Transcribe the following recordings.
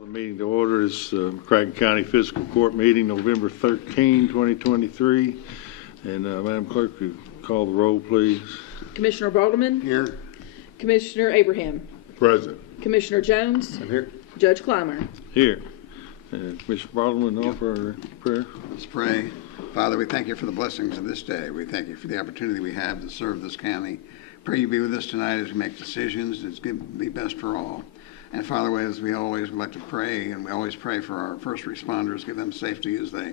The meeting to order is McCracken County Fiscal Court meeting, November 13, 2023. And Madam Clerk, you call the roll, please. Commissioner Balderman. Here. Commissioner Abraham. Present. Commissioner Jones. I'm here. Judge Clymer. Here. Commissioner Bartleman, offer a prayer. Let's pray. Father, we thank you for the blessings of this day. We thank you for the opportunity we have to serve this county. Pray you be with us tonight as we make decisions. It's going to be best for all. And Father, as we always would like to pray, and we always pray for our first responders, give them safety as they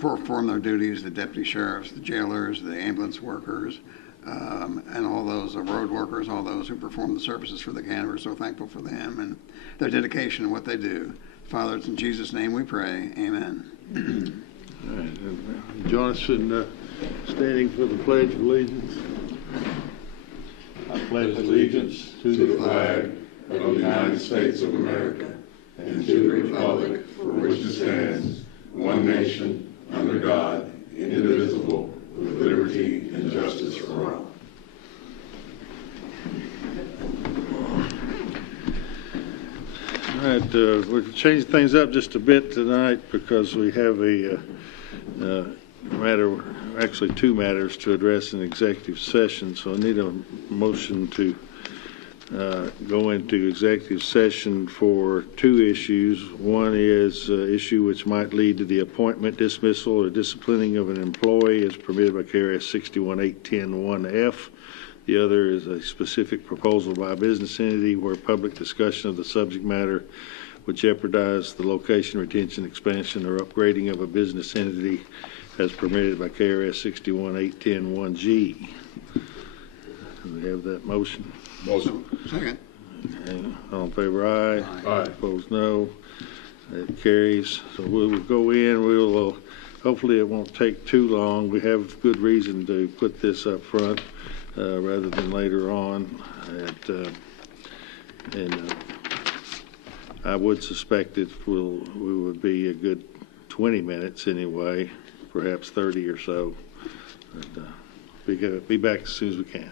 perform their duties, the deputy sheriffs, the jailers, the ambulance workers, and all those road workers, all those who perform the services for the county. We're so thankful for them and their dedication and what they do. Father, it's in Jesus' name we pray. Amen. All right. Join us in standing for the Pledge of Allegiance. I pledge allegiance to the flag of the United States of America and to the republic for which it stands, one nation, under God, indivisible, with liberty and justice for all. All right, we'll change things up just a bit tonight because we have a matter, actually two matters to address in executive session. So I need a motion to go into executive session for two issues. One is an issue which might lead to the appointment, dismissal, or disciplining of an employee as permitted by KRS 618101F. The other is a specific proposal by a business entity where public discussion of the subject matter would jeopardize the location, retention, expansion, or upgrading of a business entity as permitted by KRS 618101G. Do we have that motion? Motion. Second. Okay. All in favor, aye. Aye. Opposed, no. That carries. So we will go in. We'll hopefully it won't take too long. We have good reason to put this up front rather than later on. I would suspect we would be a good 20 minutes anyway, perhaps 30 or so. But, be back as soon as we can.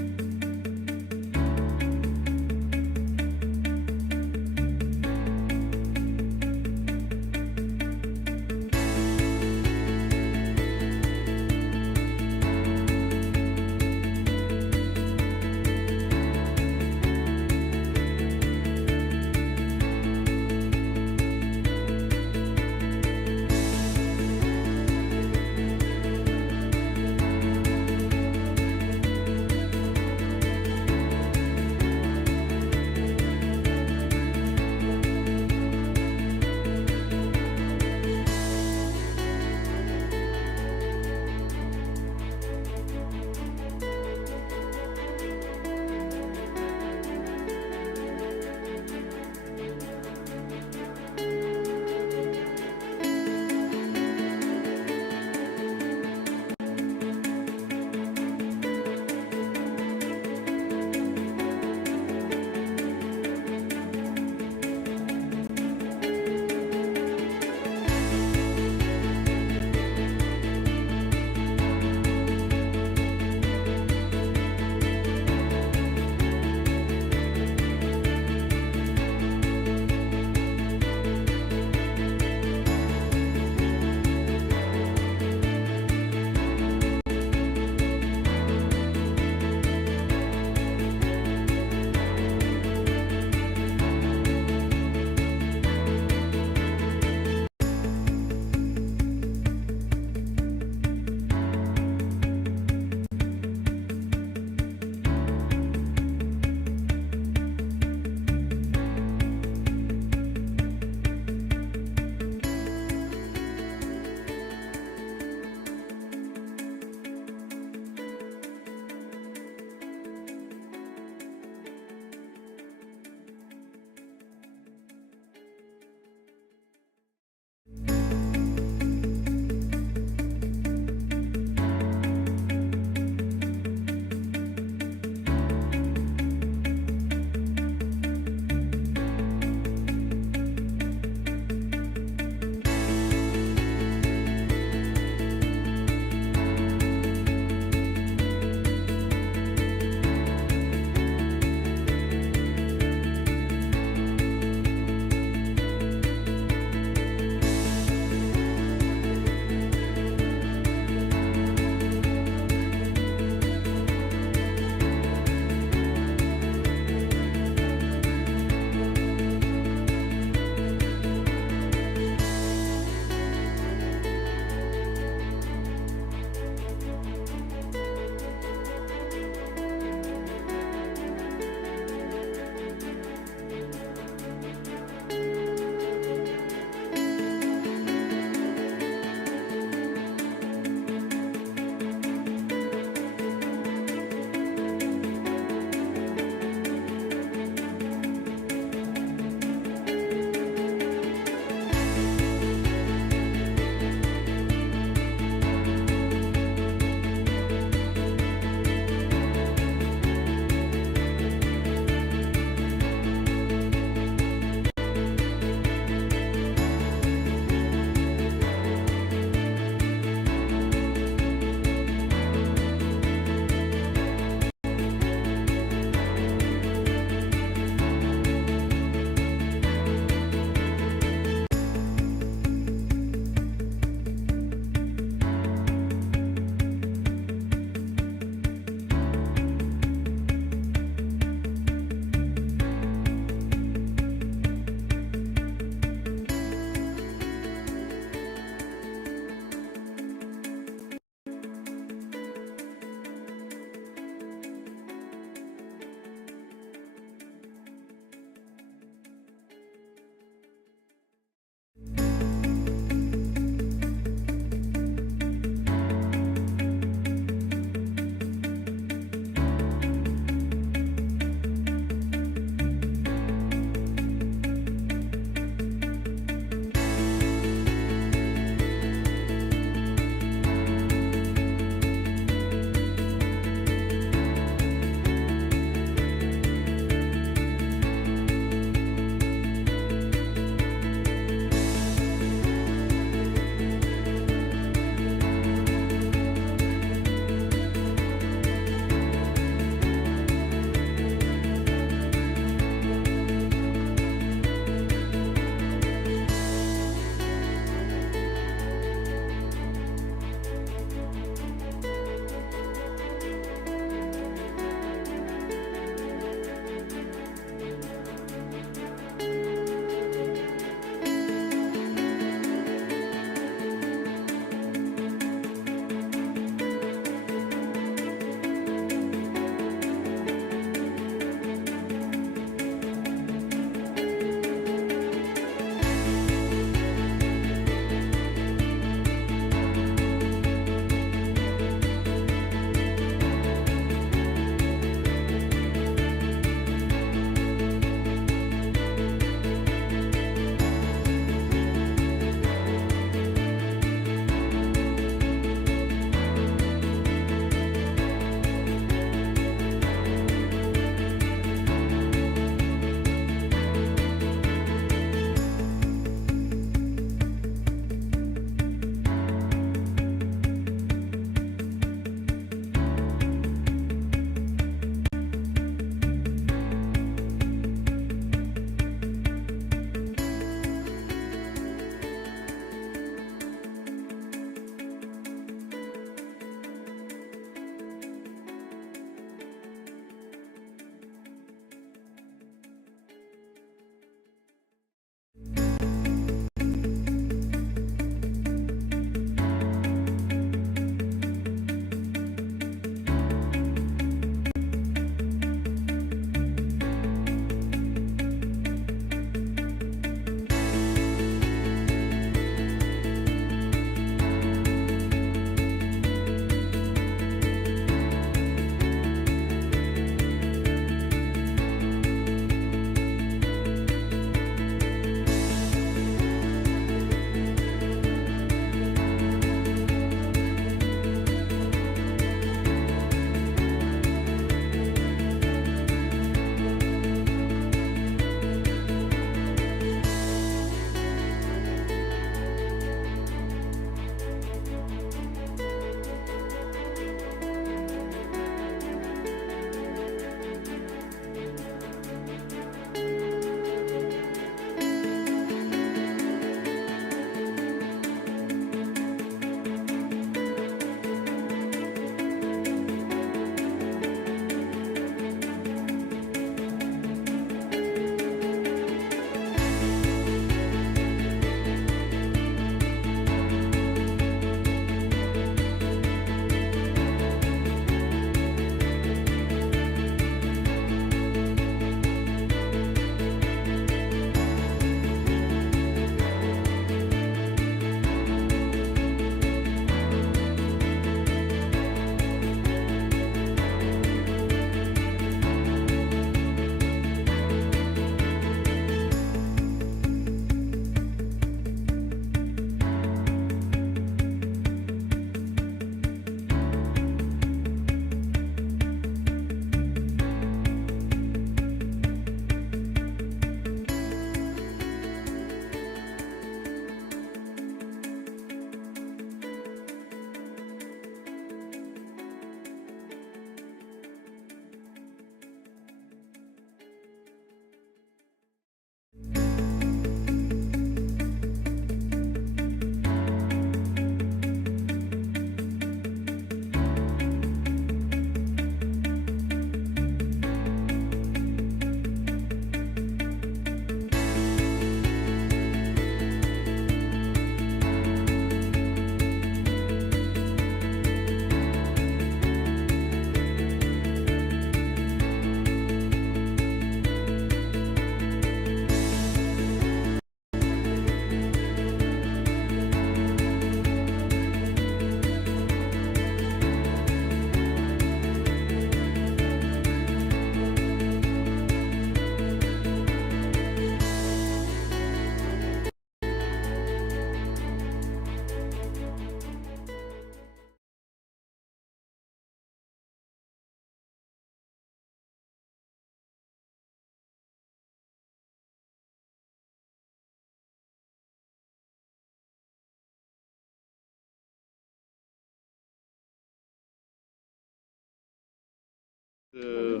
I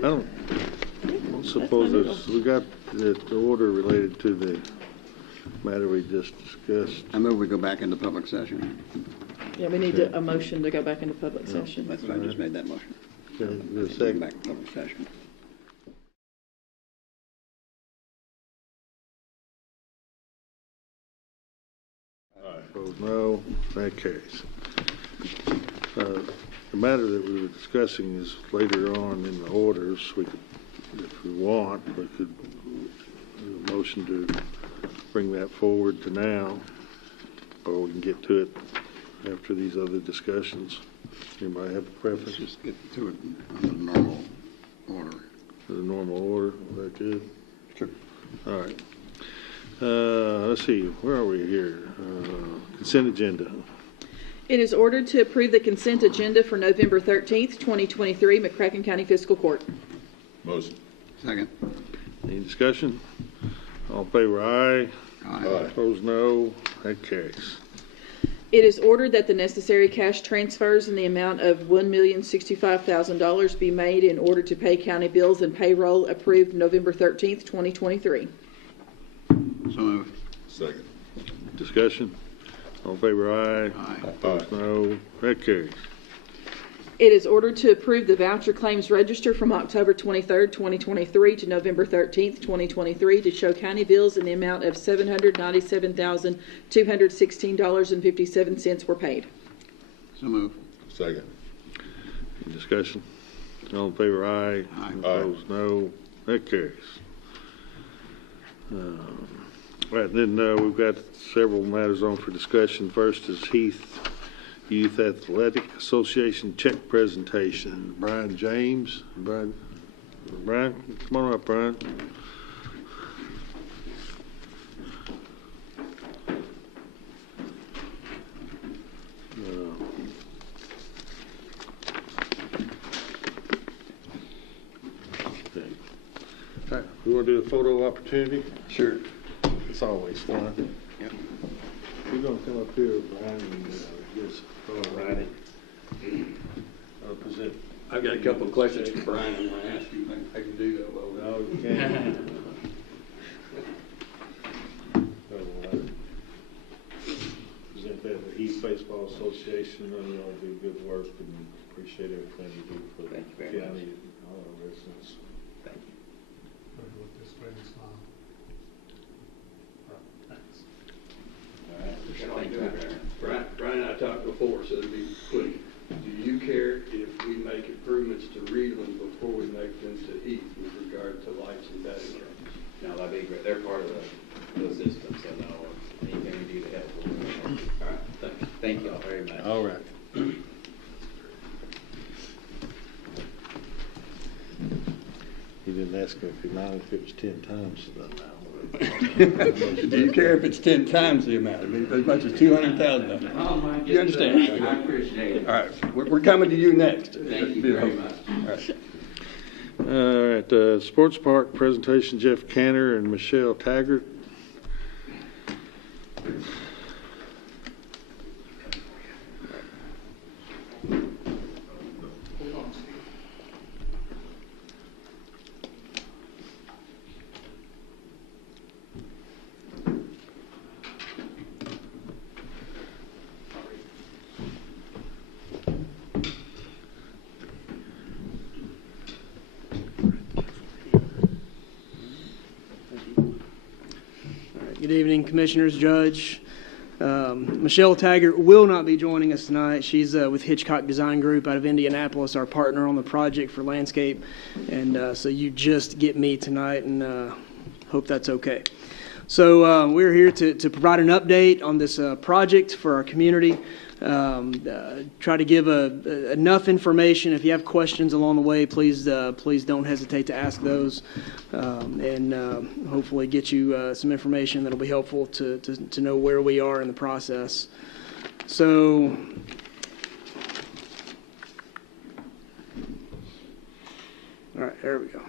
don't suppose we got the order related to the matter we just discussed. I move we go back into public session. Yeah, we need a motion to go back into public session. That's why I just made that motion. Okay, the Go second. back to public session. Opposed, no. That carries. The matter that we were discussing is later on in the orders. We could, if we want, we could do a motion to bring that forward to now, or we can get to it after these other discussions. Anybody have a preference? Let's just get to it on the normal order. The normal order, is that good? Sure. All right. Let's see, where are we here? Consent agenda. It is ordered to approve the consent agenda for November 13th, 2023, McCracken County Fiscal Court. Motion. Second. Any discussion? All in favor, aye. Aye. Opposed, no. That carries. It is ordered that the necessary cash transfers in the amount of $1,065,000 be made in order to pay county bills and payroll approved November 13th, 2023. So moved. Second. Discussion? All in favor, aye. Aye. Opposed, no. That carries. It is ordered to approve the voucher claims register from October 23rd, 2023 to November 13th, 2023 to show county bills in the amount of $797,216.57 were paid. So moved. Second. Any discussion? All in favor, aye. Aye. Opposed, no. That carries. Right, then we've got several matters on for discussion. First is Heath Youth Athletic Association check presentation. Brian James. Brian, come on up, Brian. Okay. All right, we want to do a photo opportunity? Sure. It's always fun. Yep. We're going to come up here, Brian, and just Righty. present. I've got a couple of questions for Brian. I'm going to ask you if I can do that well. No, you can't. Present that to the East Baseball Association. I know y'all do good work and appreciate everything you do for the Thank you very county much. and all our residents. Thank you. With this way and smile. Thanks. All right. Thank you. Brian and I talked before, so it'll be quick. Do you care if we make improvements to Reedland before we make them to Heath with regard to lights and batting cages? No, that'd be great. They're part of the system, so no, anything we do to help. All right, thanks. Thank you all very much. All right. He didn't ask if he minded if it was 10 times the amount. Do you care if it's 10 times the amount? I mean, as much as 200,000. Oh, my You understand? I appreciate it. All right, we're coming to you next. Thank you very much. All right. All right, Sports Park presentation, Jeff Canner and Michelle Taggart. Good evening, Commissioners, Judge. Michelle Taggart will not be joining us tonight. She's with Hitchcock Design Group out of Indianapolis, our partner on the project for landscape. And so you just get me tonight, and hope that's okay. So we're here to provide an update on this project for our community. Try to give enough information. If you have questions along the way, please don't hesitate to ask those, and hopefully get you some information that'll be helpful to know where we are in the process. So, all right, there we go.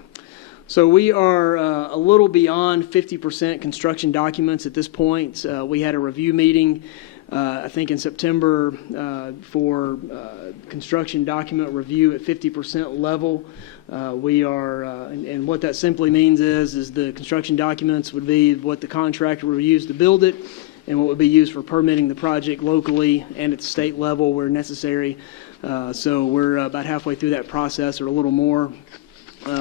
So we are a little beyond 50% construction documents at this point. We had a review meeting I think in September for construction document review at 50% level. We are, and what that simply means is the construction documents would be what the contractor will use to build it and what would be used for permitting the project locally and at the state level where necessary. So we're about halfway through that process or a little more.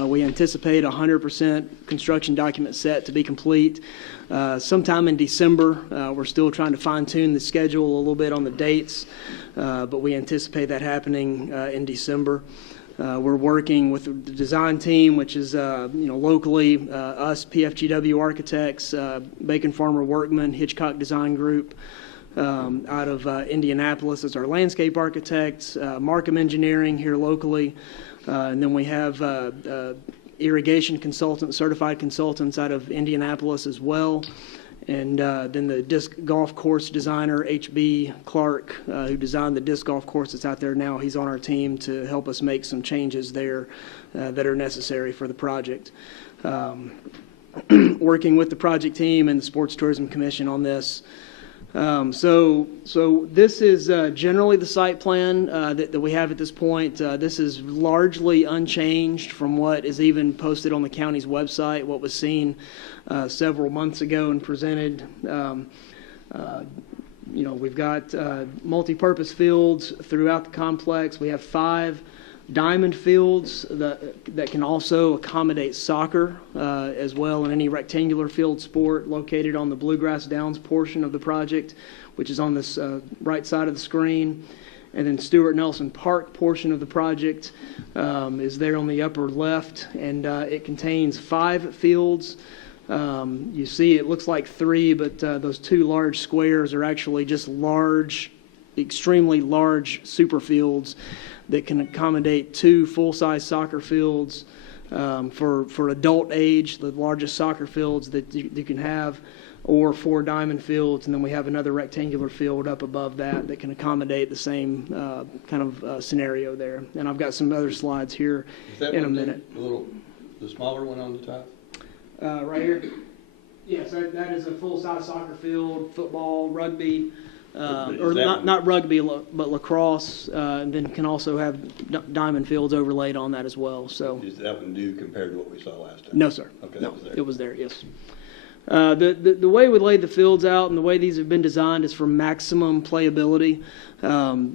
We anticipate 100% construction document set to be complete sometime in December. We're still trying to fine-tune the schedule a little bit on the dates, but we anticipate that happening in December. We're working with the design team, which is locally us, PFGW Architects, Bacon Farmer Workman, Hitchcock Design Group, out of Indianapolis as our landscape architects, Markham Engineering here locally, and then we have irrigation consultants, certified consultants out of Indianapolis as well. And then the disc golf course designer, H.B. Clark, who designed the disc golf course that's out there now, he's on our team to help us make some changes there that are necessary for the project. Working with the project team and the Sports Tourism Commission on this. So this is generally the site plan that we have at this point. This is largely unchanged from what is even posted on the county's website, what was seen several months ago and presented. We've got multi-purpose fields throughout the complex. We have 5 diamond fields that can also accommodate soccer as well, and any rectangular field sport located on the Bluegrass Downs portion of the project, which is on this right side of the screen. And then Stuart Nelson Park portion of the project is there on the upper left, and it contains 5 fields. You see it looks like 3, but those 2 large squares are actually just large, extremely large super fields that can accommodate 2 full-size soccer fields for adult age, the largest soccer fields that you can have, or 4 diamond fields, and then we have another rectangular field up above that can accommodate the same kind of scenario there. And I've got some other slides here in a minute. The smaller one on the top? Right here? Yes, that is a full-size soccer field, football, rugby, or not rugby, but lacrosse, and then can also have diamond fields overlaid on that as well. So Is that one new compared to what we saw last time? No, sir. Okay, no, that was there. It was there, yes. The way we laid the fields out and the way these have been designed is for maximum playability.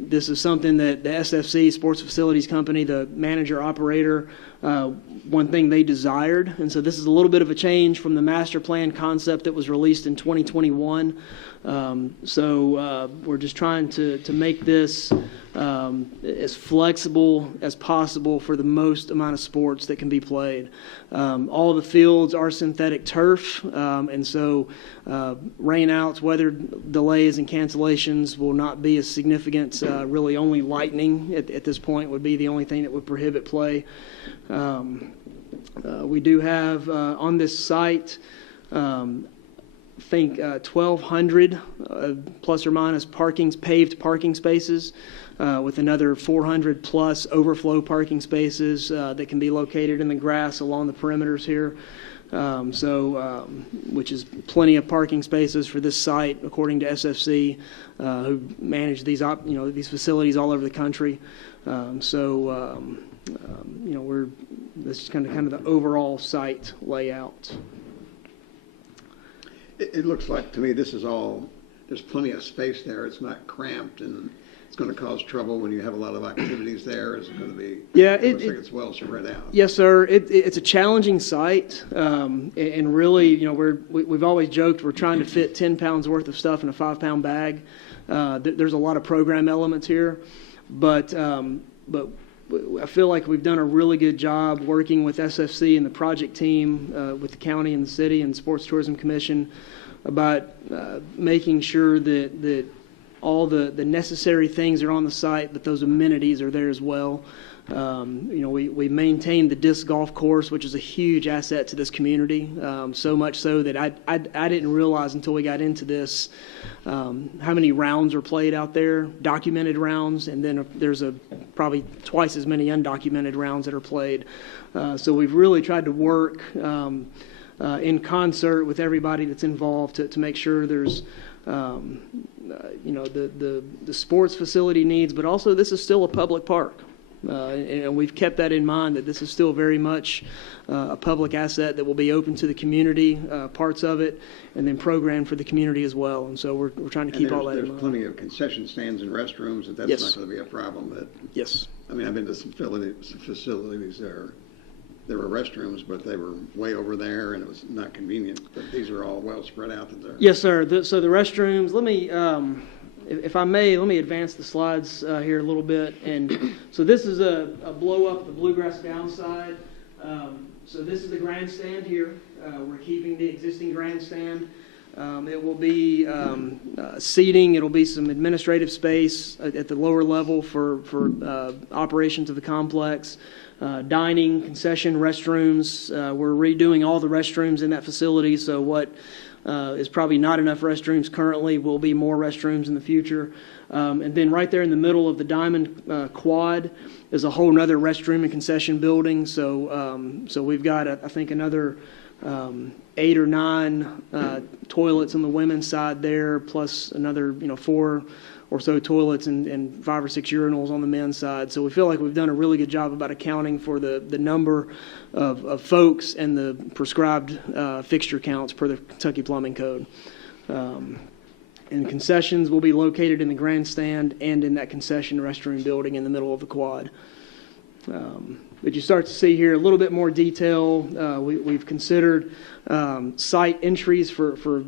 This is something that the SFC, Sports Facilities Company, the manager operator, one thing they desired. And so this is a little bit of a change from the master plan concept that was released in 2021. We're just trying to make this as flexible as possible for the most amount of sports that can be played. All the fields are synthetic turf, and so rainouts, weather delays, and cancellations will not be as significant. Really only lightning at this point would be the only thing that would prohibit play. We do have on this site I think 1,200 plus or minus paved parking spaces, with another 400 plus overflow parking spaces that can be located in the grass along the perimeters here. Which is plenty of parking spaces for this site, according to SFC, who manage these these facilities all over the country. This is kind of the overall site layout. It looks like to me there's plenty of space there. It's not cramped, and it's going to cause trouble when you have a lot of activities there. It's going to be, it looks like it's well spread out. Yes, sir. It's a challenging site, and really, we've always joked we're trying to fit 10 pounds worth of stuff in a 5-pound bag. There's a lot of program elements here, but I feel like we've done a really good job working with SFC and the project team, with the county and the city and Sports Tourism Commission about making sure that all the necessary things are on the site, but those amenities are there as well. We maintain the disc golf course, which is a huge asset to this community, so much so that I didn't realize until we got into this how many rounds are played out there, documented rounds, and then there's probably twice as many undocumented rounds that are played. So we've really tried to work in concert with everybody that's involved to make sure there's the sports facility needs, but also this is still a public park. And we've kept that in mind, that this is still very much a public asset that will be open to the community, parts of it, and then programmed for the community as well. And so we're trying to keep all that in mind. There's plenty of concession stands and restrooms, and that's Yes. not going to be a problem. But Yes. I mean, I've been to some facilities there were restrooms, but they were way over there, and it was not convenient. But these are all well spread out there. Yes, sir. So the restrooms, let me, if I may, let me advance the slides here a little bit. And so this is a blow up the bluegrass downside. So this is the grandstand here. We're keeping the existing grandstand. It will be seating. It'll be some administrative space at the lower level for operations of the complex. Dining, concession, restrooms. We're redoing all the restrooms in that facility. So what is probably not enough restrooms currently will be more restrooms in the future. And then right there in the middle of the diamond quad is a whole other restroom and concession building. So we've got, I think, another 8 or 9 toilets on the women's side there, plus another 4 or so toilets and 5 or 6 urinals on the men's side. So we feel like we've done a really good job about accounting for the number of folks and the prescribed fixture counts per the Kentucky Plumbing Code. And concessions will be located in the grandstand and in that concession restroom building in the middle of the quad. But you start to see here a little bit more detail. We've considered site entries for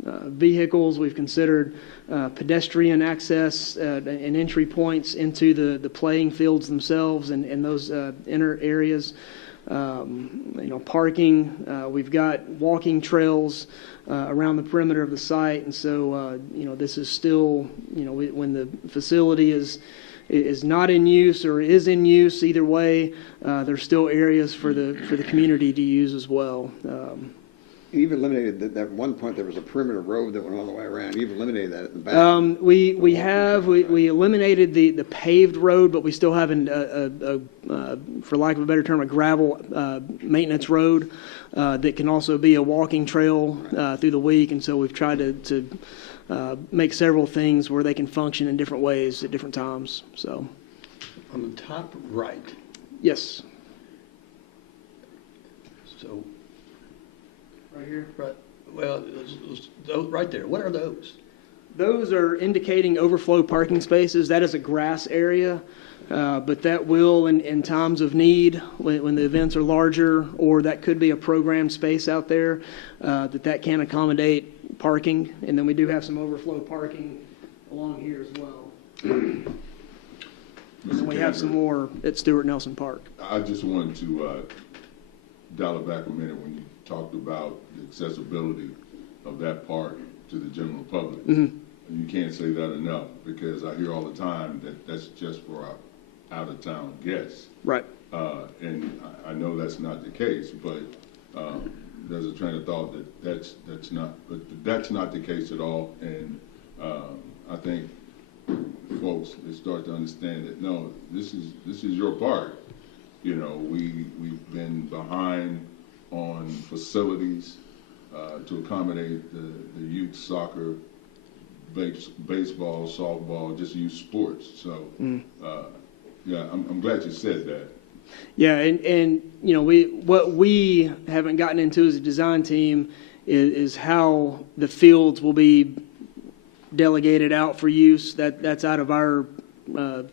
vehicles. We've considered pedestrian access and entry points into the playing fields themselves and those inner areas. Parking. We've got walking trails around the perimeter of the site, and so this is still when the facility is not in use or is in use, either way, there's still areas for the community to use as well. You've eliminated that. At one point, there was a perimeter road that went all the way around. You've eliminated that at the back. We eliminated the paved road, but we still have for lack of a better term, a gravel maintenance road that can also be a walking trail through the week. And so we've tried to make several things where they can function in different ways at different times. So, On the top right, yes. so, Right here. right, well, those right there, what are those? Those are indicating overflow parking spaces. That is a grass area, but that will, in times of need, when the events are larger, or that could be a programmed space out there, that can accommodate parking. And then we do have some overflow parking along here as well. And then we have some more at Stewart Nelson Park. I just wanted to dial it back a minute when you talked about the accessibility of that park to the general public. Mm-hmm. You can't say that enough, because I hear all the time that that's just for our out-of-town guests. Right. And I know that's not the case, but there's a train of thought that's not the case at all. And I think folks they start to understand that no, this is your park. We've been behind on facilities to accommodate the youth soccer, baseball, softball, just youth sports. So, yeah, I'm glad you said that. Yeah, and what we haven't gotten into as a design team is how the fields will be delegated out for use. That's out of our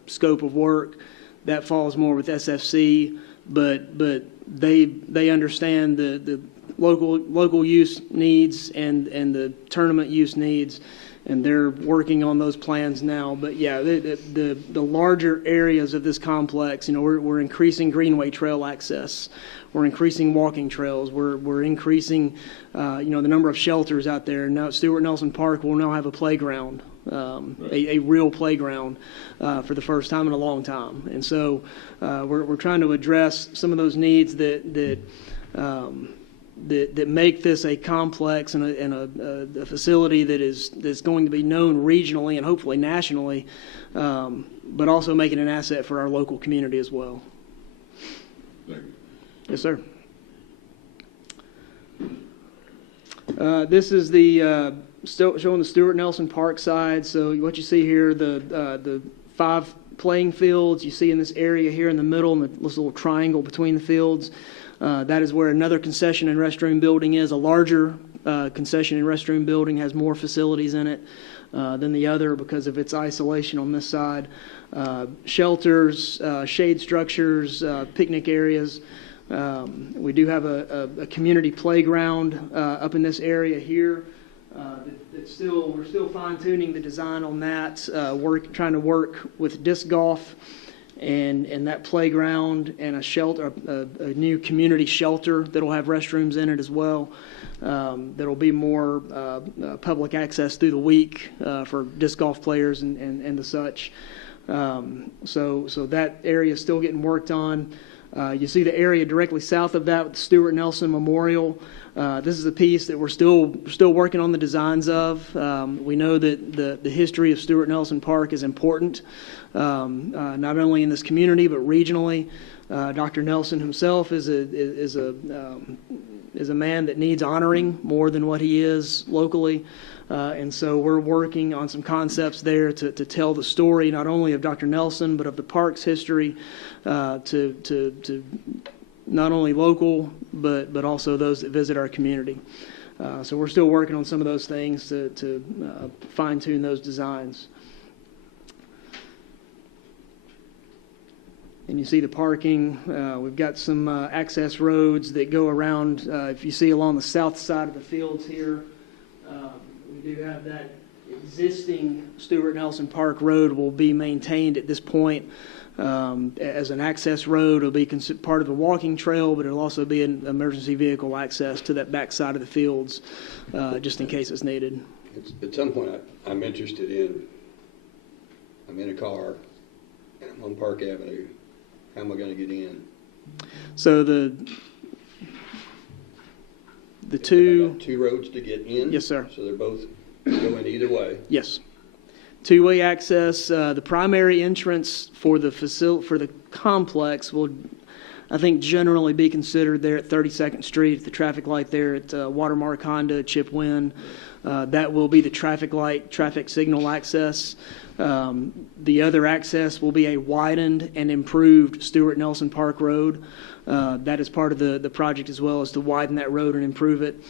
scope of work. That falls more with SFC, but they understand the local use needs and the tournament use needs, and they're working on those plans now. But yeah, the larger areas of this complex, we're increasing greenway trail access, we're increasing walking trails, we're increasing the number of shelters out there. Now Stewart Nelson Park will now have a playground. A real playground for the first time in a long time, and so we're trying to address some of those needs that make this a complex and a facility that's going to be known regionally and hopefully nationally, but also making an asset for our local community as well. Thank you. Yes, sir. This is the still showing the Stuart Nelson Park side. So what you see here, the 5 playing fields you see in this area here in the middle, and this little triangle between the fields. That is where another concession and restroom building is. A larger concession and restroom building has more facilities in it than the other because of its isolation on this side. Shelters, shade structures, picnic areas. We do have a community playground up in this area here. We're still fine-tuning the design on that. Trying to work with disc golf and that playground and a shelter, a new community shelter that'll have restrooms in it as well. That'll be more public access through the week for disc golf players and the such. So that area is still getting worked on. You see the area directly south of that with the Stuart Nelson Memorial. This is a piece that we're still working on the designs of. We know that the history of Stuart Nelson Park is important, not only in this community but regionally. Dr. Nelson himself is a man that needs honoring more than what he is locally. And so we're working on some concepts there to tell the story not only of Dr. Nelson but of the park's history to not only local but also those that visit our community. So we're still working on some of those things to fine-tune those designs. And you see the parking. We've got some access roads that go around. If you see along the south side of the fields here, we do have that existing Stuart Nelson Park Road will be maintained at this point as an access road. It'll be part of the walking trail, but it'll also be an emergency vehicle access to that back side of the fields, just in case it's needed. At some point, I'm interested I'm in a car, and I'm on Park Avenue. How am I going to get in? So the two... I got 2 roads to get in? Yes, sir. So they're both going either way? Yes. 2-way access. The primary entrance for the complex will, I think, generally be considered there at 32nd Street, at the traffic light there at Watermark Honda, Chip Wynn. That will be the traffic signal access. The other access will be a widened and improved Stuart Nelson Park Road. That is part of the project as well, is to widen that road and improve it.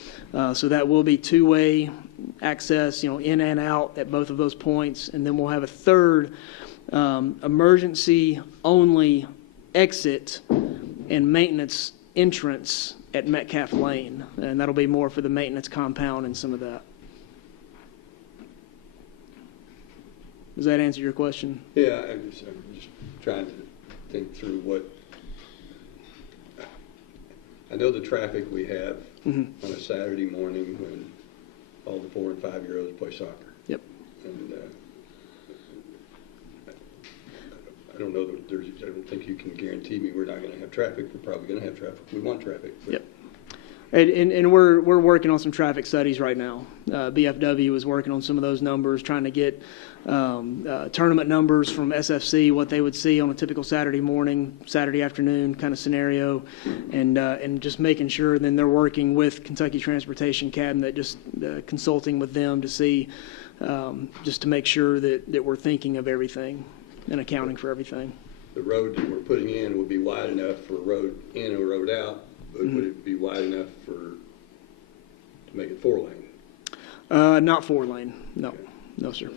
So that will be 2-way access, in and out at both of those points. And then we'll have a third emergency-only exit and maintenance entrance at Metcalf Lane. And that'll be more for the maintenance compound and some of that. Does that answer your question? Yeah, I'm just trying to think through what... I know the traffic we have on a Saturday morning when all the 4- and 5-year-olds play soccer. Yep. And I don't know that I don't think you can guarantee me we're not going to have traffic. We're probably going to have traffic. We want traffic. Yep. And we're working on some traffic studies right now. BFW is working on some of those numbers, trying to get tournament numbers from SFC, what they would see on a typical Saturday morning, Saturday afternoon kind of scenario, and just making sure. Then they're working with Kentucky Transportation Cabinet, just consulting with them to see, just to make sure that we're thinking of everything and accounting for everything. The road that we're putting in will be wide enough for a road in or road out. But would it be wide enough to make it 4-lane? Not 4-lane. No. Okay. No, sir.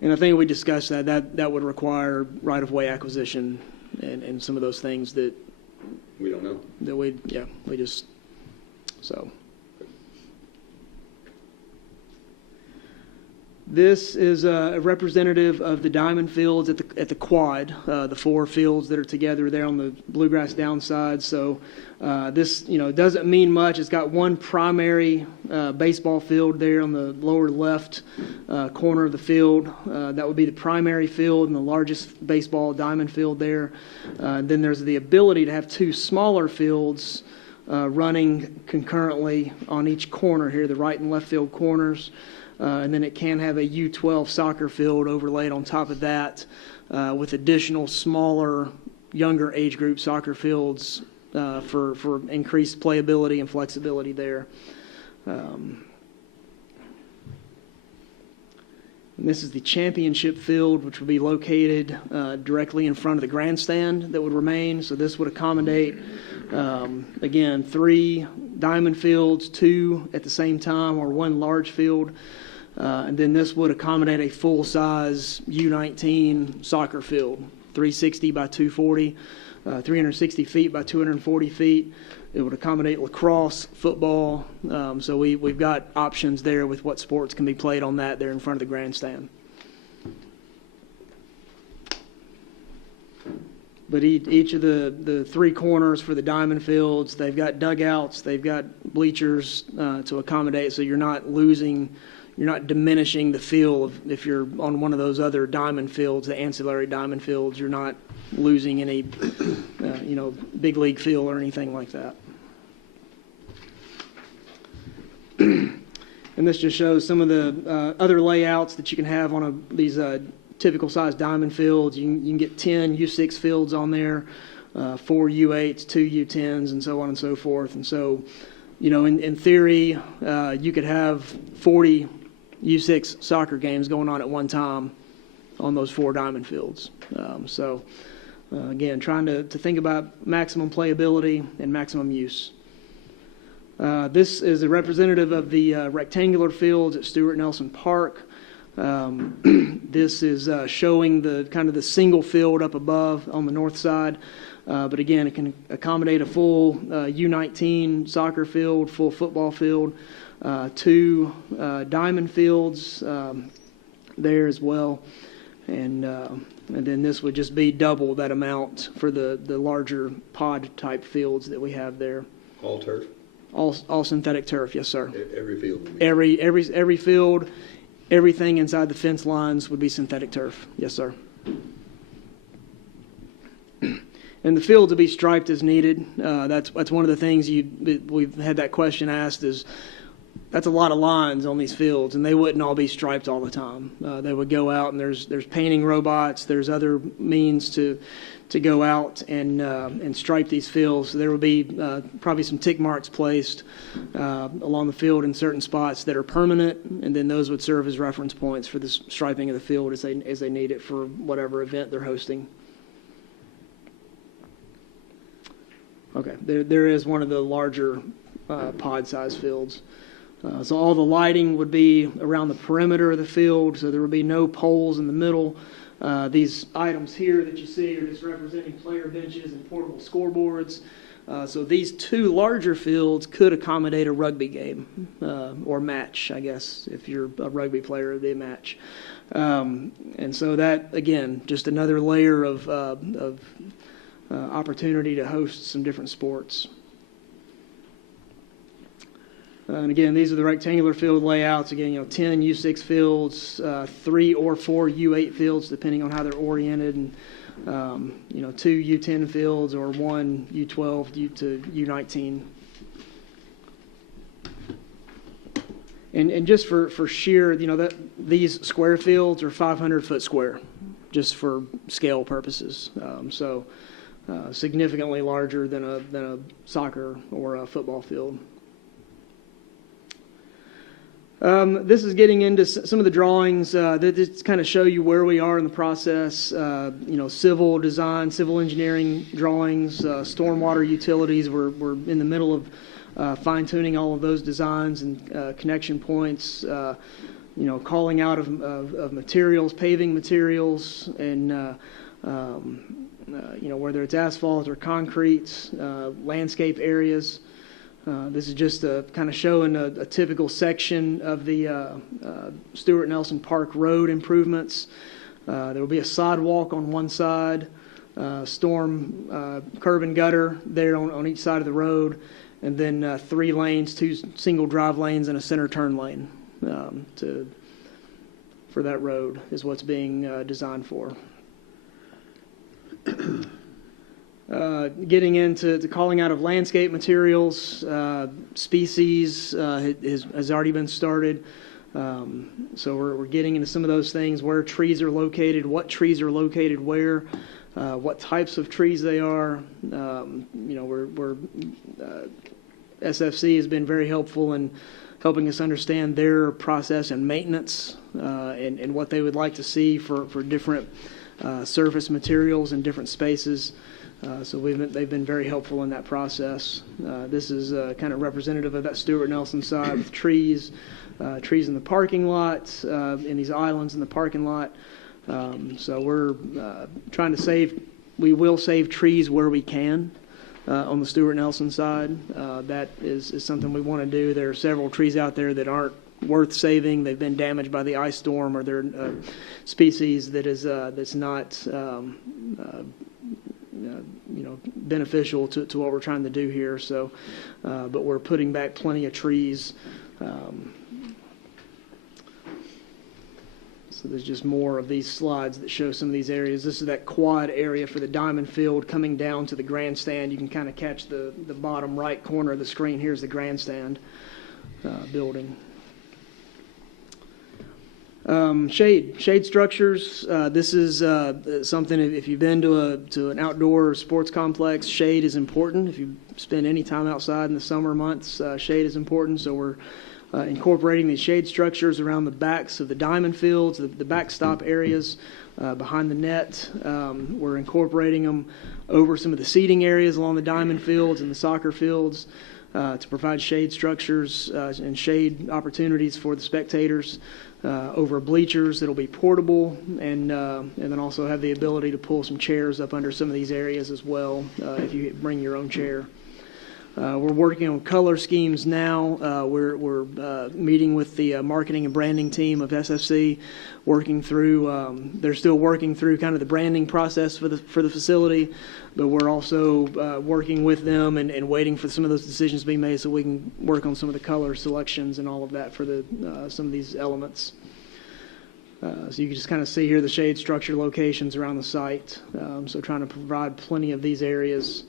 And I think we discussed that would require right-of-way acquisition and some of those things that we don't know. That we just so. This is a representative of the diamond fields at the quad, the 4 fields that are together there on the bluegrass downside. So this doesn't mean much. It's got one primary baseball field there on the lower left corner of the field. That would be the primary field and the largest baseball diamond field there. Then there's the ability to have 2 smaller fields running concurrently on each corner here, the right and left field corners. And then it can have a U12 soccer field overlaid on top of that with additional smaller, younger age group soccer fields for increased playability and flexibility there. And this is the championship field, which will be located directly in front of the grandstand that would remain. So this would accommodate, again, 3 diamond fields, 2 at the same time, or 1 large field. And then this would accommodate a full-size U19 soccer field, 360 by 240, 360 feet by 240 feet. It would accommodate lacrosse, football. So we've got options there with what sports can be played on that there in front of the grandstand. But each of the 3 corners for the diamond fields, they've got dugouts, they've got bleachers to accommodate, so you're not diminishing the feel of, if you're on one of those other diamond fields, the ancillary diamond fields, you're not losing any, big league feel or anything like that. And this just shows some of the other layouts that you can have on these typical size diamond fields. You can get 10 U6 fields on there, 4 U8s, 2 U10s, and so on and so forth. And so, in theory, you could have 40 U6 soccer games going on at one time on those 4 diamond fields. Again, trying to think about maximum playability and maximum use. This is a representative of the rectangular fields at Stuart Nelson Park. This is showing the kind of the single field up above on the north side. But again, it can accommodate a full U19 soccer field, full football field, 2 diamond fields there as well. And then this would just be double that amount for the larger pod type fields that we have there. All turf? All synthetic turf, yes, sir. Every field? Every field, everything inside the fence lines would be synthetic turf, yes, sir. And the fields will be striped as needed. That's one of the things we've had that question asked is, that's a lot of lines on these fields, and they wouldn't all be striped all the time. They would go out, and there's painting robots, there's other means to go out and stripe these fields. So there will be probably some tick marks placed along the field in certain spots that are permanent, and then those would serve as reference points for the striping of the field as they need it for whatever event they're hosting. Okay, there is one of the larger pod size fields. So all the lighting would be around the perimeter of the field, so there would be no poles in the middle. These items here that you see are just representing player benches and portable scoreboards. So these 2 larger fields could accommodate a rugby game or match, I guess. If you're a rugby player, it'd be a match. And so that, again, just another layer of opportunity to host some different sports. And again, these are the rectangular field layouts. Again, 10 U6 fields, 3 or 4 U8 fields, depending on how they're oriented, and 2 U10 fields or 1 U12 to U19. And just for sheer, these square fields are 500 foot square, just for scale purposes. So significantly larger than a soccer or a football field. This is getting into some of the drawings that just kind of show you where we are in the process. Civil design, civil engineering drawings, stormwater utilities. We're in the middle of fine-tuning all of those designs and connection points. Calling out of materials, paving materials, and whether it's asphalt or concrete, landscape areas. This is just kind of showing a typical section of the Stuart Nelson Park Road improvements. There will be a sidewalk on one side, storm curb and gutter there on each side of the road, and then 3 lanes, 2 single drive lanes, and a center turn lane for that road is what's being designed for. Getting into calling out of landscape materials, species has already been started. So we're getting into some of those things, where trees are located, what trees are located where. what types of trees they are. SFC has been very helpful in helping us understand their process and maintenance and what they would like to see for different surface materials in different spaces. So they've been very helpful in that process. This is kind of representative of that Stuart Nelson side with trees in the parking lot, in these islands in the parking lot. So we're trying to we will save trees where we can. On the Stuart Nelson side, that is something we want to do. There are several trees out there that aren't worth saving. They've been damaged by the ice storm, or they're species that's not beneficial to what we're trying to do here. So, but we're putting back plenty of trees. So there's just more of these slides that show some of these areas. This is that quad area for the diamond field coming down to the grandstand. You can kind of catch the bottom right corner of the screen. Here's the grandstand building. Shade structures. This is something, if you've been to an outdoor sports complex, shade is important. If you spend any time outside in the summer months, shade is important. So we're incorporating these shade structures around the backs of the diamond fields, the backstop areas behind the net. We're incorporating them over some of the seating areas along the diamond fields and the soccer fields to provide shade structures and shade opportunities for the spectators. Over bleachers that'll be portable, and then also have the ability to pull some chairs up under some of these areas as well if you bring your own chair. We're working on color schemes now. We're meeting with the marketing and branding team of SFC, working through. They're still working through kind of the branding process for the facility, but we're also working with them and waiting for some of those decisions to be made so we can work on some of the color selections and all of that for some of these elements. So you can just kind of see here the shade structure locations around the site. So trying to provide plenty of these areas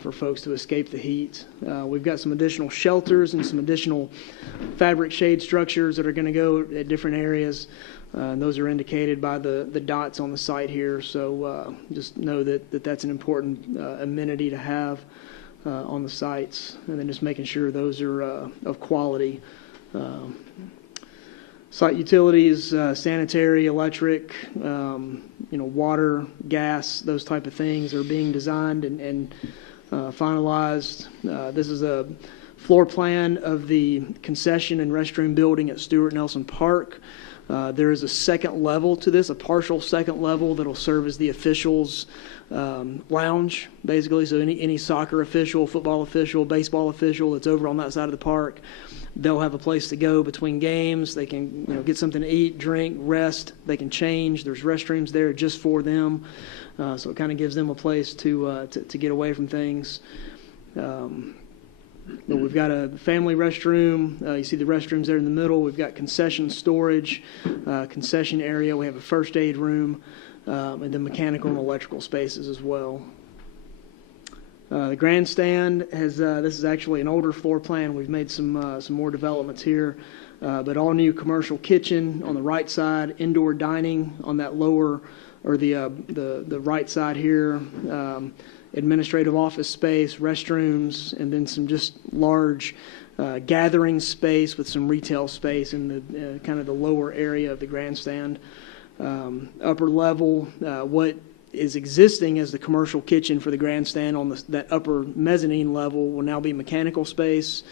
for folks to escape the heat. We've got some additional shelters and some additional fabric shade structures that are going to go at different areas. And those are indicated by the dots on the site here. So just know that that's an important amenity to have on the sites. And then just making sure those are of quality. Site utilities, sanitary, electric, water, gas, those type of things are being designed and finalized. This is a floor plan of the concession and restroom building at Stuart Nelson Park. There is a second level to this, a partial second level that'll serve as the officials' lounge, basically. So any soccer official, football official, baseball official that's over on that side of the park, they'll have a place to go between games. They can get something to eat, drink, rest. They can change. There's restrooms there just for them. So it kind of gives them a place to get away from things. But we've got a family restroom. You see the restrooms there in the middle. We've got concession storage, concession area. We have a first aid room, and then mechanical and electrical spaces as well. The grandstand has, this is actually an older floor plan. We've made some more developments here, but all new commercial kitchen on the right side, indoor dining on that lower, or the right side here, administrative office space, restrooms, and then some just large gathering space with some retail space in the kind of the lower area of the grandstand. Upper level, what is existing as the commercial kitchen for the grandstand on that upper mezzanine level will now be mechanical space,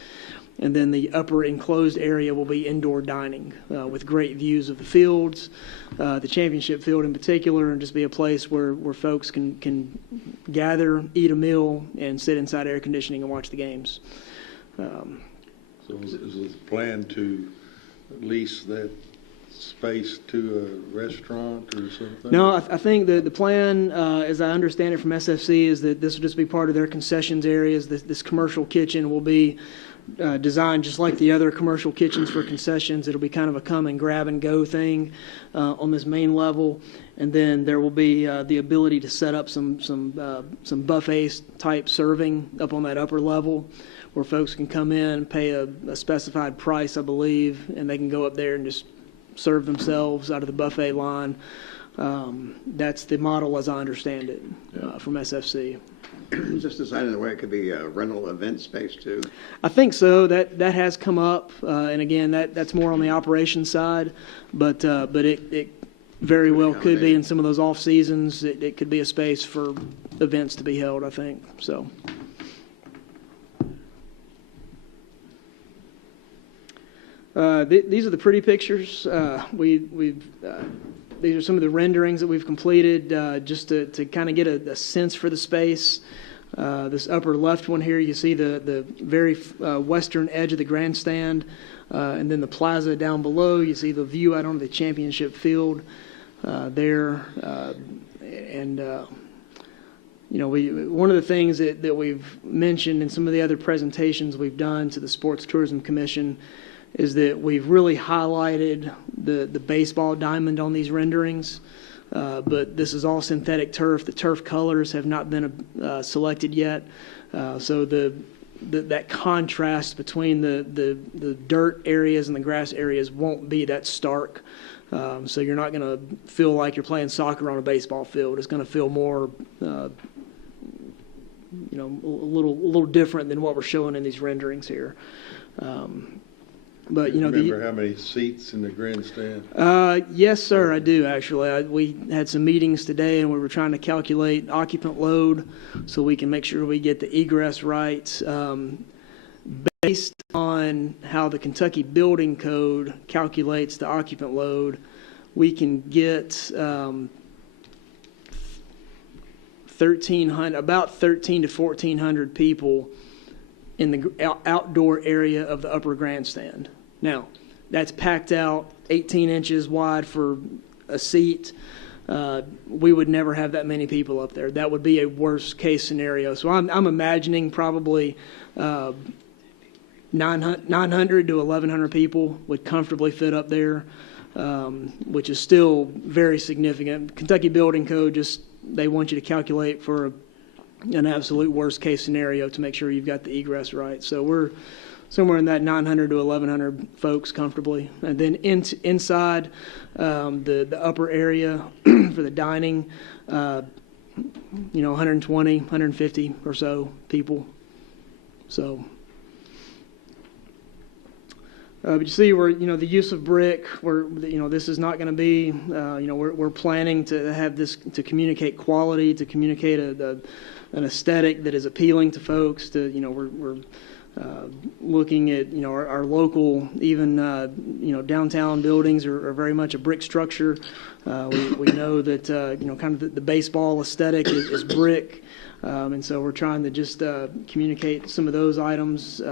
and then the upper enclosed area will be indoor dining with great views of the fields, the championship field in particular, and just be a place where folks can gather, eat a meal, and sit inside air conditioning and watch the games. So is the plan to lease that space to a restaurant or something? No, I think the plan, as I understand it from SFC, is that this will just be part of their concessions areas. This commercial kitchen will be designed just like the other commercial kitchens for concessions. It'll be kind of a come and grab and go thing on this main level, and then there will be the ability to set up some buffet type serving up on that upper level, where folks can come in, pay a specified price, I believe, and they can go up there and just serve themselves out of the buffet line. That's the model as I understand it from SFC. Was this designed in a way it could be a rental event space too? I think so. That has come up, and again, that's more on the operations side, but it very well could be in some of those off seasons. It could be a space for events to be held, I think. So. These are the pretty pictures. These are some of the renderings that we've completed just to kind of get a sense for the space. This upper left one here, you see the very western edge of the grandstand, and then the plaza down below. You see the view out onto the championship field there. One of the things that we've mentioned in some of the other presentations we've done to the Sports Tourism Commission is that we've really highlighted the baseball diamond on these renderings, but this is all synthetic turf. The turf colors have not been selected yet, so that contrast between the dirt areas and the grass areas won't be that stark. So you're not going to feel like you're playing soccer on a baseball field. It's going to feel more, a little different than what we're showing in these renderings here. But remember how many seats in the grandstand? Yes, sir, I do actually. We had some meetings today, and we were trying to calculate occupant load so we can make sure we get the egress right. Based on how the Kentucky Building Code calculates the occupant load, we can get about 1,300 to 1,400 people in the outdoor area of the upper grandstand. Now, that's packed out 18 inches wide for a seat. We would never have that many people up there. That would be a worst case scenario. So I'm imagining probably 900 to 1,100 people would comfortably fit up there, which is still very significant. Kentucky Building Code they want you to calculate for an absolute worst case scenario to make sure you've got the egress right. So we're somewhere in that 900 to 1,100 folks comfortably. And then inside the upper area for the dining, 120, 150 or so people. So, but you see where, the use of brick, this is not going to be, we're planning to have this to communicate quality, to communicate an aesthetic that is appealing to folks. We're looking at our local, even downtown buildings are very much a brick structure. We know that kind of the baseball aesthetic is brick, and so we're trying to just communicate some of those items,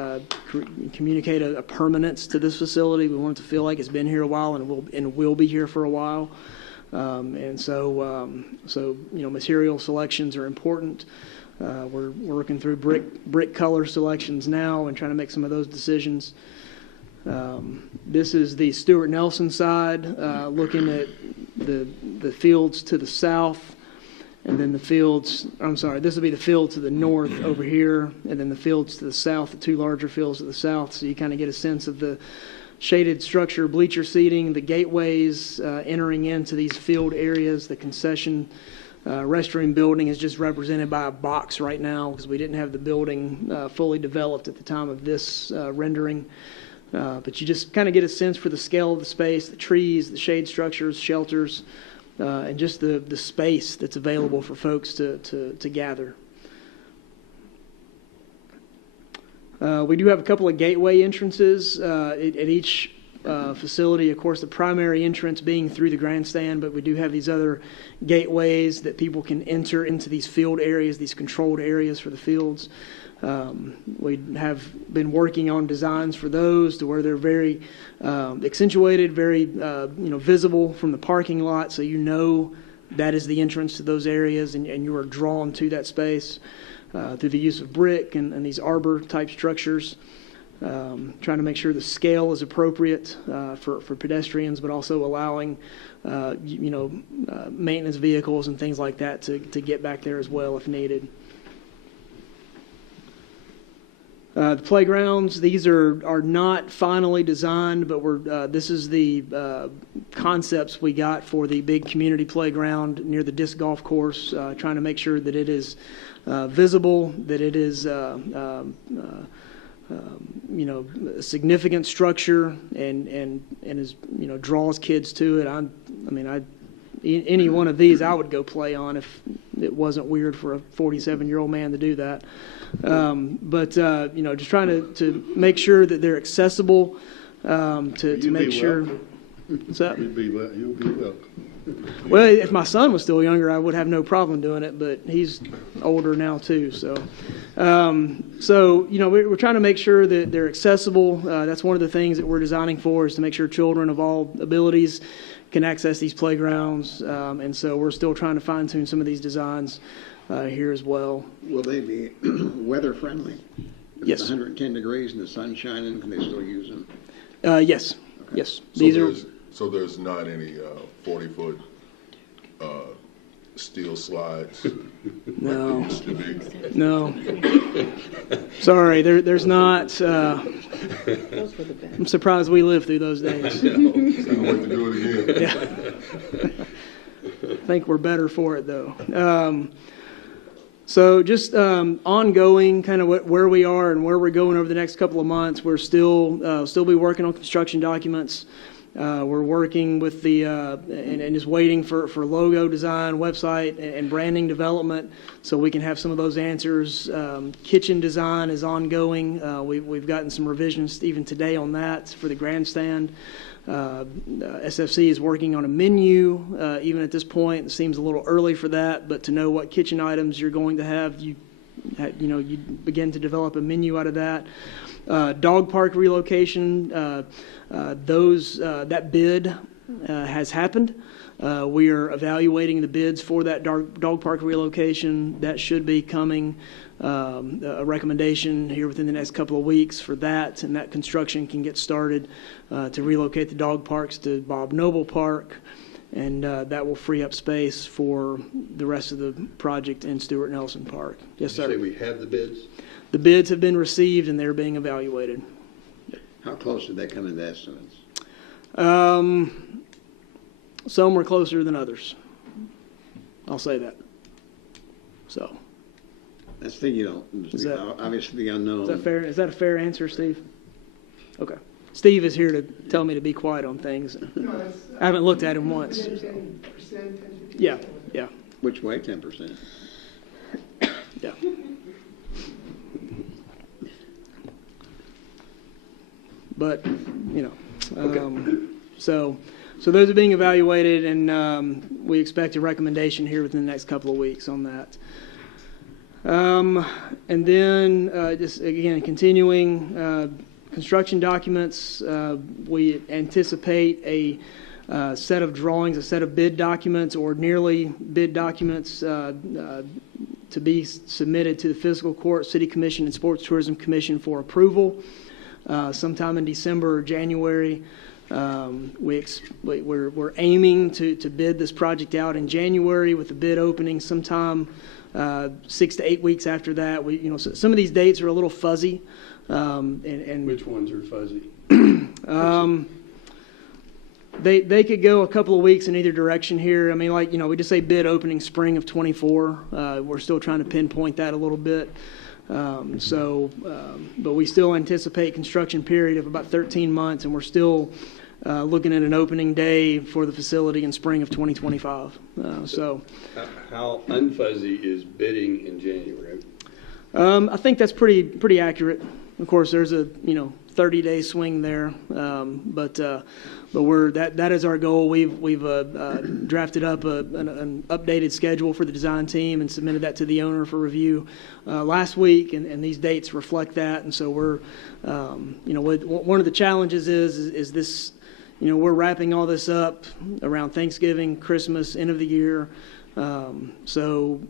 communicate a permanence to this facility. We want it to feel like it's been here a while and will be here for a while. So material selections are important. We're working through brick color selections now and trying to make some of those decisions. This is the Stuart Nelson side, looking at the fields to the south, and then this will be the field to the north over here, and then the fields to the south, the two larger fields to the south, so you kind of get a sense of the shaded structure, bleacher seating, the gateways entering into these field areas, the concession restroom building is just represented by a box right now because we didn't have the building fully developed at the time of this rendering. But you just kind of get a sense for the scale of the space, the trees, the shade structures, shelters, and just the space that's available for folks to gather. We do have a couple of gateway entrances at each facility. Of course, the primary entrance being through the grandstand, but we do have these other gateways that people can enter into these field areas, these controlled areas for the fields. We have been working on designs for those to where they're very accentuated, very visible from the parking lot, so that is the entrance to those areas, and you are drawn to that space through the use of brick and these arbor type structures. Trying to make sure the scale is appropriate for pedestrians, but also allowing maintenance vehicles and things like that to get back there as well if needed. The playgrounds, these are not finally designed, but this is the concepts we got for the big community playground near the disc golf course, trying to make sure that it is visible, that it is a significant structure and is, draws kids to it. Any one of these I would go play on if it wasn't weird for a 47-year-old man to do that. But just trying to make sure that they're accessible, to make sure. What's that? You'll be welcome. Well, if my son was still younger, I would have no problem doing it, but he's older now too. So, we're trying to make sure that they're accessible. That's one of the things that we're designing for, is to make sure children of all abilities can access these playgrounds. And so we're still trying to fine tune some of these designs here as well. Will they be weather friendly? If Yes. it's 110 degrees and the sun's shining, can they still use them? Yes. Okay. Yes. So there's not any 40-foot steel slides? No. Like there used to be? No. Sorry, there's not. Those were the best. I'm surprised we lived through those days. Can't wait to do it again. Yeah. I think we're better for it, though. So just ongoing, kind of where we are and where we're going over the next couple of months. We're still be working on construction documents. We're working with the and just waiting for logo design, website, and branding development, so we can have some of those answers. Kitchen design is ongoing. We've gotten some revisions even today on that for the grandstand. SFC is working on a menu. Even at this point, it seems a little early for that, but to know what kitchen items you're going to have, you begin to develop a menu out of that. Dog park relocation, that bid has happened. We are evaluating the bids for that dog park relocation. That should be coming, a recommendation here within the next couple of weeks for that, and that construction can get started to relocate the dog parks to Bob Noble Park, and that will free up space for the rest of the project in Stuart Nelson Park. Yes, Did you sir. say we have the bids? The bids have been received and they're being evaluated. How close did they come into estimates? Some were closer than others. I'll say that. So, That's the thing you don't, Is that- obviously the unknown. is that fair? Is that a fair answer, Steve? Okay. Steve is here to tell me to be quiet on things. I haven't looked at him once. So. Yeah, yeah, Which way, 10%? yeah. But, so those are being evaluated, and we expect a recommendation here within the next couple of weeks on that. And then, just again, continuing construction documents, we anticipate a set of drawings, a set of bid documents or nearly bid documents to be submitted to the Fiscal Court, City Commission, and Sports Tourism Commission for approval sometime in December or January. We're aiming to bid this project out in January, with the bid opening sometime 6 to 8 weeks after that. Some of these dates are a little fuzzy. And Which ones are fuzzy? They could go a couple of weeks in either direction here. I mean, we just say bid opening spring of 24. We're still trying to pinpoint that a little bit. But we still anticipate construction period of about 13 months, and we're still looking at an opening day for the facility in spring of 2025. How unfuzzy is bidding in January? I think that's pretty accurate. Of course, there's a 30-day swing there, but that is our goal. We've drafted up an updated schedule for the design team and submitted that to the owner for review last week, and these dates reflect that. And so we're one of the challenges is this. We're wrapping all this up around Thanksgiving, Christmas, end of the year. To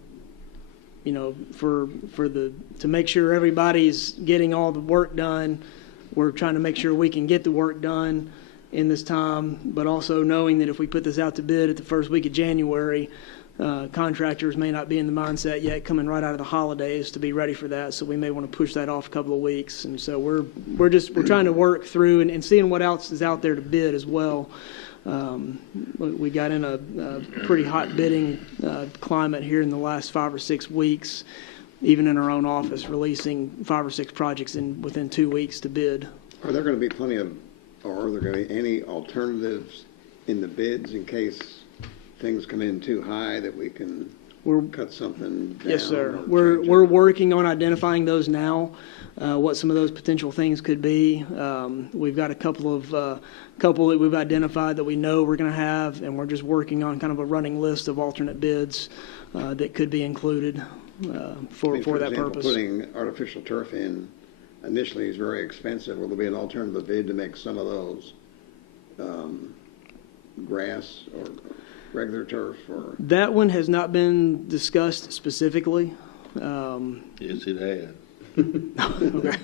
make sure everybody's getting all the work done, we're trying to make sure we can get the work done in this time, but also knowing that if we put this out to bid at the first week of January, contractors may not be in the mindset yet coming right out of the holidays to be ready for that, so we may want to push that off a couple of weeks. And so we're trying to work through and seeing what else is out there to bid as well. We got in a pretty hot bidding climate here in the last 5 or 6 weeks, even in our own office, releasing 5 or 6 projects within 2 weeks to bid. Are there going to be or are there going to be any alternatives in the bids in case things come in too high that we can cut something down? Yes, sir. or change We're it? working on identifying those now, what some of those potential things could be. We've got a couple that we've identified that we know we're going to have, and we're just working on kind of a running list of alternate bids that could be included for that example, purpose. Putting artificial turf in initially is very expensive. Will there be an alternative bid to make some of those grass or regular turf? Or That one has not been discussed specifically. Yes, it has. Okay.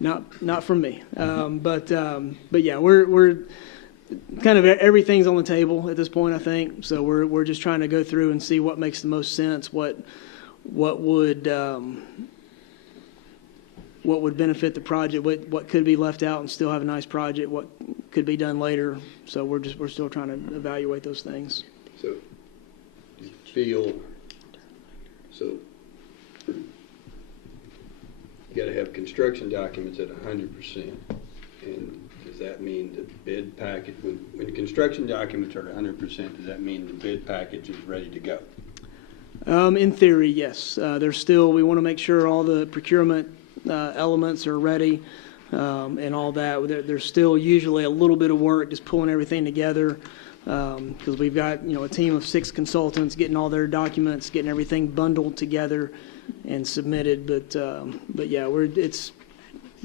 Not from me. But yeah, we're kind of everything's on the table at this point, I think. So we're just trying to go through and see what makes the most sense, what would benefit the project, what could be left out and still have a nice project, what could be done later. So we're still trying to evaluate those things. So you feel, so you got to have construction documents at 100%. And does that mean the bid package, when the construction documents are at 100%, does that mean the bid package is ready to go? In theory, yes. We want to make sure all the procurement elements are ready and all that. There's still usually a little bit of work just pulling everything together because we've got a team of 6 consultants getting all their documents, getting everything bundled together and submitted. But yeah, it's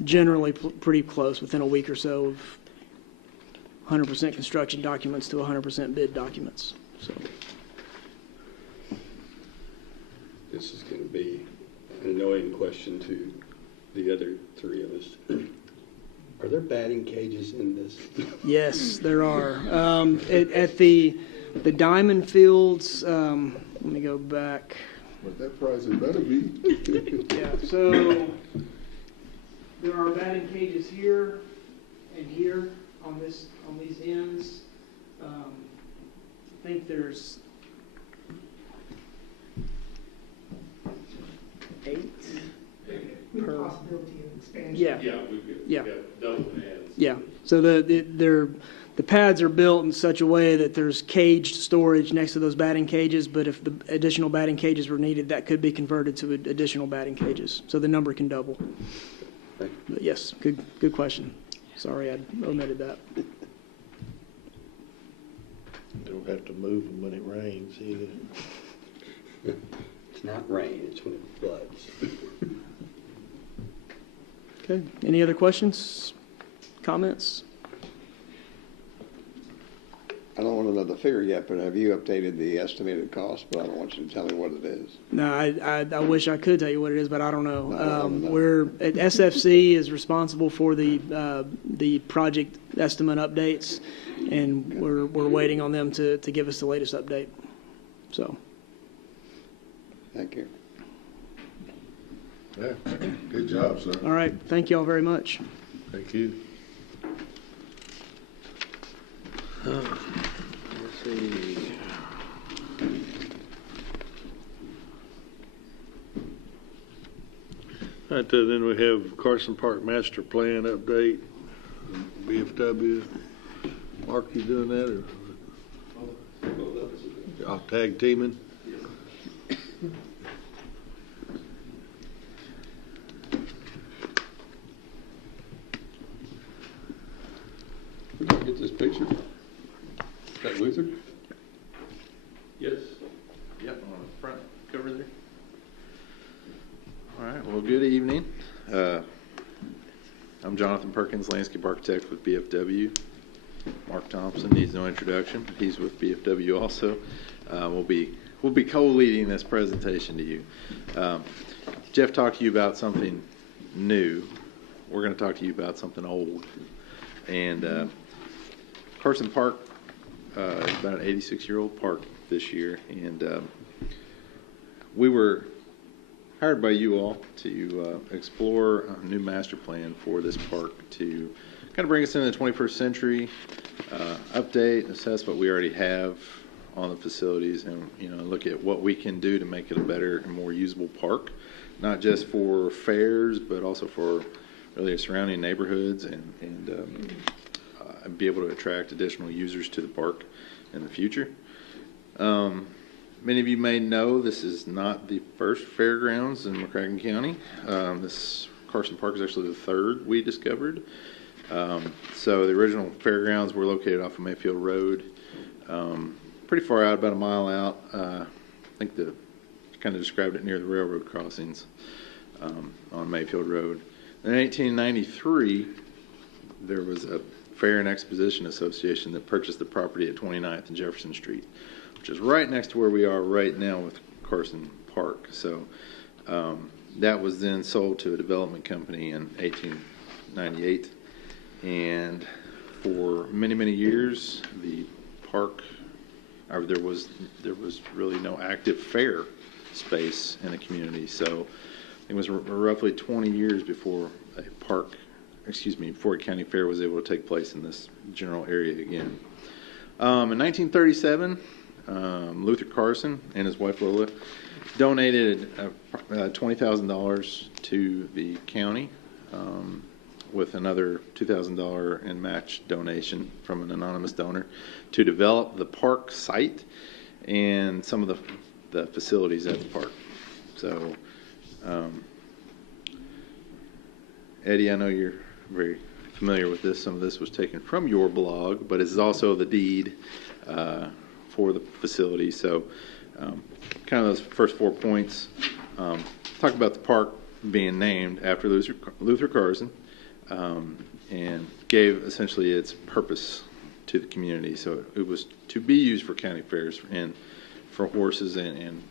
generally pretty close, within a week or so of 100% construction documents to 100% bid documents. So. This is going to be an annoying question to the other 3 of us. Are there batting cages in this? Yes, there are. At the Diamond Fields, let me go back. But that price it better be. Yeah, so there are batting cages here and here on these ends. I think there's 8 per. Possibility of expansion. Yeah. Yeah, Yeah. we've got double pads. Yeah, so the pads are built in such a way that there's caged storage next to those batting cages, but if the additional batting cages were needed, that could be converted to additional batting cages, so the number can double. But yes, good question. Sorry, I omitted that. Don't have to move them when it rains either. It's not rain, it's when it floods. Okay, any other questions, comments? I don't want to know the figure yet, but have you updated the estimated cost? But I don't want you to tell me what it is. No, I wish I could tell you what it is, but I don't know. I don't wanna know. We're at SFC is responsible for the project estimate updates, and we're waiting on them to give us the latest update. So, Thank you. Yeah, Good job, sir. all right, thank you all very much. thank you. Let's see. All right, then we have Carson Park Master Plan update, BFW. Mark, you doing that, or y'all tag teaming? Where did you get this picture? Is that Luther? Yes. Yep, on the front cover there. All right, well, good evening. I'm Jonathan Perkins, landscape architect with BFW. Mark Thompson needs no introduction. He's with BFW also. We'll be co-leading this presentation to you. Jeff talked to you about something new. We're going to talk to you about something old. And Carson Park is about an 86-year-old park this year. And we were hired by you all to explore a new master plan for this park to kind of bring us into the 21st century, update, assess what we already have on the facilities, and look at what we can do to make it a better and more usable park, not just for fairs, but also for really surrounding neighborhoods, and be able to attract additional users to the park in the future. Many of you may know this is not the first fairgrounds in McCracken County. This Carson Park is actually the third we discovered. So the original fairgrounds were located off of Mayfield Road, pretty far out, about a mile out. I think kind of described it near the railroad crossings on Mayfield Road. In 1893, there was a Fair and Exposition Association that purchased the property at 29th and Jefferson Street, which is right next to where we are right now with Carson Park. So that was then sold to a development company in 1898. And for many, many years, the park, there was really no active fair space in the community. So it was roughly 20 years before before a county fair was able to take place in this general area again. In 1937, Luther Carson and his wife Lola donated $20,000 to the county, with another $2,000 in match donation from an anonymous donor to develop the park site and some of the facilities at the park. So, Eddie, I know you're very familiar with this. Some of this was taken from your blog, but it's also the deed for the facility. So kind of those first 4 points. Talk about the park being named after Luther Carson, and gave essentially its purpose to the community. So it was to be used for county fairs and for horses and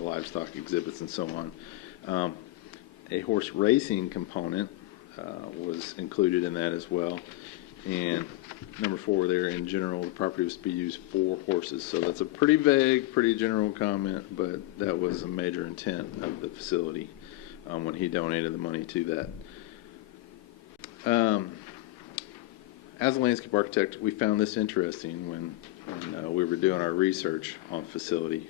livestock exhibits and so on. A horse racing component was included in that as well. And number 4 there, in general, the property was to be used for horses. So that's a pretty vague, pretty general comment, but that was a major intent of the facility when he donated the money to that. As a landscape architect, we found this interesting when we were doing our research on the facility.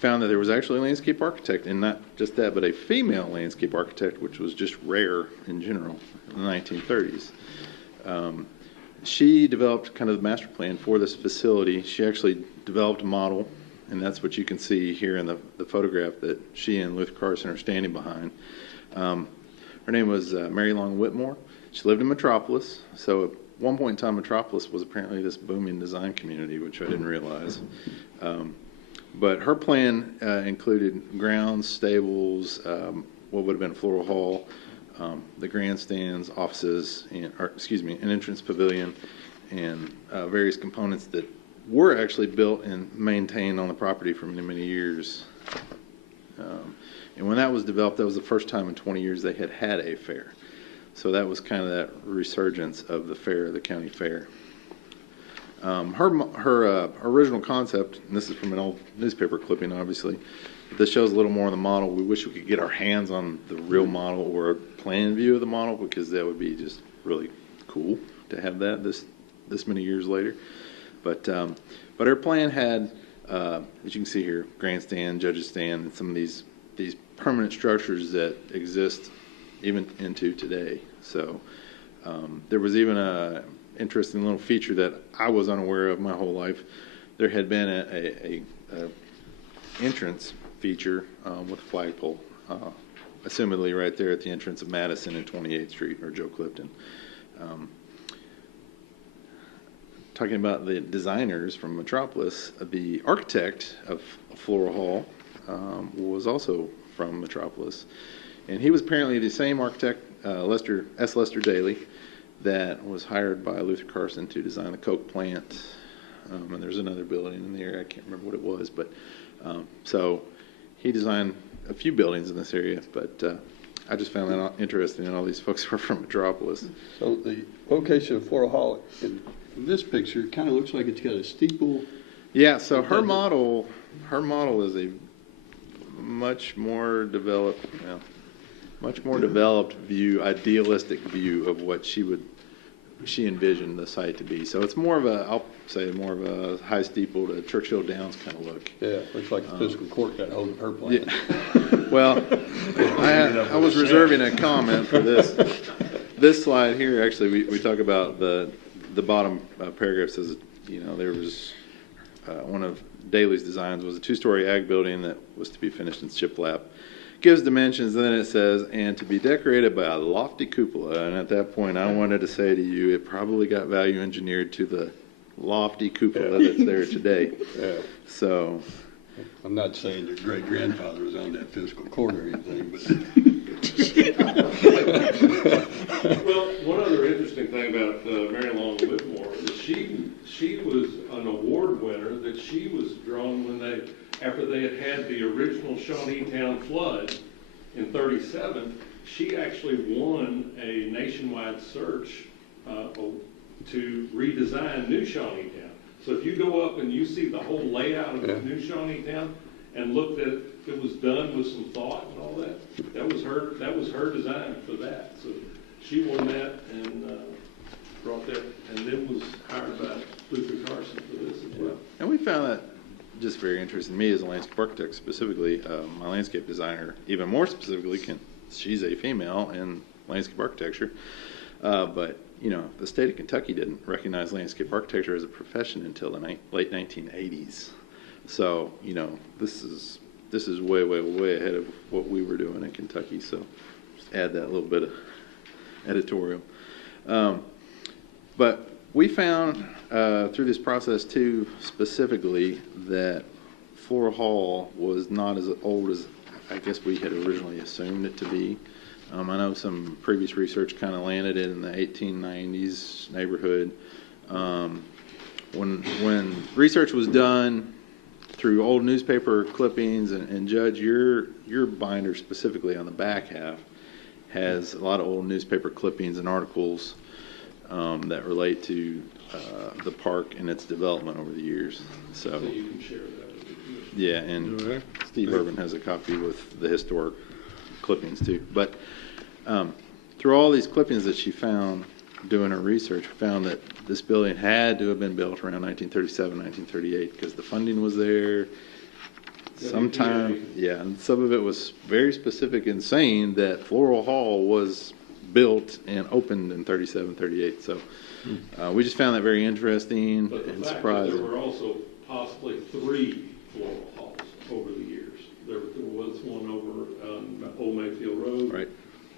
Found that there was actually a landscape architect, and not just that, but a female landscape architect, which was just rare in general in the 1930s. She developed kind of the master plan for this facility. She actually developed a model, and that's what you can see here in the photograph that she and Luther Carson are standing behind. Her name was Mary Long Whitmore. She lived in Metropolis. So at one point in time, Metropolis was apparently this booming design community, which I didn't realize. But her plan included grounds, stables, what would have been a floral hall, the grandstands, offices, an entrance pavilion, and various components that were actually built and maintained on the property for many, many years. And when that was developed, that was the first time in 20 years they had a fair. So that was kind of that resurgence of the fair, the county fair. Her original concept, and this is from an old newspaper clipping, obviously. This shows a little more of the model. We wish we could get our hands on the real model or a plan view of the model, because that would be just really cool to have that this many years later. But her plan had, as you can see here, grandstand, judges stand, and some of these permanent structures that exist even into today. So there was even a interesting little feature that I was unaware of my whole life. There had been a entrance feature with a flagpole, assumedly right there at the entrance of Madison and 28th Street, or Joe Clifton. Talking about the designers from Metropolis, the architect of Floral Hall was also from Metropolis, and he was apparently the same architect, Lester Daly, that was hired by Luther Carson to design the Coke plant. And there's another building in there, I can't remember what it was, but so he designed a few buildings in this area, but I just found that interesting, and all these folks were from Metropolis. So the location of Floral Hall in this picture kind of looks like it's got a steeple Yeah, so her model is a much more developed view, idealistic view of what she envisioned the site to be. So it's more of a, I'll say more of a high steeple to Churchill Downs kind of look. Yeah, looks like the fiscal court got hold of her plan. Yeah. Well, I was reserving a comment for this. This slide here, actually, we talk about the bottom paragraph says, there was one of Daly's designs was a 2-story ag building that was to be finished in shiplap. Gives dimensions, and then it says, and to be decorated by a lofty cupola. And at that point, I wanted to say to you, it probably got value engineered to the lofty cupola that's there today. Yeah. So, I'm not saying your great-grandfather was on that fiscal court or anything, but. Well, one other interesting thing about Mary Long Whitmore is she was an award winner that she was drawn after they had the original Shawneetown flood in '37. She actually won a nationwide search to redesign New Shawneetown. So if you go up and you see the whole layout of New Shawneetown and look that it was done with some thought and all that, that was her design for that. So she won that and brought that, and then was hired by Luther Carson for this as well. and we found that just very interesting. Me as a landscape architect specifically, my landscape designer, even more specifically, she's a female in landscape architecture, but the state of Kentucky didn't recognize landscape architecture as a profession until the late 1980s. So this is way ahead of what we were doing in Kentucky. So just add that little bit of editorial. But we found through this process too, specifically, that Floral Hall was not as old as I guess we had originally assumed it to be. I know some previous research kind of landed it in the 1890s neighborhood. When research was done through old newspaper clippings, and Judge, your binder specifically on the back half has a lot of old newspaper clippings and articles that relate to the park and its development over the years. So You can share that with the commission. yeah, and Steve Urban has a copy with the historic clippings too. But through all these clippings that she found doing her research, found that this building had to have been built around 1937, 1938 because the funding was there. Sometime, yeah, and some of it was very specific in saying that Floral Hall was built and opened in 37, 38. So we just found that very interesting But the and fact surprising. that there were also possibly 3 floral halls over the years. There was one over on Old Mayfield Road. Right.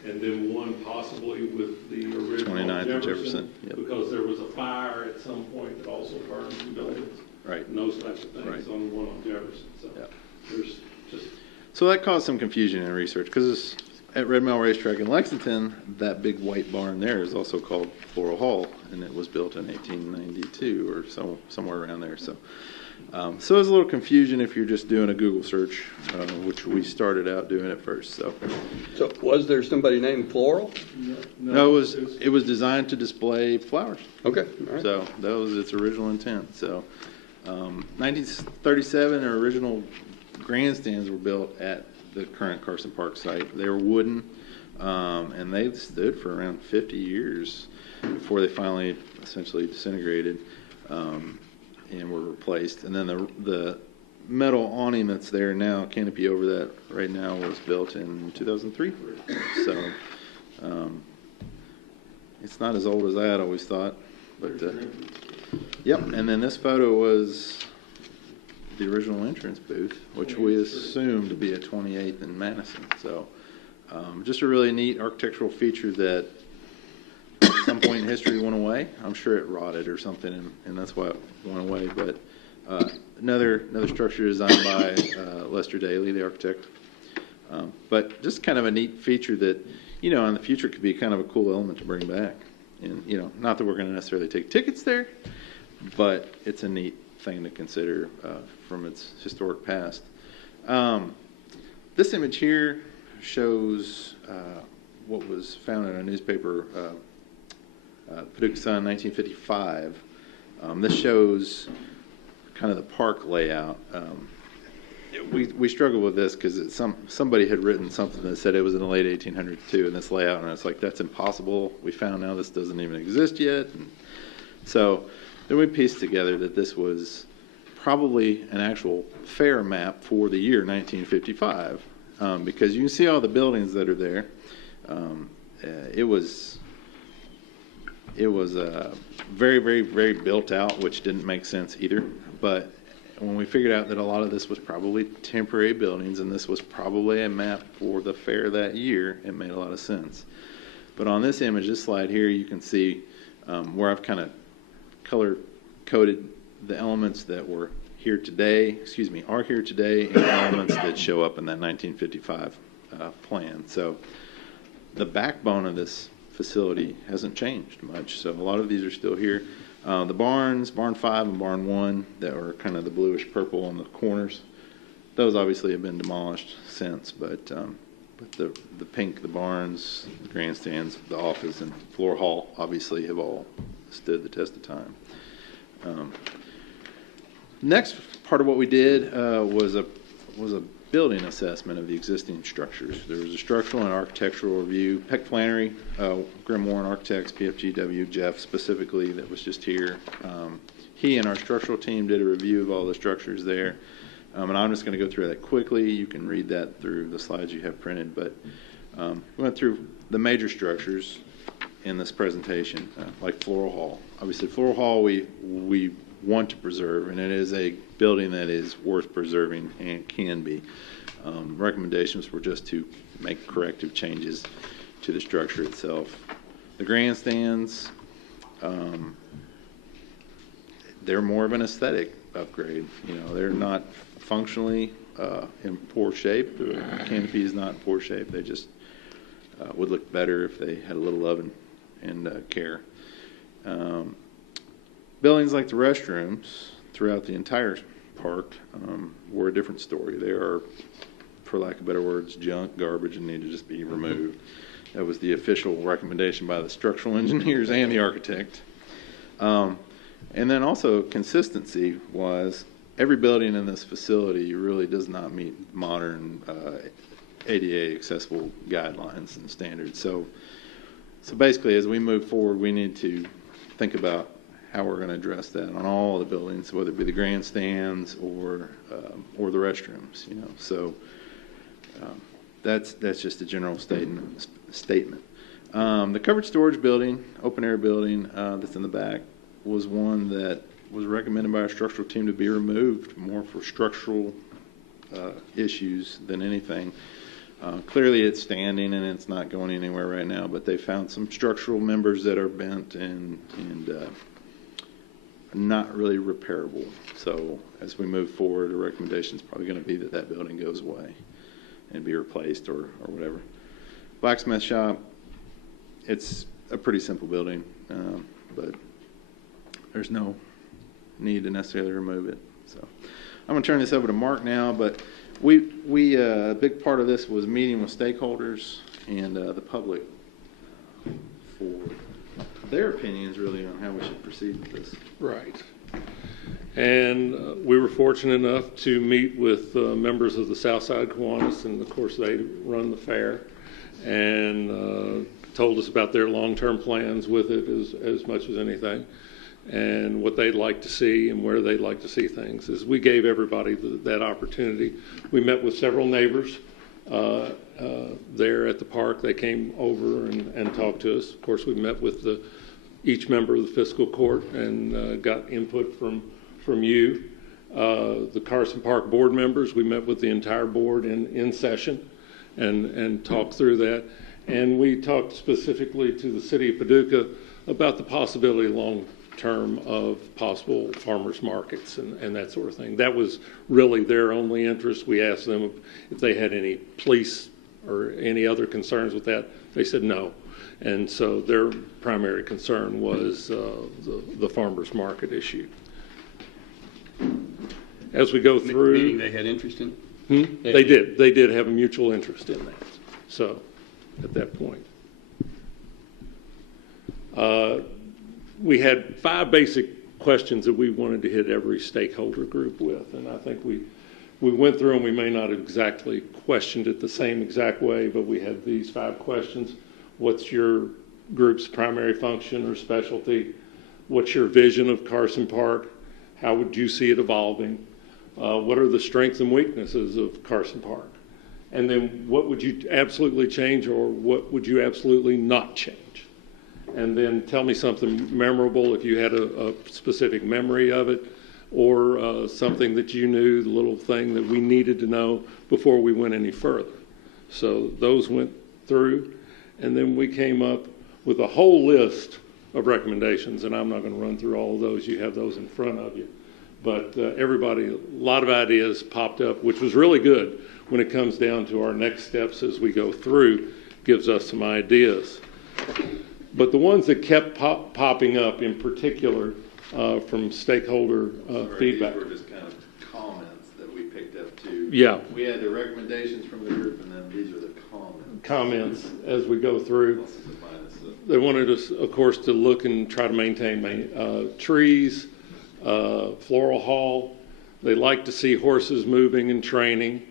And then one possibly with the original 29th and Jefferson. Jefferson, yep. Because there was a fire at some point that also burned 2 buildings. Right. And those types of things Right. on one on Jefferson. So Yep. there's just. So that caused some confusion in research because at Red Mile Racetrack in Lexington, that big white barn there is also called Floral Hall, and it was built in 1892 or somewhere around there. So there's a little confusion if you're just doing a Google search, which we started out doing at first. So was there somebody named Floral? no, it was designed to display flowers. Okay, all right. So that was its original intent. So 1937, our original grandstands were built at the current Carson Park site. They were wooden, and they stood for around 50 years before they finally essentially disintegrated and were replaced. And then the metal awning that's there now, canopy over that right now, was built in 2003. So it's not as old as I had always thought. But yep, and then this photo was the original entrance booth, which we assumed to be at 28th and Madison. So just a really neat architectural feature that at some point in history went away. I'm sure it rotted or something, and that's why it went away. But another structure designed by Lester Daly, the architect. But just kind of a neat feature that, in the future could be kind of a cool element to bring back. And, not that we're going to necessarily take tickets there, but it's a neat thing to consider from its historic past. This image here shows what was found in a newspaper, Paducah Sun, 1955. This shows kind of the park layout. We struggled with this because somebody had written something that said it was in the late 1800s too in this layout, and it's like, that's impossible. We found now this doesn't even exist yet. And so then we pieced together that this was probably an actual fair map for the year 1955, because you can see all the buildings that are there. It was very, very, very built out, which didn't make sense either. But when we figured out that a lot of this was probably temporary buildings and this was probably a map for the fair that year, it made a lot of sense. But on this image, this slide here, you can see where I've kind of color-coded the elements that were here today, are here today, and elements that show up in that 1955 plan. So the backbone of this facility hasn't changed much. So a lot of these are still here. The barns, Barn 5 and Barn 1, that were kind of the bluish purple on the corners, those obviously have been demolished since, but the pink, the barns, the grandstands, the office, and floor hall obviously have all stood the test of time. Next part of what we did was a building assessment of the existing structures. There was a structural and architectural review. Peck Flannery, Grim Warren Architects, PFGW, Jeff specifically, that was just here. He and our structural team did a review of all the structures there. And I'm just going to go through that quickly. You can read that through the slides you have printed. But we went through the major structures in this presentation, like Floral Hall. Obviously, Floral Hall we want to preserve, and it is a building that is worth preserving and can be. Recommendations were just to make corrective changes to the structure itself. The grandstands, they're more of an aesthetic upgrade. You know, they're not functionally in poor shape. The canopy is not in poor shape. They just would look better if they had a little love and care. Buildings like the restrooms throughout the entire park were a different story. They are, for lack of better words, junk, garbage, and need to just be removed. That was the official recommendation by the structural engineers and the architect. And then also consistency was every building in this facility really does not meet modern ADA accessible guidelines and standards. So basically, as we move forward, we need to think about how we're going to address that on all the buildings, whether it be the grandstands or the restrooms. You know, so that's just a general statement. The covered storage building, open air building that's in the back, was one that was recommended by our structural team to be removed, more for structural issues than anything. Clearly it's standing and it's not going anywhere right now, but they found some structural members that are bent and not really repairable. So as we move forward, the recommendation is probably going to be that building goes away and be replaced or whatever. Blacksmith shop, it's a pretty simple building, but there's no need to necessarily remove it. So I'm going to turn this over to Mark now, but we a big part of this was meeting with stakeholders and the public for their opinions really on how we should proceed with this. Right. And we were fortunate enough to meet with members of the Southside Kiwanis, and of course they run the fair, and told us about their long-term plans with it as much as anything, and what they'd like to see and where they'd like to see things. As we gave everybody that opportunity, we met with several neighbors there at the park. They came over and talked to us. Of course, we met with each member of the fiscal court and got input from you. The Carson Park board members, we met with the entire board in session and talked through that. And we talked specifically to the city of Paducah about the possibility long-term of possible farmers markets and that sort of thing. That was really their only interest. We asked them if they had any police or any other concerns with that. They said no. And so their primary concern was the farmers market issue. As we go through... Meaning they had interest in? They did. They did have a mutual interest in that. So, at that point. We had 5 basic questions that we wanted to hit every stakeholder group with. And I think we went through and we may not have exactly questioned it the same exact way, but we had these 5 questions. What's your group's primary function or specialty? What's your vision of Carson Park? How would you see it evolving? What are the strengths and weaknesses of Carson Park? And then what would you absolutely change, or what would you absolutely not change? And then tell me something memorable if you had a specific memory of it, or something that you knew, the little thing that we needed to know before we went any further. So those went through, and then we came up with a whole list of recommendations, and I'm not going to run through all of those. You have those in front of you. But everybody, a lot of ideas popped up, which was really good when it comes down to our next steps as we go through, gives us some ideas. But the ones that kept popping up in particular from stakeholder feedback. These were just kind of comments that we picked up too. Yeah. We had the recommendations from the group, and then these are the comments as we go through. They wanted us, of course, to look and try to maintain trees, floral haul. They like to see horses moving and training,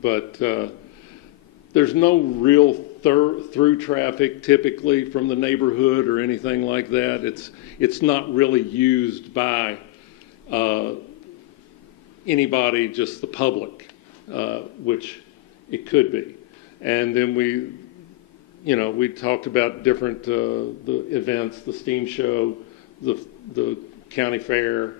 but there's no real through traffic typically from the neighborhood or anything like that. It's not really used by anybody, just the public, which it could be. And then we talked about different the events, the steam show, the county fair,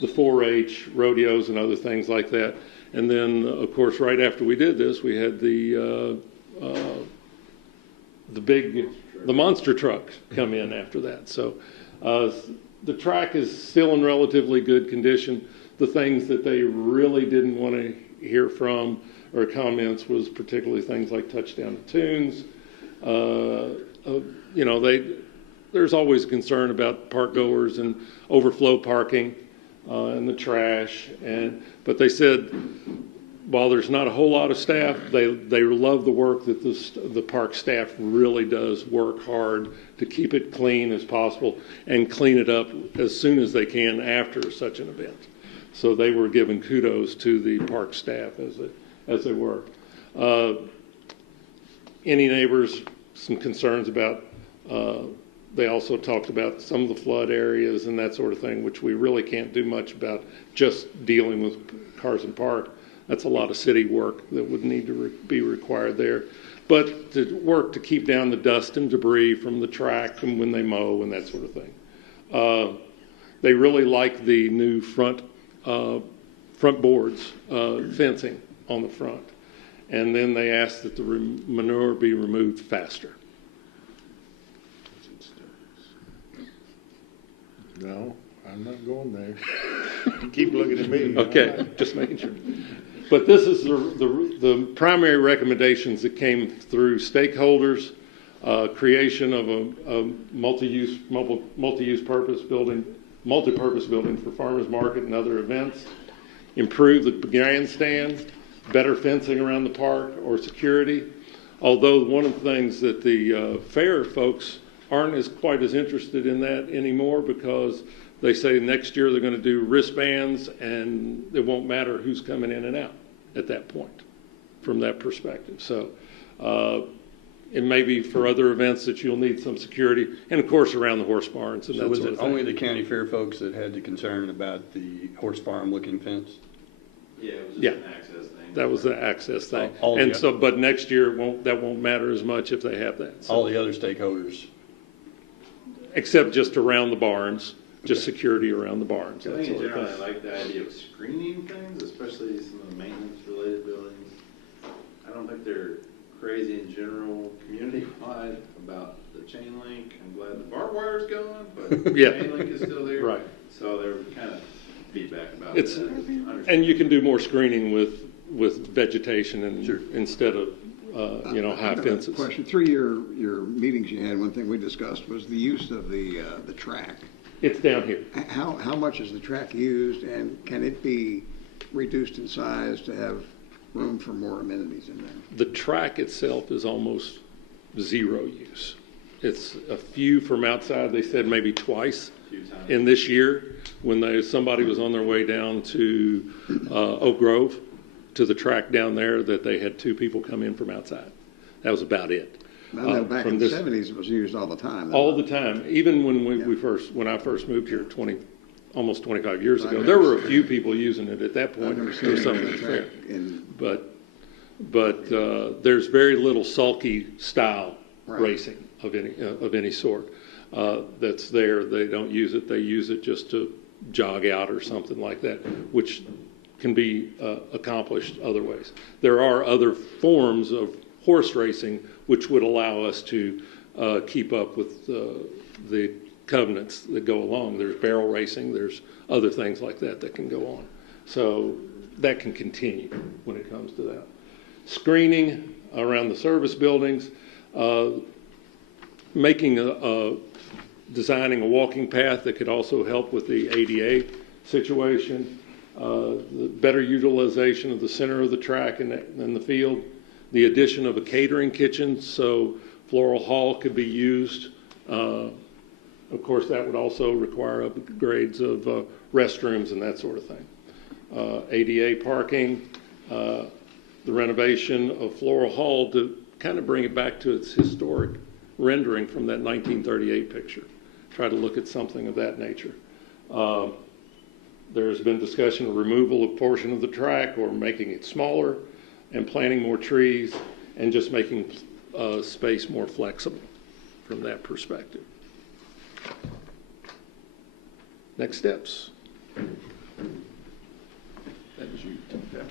the 4-H rodeos, and other things like that. And then, of course, right after we did this, we had the monster trucks come in after that. So the track is still in relatively good condition. The things that they really didn't want to hear from or comments was particularly things like touchdown tunes. There's always a concern about park goers and overflow parking and the trash. But they said, while there's not a whole lot of staff, they love the work that the park staff really does work hard to keep it clean as possible and clean it up as soon as they can after such an event. So they were giving kudos to the park staff as they were. Any neighbors, some concerns about, they also talked about some of the flood areas and that sort of thing, which we really can't do much about just dealing with Carson Park. That's a lot of city work that would need to be required there. But to work to keep down the dust and debris from the track and when they mow and that sort of thing. They really like the new front boards, fencing on the front. And then they asked that the manure be removed faster. No, I'm not going there. Keep looking at me. Okay, just making sure. But this is the primary recommendations that came through stakeholders, creation of a multi-use purpose building, multi-purpose building for farmers market and other events, improve the grandstand, better fencing around the park or security. Although one of the things that the fair folks aren't quite as interested in that anymore, because they say next year they're going to do wristbands and it won't matter who's coming in and out at that point from that perspective. So it may be for other events that you'll need some security, and of course around the horse barns and So that was sort it of thing. only the county fair folks that had the concern about the horse farm looking fence? Yeah, it was just Yeah. an access thing. That was the access thing. All And the- so, but next year that won't matter as much if they have that. So, All the other stakeholders. except just around the barns, just security around the barns. I that think in sort of general, thing. I like the idea of screening things, especially some of the maintenance-related buildings. I don't think they're crazy in general, community-wide, about the chain link. I'm glad the barbed wire's gone, but the Yeah. chain link is still there. Right. So there was kind of feedback about It's, that. and you can do more screening with vegetation and instead of high fences. Question, through your meetings you had, one thing we discussed was the use of the track. It's down here. How much is the track used, and can it be reduced in size to have room for more amenities in there? The track itself is almost zero use. It's a few from outside. They said maybe twice in this year when somebody was on their way down to Oak Grove to the track down there that they had 2 people come in from outside. That was about it. Well, then back in the 70s, it was used all the time. All the time. Even when when I first moved here almost 25 years ago, there were a few people using it at that point. There was something fair. But there's very little sulky style racing of any sort that's there. They don't use it. They use it just to jog out or something like that, which can be accomplished other ways. There are other forms of horse racing which would allow us to keep up with the covenants that go along. There's barrel racing. There's other things like that can go on. So that can continue when it comes to that. Screening around the service buildings, designing a walking path that could also help with the ADA situation, the better utilization of the center of the track and the field, the addition of a catering kitchen so Floral Hall could be used. Of course, that would also require upgrades of restrooms and that sort of thing. ADA parking, the renovation of Floral Hall to kind of bring it back to its historic rendering from that 1938 picture. Try to look at something of that nature. There's been discussion of removal of portion of the track or making it smaller and planting more trees and just making space more flexible from that perspective. Next steps. That was you. Okay.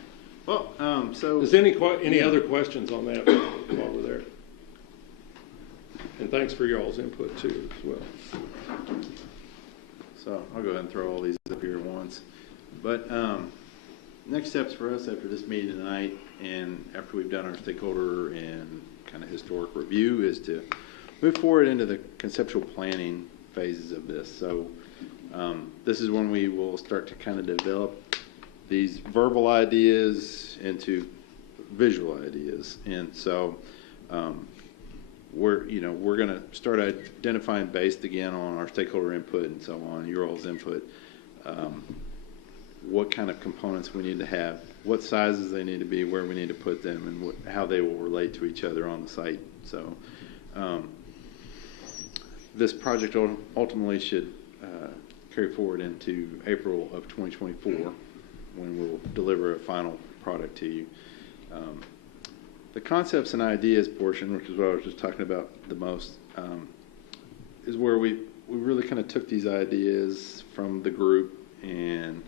Well, so is any other questions on that while we're there? And thanks for y'all's input too as well. So I'll go ahead and throw all these up here at once. But next steps for us after this meeting tonight and after we've done our stakeholder and kind of historic review is to move forward into the conceptual planning phases of this. So this is when we will start to kind of develop these verbal ideas into visual ideas. And so we're going to start identifying based again on our stakeholder input and so on, your all's input, what kind of components we need to have, what sizes they need to be, where we need to put them, and how they will relate to each other on the site. So this project ultimately should carry forward into April of 2024 when we'll deliver a final product to you. The concepts and ideas portion, which is what I was just talking about the most, is where we really kind of took these ideas from the group and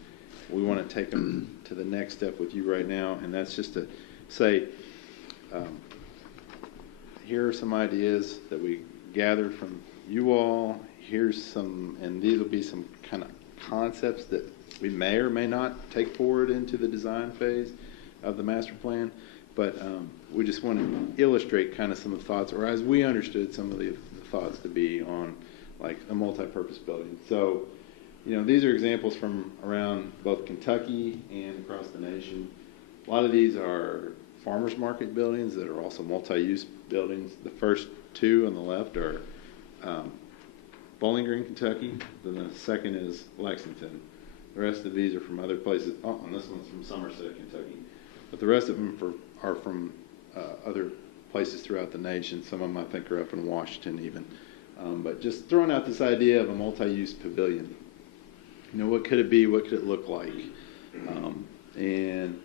we want to take them to the next step with you right now, and that's just to say, here are some ideas that we gathered from you all. Here's some, and these will be some kind of concepts that we may or may not take forward into the design phase of the master plan. But we just want to illustrate kind of some of the thoughts, or as we understood some of the thoughts to be on like a multi-purpose building. So, these are examples from around both Kentucky and across the nation. A lot of these are farmers market buildings that are also multi-use buildings. The first two on the left are Bowling Green, Kentucky. Then the second is Lexington. The rest of these are from other places. Oh, and this one's from Somerset, Kentucky. But the rest of them are from other places throughout the nation. Some of them I think are up in Washington even. But just throwing out this idea of a multi-use pavilion. What could it be? What could it look like? And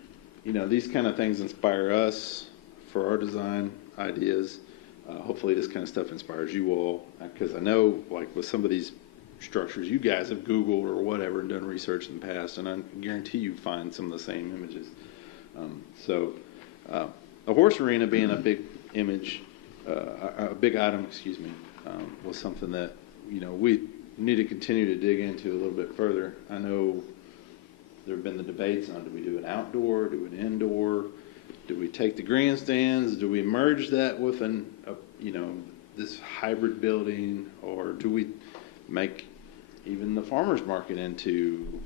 these kind of things inspire us for our design ideas. Hopefully this kind of stuff inspires you all, because I know like with some of these structures you guys have Googled or whatever and done research in the past, and I guarantee you find some of the same images. So a horse arena being a big image, a big item, was something that, we need to continue to dig into a little bit further. I know there have been the debates on, do we do an outdoor, do an indoor, do we take the grandstands, do we merge that with this hybrid building, or do we make even the farmer's market into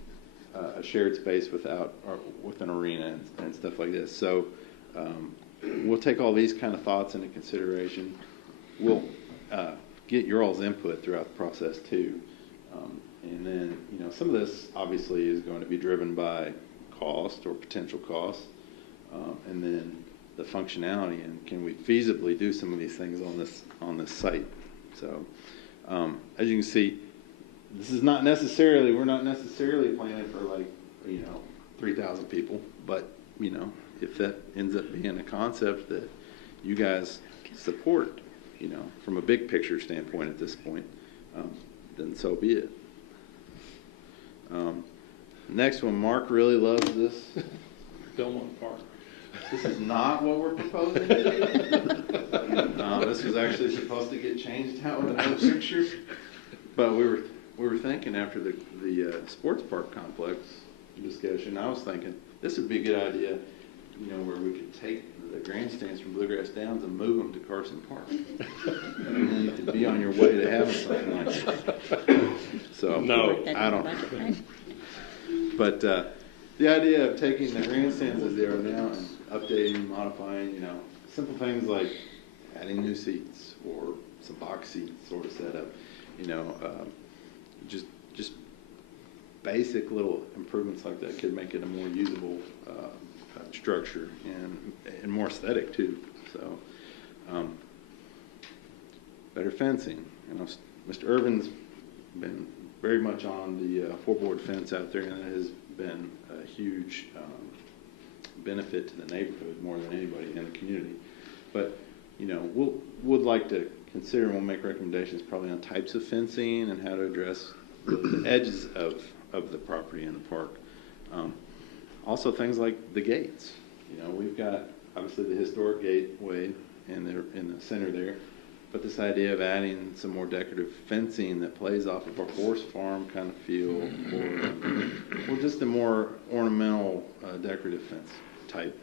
a shared space with an arena and stuff like this. So we'll take all these kind of thoughts into consideration. We'll get your all's input throughout the process too. And then, some of this obviously is going to be driven by cost or potential cost, and then the functionality, and can we feasibly do some of these things on this site. So, as you can see, this is not necessarily, we're not necessarily planning for 3,000 people, but, if that ends up being a concept that you guys support, from a big picture standpoint at this point, then so be it. Next one, Mark really loves this. Belmont Park. This is not what we're proposing. This was actually supposed to get changed out with another picture, but we were thinking after the sports park complex discussion, I was thinking this would be a good idea, where we could take the grandstands from Bluegrass Downs and move them to Carson Park, and then you could be on your way to having something like that. So No. I don't. But the idea of taking the grandstands as they are now and updating, modifying, simple things like adding new seats or some box seats sort of setup, just basic little improvements like that could make it a more usable structure and more aesthetic too. So better fencing. Mr. Irvin's been very much on the 4-board fence out there, and it has been a huge benefit to the neighborhood more than anybody in the community. But would like to consider, and we'll make recommendations probably on types of fencing and how to address the edges of the property in the park. Also things like the gates. We've got obviously the historic gateway in the center there, but this idea of adding some more decorative fencing that plays off of a horse farm kind of feel, or just a more ornamental decorative fence type.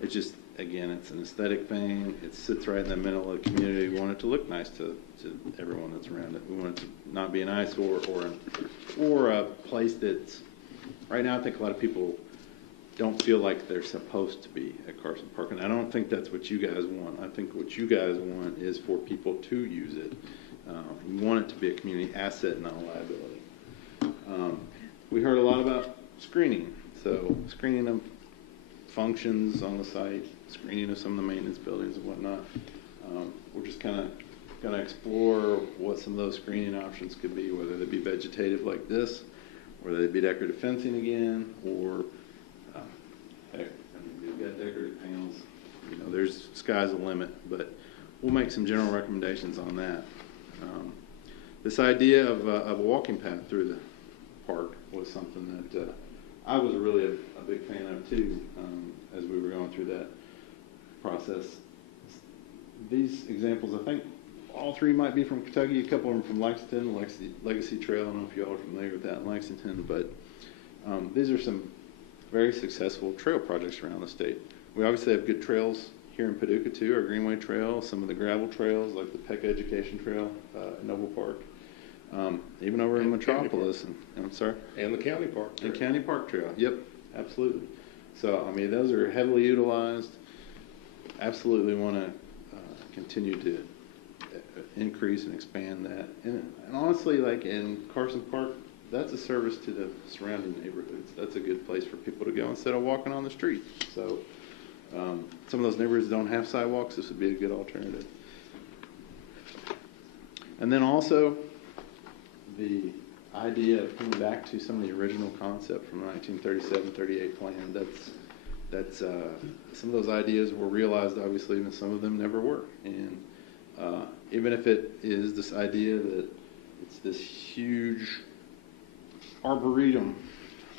It's just, again, it's an aesthetic thing. It sits right in the middle of the community. We want it to look nice to everyone that's around it. We want it to not be an eyesore or a place that's, right now I think a lot of people don't feel like they're supposed to be at Carson Park, and I don't think that's what you guys want. I think what you guys want is for people to use it. You want it to be a community asset, not a liability. We heard a lot about screening, so screening of functions on the site, screening of some of the maintenance buildings and whatnot. We're just kind of going to explore what some of those screening options could be, whether they be vegetative like this, whether they be decorative fencing again, or we've got decorative panels. There's sky's the limit, but we'll make some general recommendations on that. This idea of a walking path through the park was something that I was really a big fan of too, as we were going through that process. These examples, I think all three might be from Kentucky, a couple of them from Lexington, Legacy Trail. I don't know if you all are familiar with that in Lexington, but these are some very successful trail projects around the state. We obviously have good trails here in Paducah too, our Greenway Trail, some of the gravel trails like the Peck Education Trail at Noble Park, even over in Metropolis. And I'm sorry? And the county park. The county park trail, yep, absolutely. So, those are heavily utilized. Absolutely want to continue to increase and expand that. And honestly, like in Carson Park, that's a service to the surrounding neighborhoods. That's a good place for people to go instead of walking on the street. So some of those neighborhoods don't have sidewalks. This would be a good alternative. And then also the idea of coming back to some of the original concept from the 1937-38 plan. That's some of those ideas were realized, obviously, and some of them never were. And even if it is this idea that it's this huge arboretum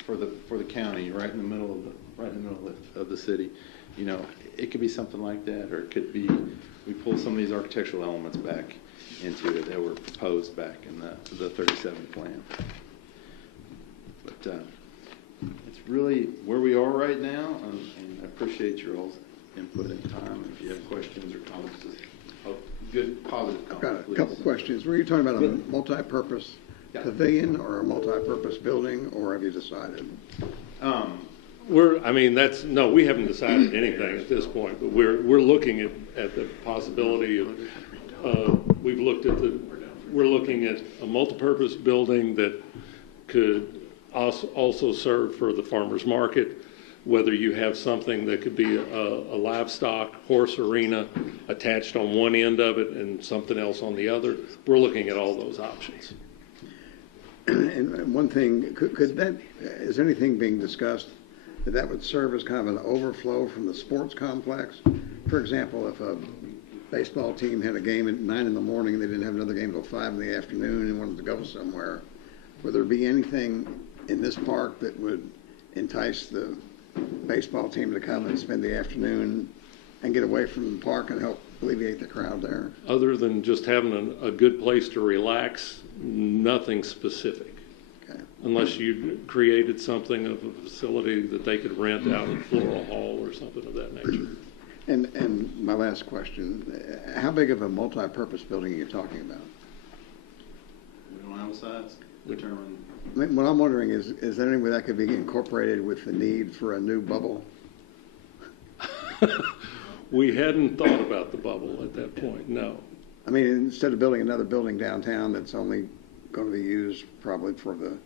for the county, right in the middle of the city, it could be something like that, or it could be we pull some of these architectural elements back into it that were proposed back in the 37 plan. But it's really where we are right now, and I appreciate your all's input and time. If you have questions or comments, just good positive comments. I've got a please. couple questions. Were you talking about a multi-purpose pavilion or a multi-purpose building, or have you decided? We haven't decided anything at this point, but we're looking at the possibility of, we've looked at we're looking at a multipurpose building that could also serve for the farmer's market, whether you have something that could be a livestock horse arena attached on one end of it and something else on the other. We're looking at all those options. And one thing, could that, is there anything being discussed that would serve as kind of an overflow from the sports complex? For example, if a baseball team had a game at 9 in the morning and they didn't have another game until 5 in the afternoon and wanted to go somewhere, would there be anything in this park that would entice the baseball team to come and spend the afternoon and get away from the park and help alleviate the crowd there? Other than just having a good place to relax, nothing specific. Okay. Unless you created something of a facility that they could rent out in Floral Hall or something of that nature. And my last question, how big of a multi-purpose building are you talking about? We don't have a size determined. I mean, what I'm wondering is there any way that could be incorporated with the need for a new bubble? We hadn't thought about the bubble at that point, no. I mean, instead of building another building downtown that's only going to be used probably for the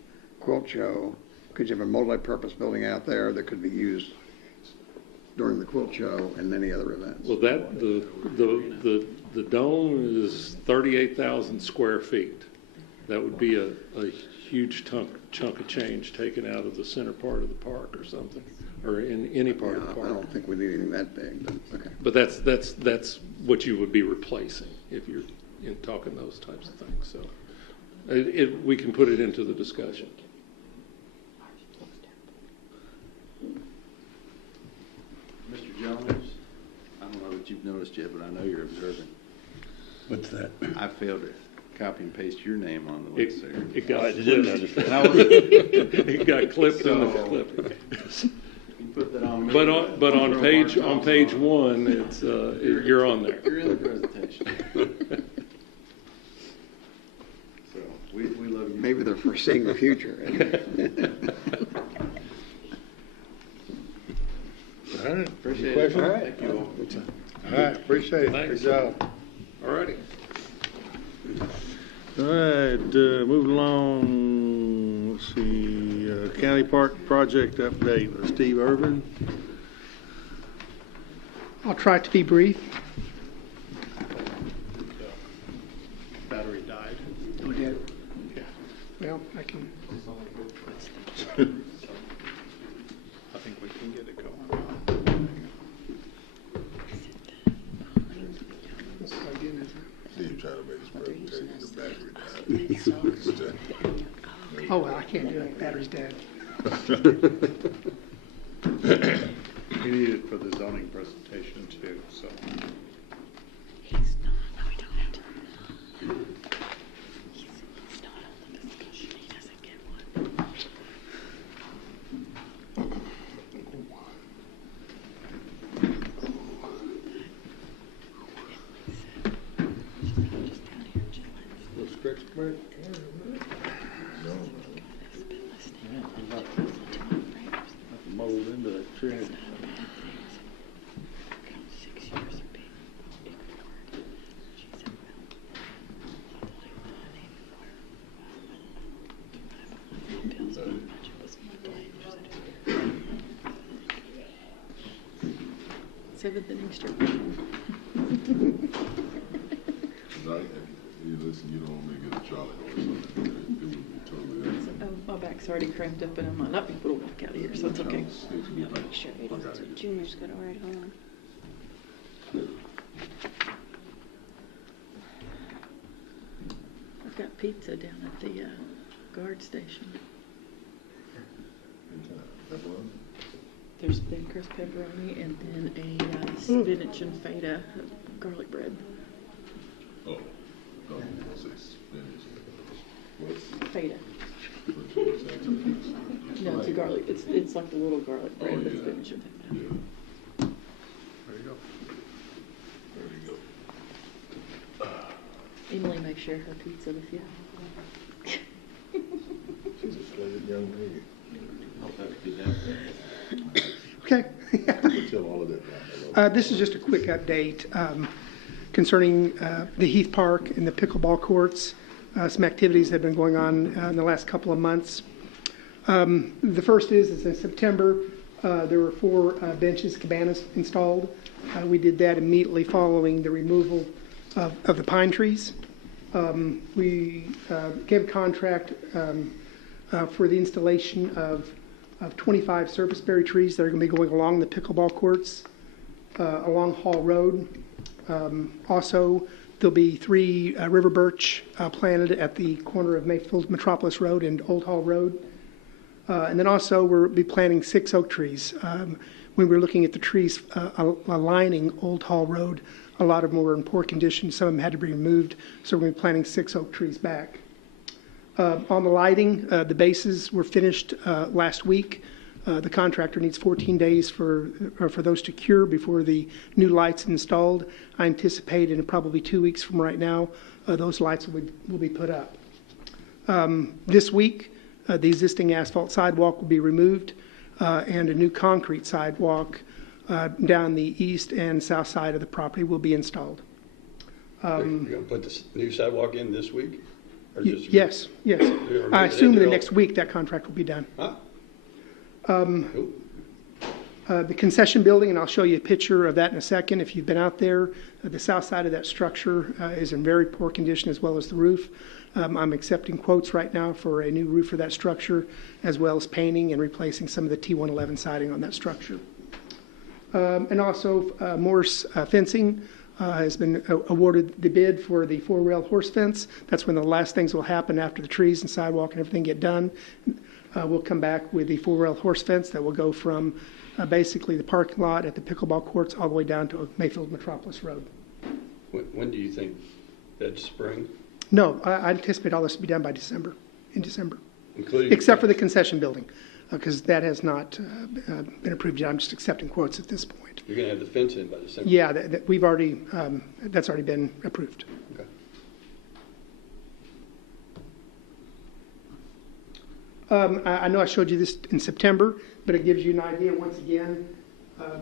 quilt show, could you have a multi-purpose building out there that could be used during the quilt show and many other events? Well, that the dome is 38,000 square feet. That would be a huge chunk of change taken out of the center part of the park or something, or in any part of the park. I don't think we need anything that big, but okay. But that's what you would be replacing if you're talking those types of things. So we can put it into the discussion. Mr. Jones, I don't know that you've noticed yet, but I know you're observing. What's that? I failed to copy and paste your name on the list there. It got It it got clipped in the clipping. You put that on me. But on page one, it's you're on there. You're in the presentation. So we love you. Maybe they're foreseeing the future. All right. Appreciate Questions? it. All right. Thank you all. All right, appreciate it. Thanks. Good job. All righty. All right, moving along, let's see, County Park Project update with Steve Irvin. I'll try to be brief. Battery died. Oh, did? Yeah. Well, I can. I think we can get it going. This is again, isn't Steve trying to make his presentation, the battery died. it? Oh, well, I can't do it. Battery's dead. We need it for the zoning presentation too, so. He's not. No, we don't have to. He's not on the discussion. He doesn't get one. Mold into that tree. Seventh inning stretch. You listen, you don't want me to get a Charlie horse on it. It would be totally. Oh, my back's already cramped up and I might not be able to walk out of here, so it's okay. Make sure he doesn't. Junior's got to ride home. I've got pizza down at the guard station. There's thin crust pepperoni and then a spinach and feta garlic bread. Oh, no, say spinach. Feta. No, it's a garlic. It's like the little garlic bread with spinach and feta. Yeah. There you go. There you go. Emily may share her pizza with you. She's a pleasant young lady. Okay. We'll tell all of that. This is just a quick update concerning the Heath Park and the pickleball courts. some activities that have been going on in the last couple of months. The first is in September, there were 4 benches, cabanas installed. We did that immediately following the removal of the pine trees. We gave a contract for the installation of 25 serviceberry trees that are going to be going along the pickleball courts, along Hall Road. Also, there'll be 3 river birch planted at the corner of Mayfield Metropolis Road and Old Hall Road. And then also we'll be planting 6 oak trees. When we're looking at the trees aligning Old Hall Road, a lot of them were in poor condition. Some of them had to be removed, so we're going to be planting 6 oak trees back. On the lighting, the bases were finished last week. The contractor needs 14 days for those to cure before the new lights installed. I anticipate in probably 2 weeks from right now, those lights will be put up. This week, the existing asphalt sidewalk will be removed, and a new concrete sidewalk down the east and south side of the property will be installed. You're going to put the new sidewalk in this week? Or just Yes. I assume in the next week that contract will be done. Huh? The concession building, and I'll show you a picture of that in a second. If you've been out there, the south side of that structure is in very poor condition, as well as the roof. I'm accepting quotes right now for a new roof for that structure, as well as painting and replacing some of the T111 siding on that structure. And also Morse Fencing has been awarded the bid for the 4-rail horse fence. That's when the last things will happen after the trees and sidewalk and everything get done. We'll come back with the 4-rail horse fence that will go from basically the parking lot at the pickleball courts all the way down to Mayfield Metropolis Road. When do you think? That's spring? No, I anticipate all this to be done by December, in December. Including except for the concession building, because that has not been approved yet. I'm just accepting quotes at this point. You're going to have the fence in by December? Yeah, we've already, that's already been approved. Okay. I know I showed you this in September, but it gives you an idea once again,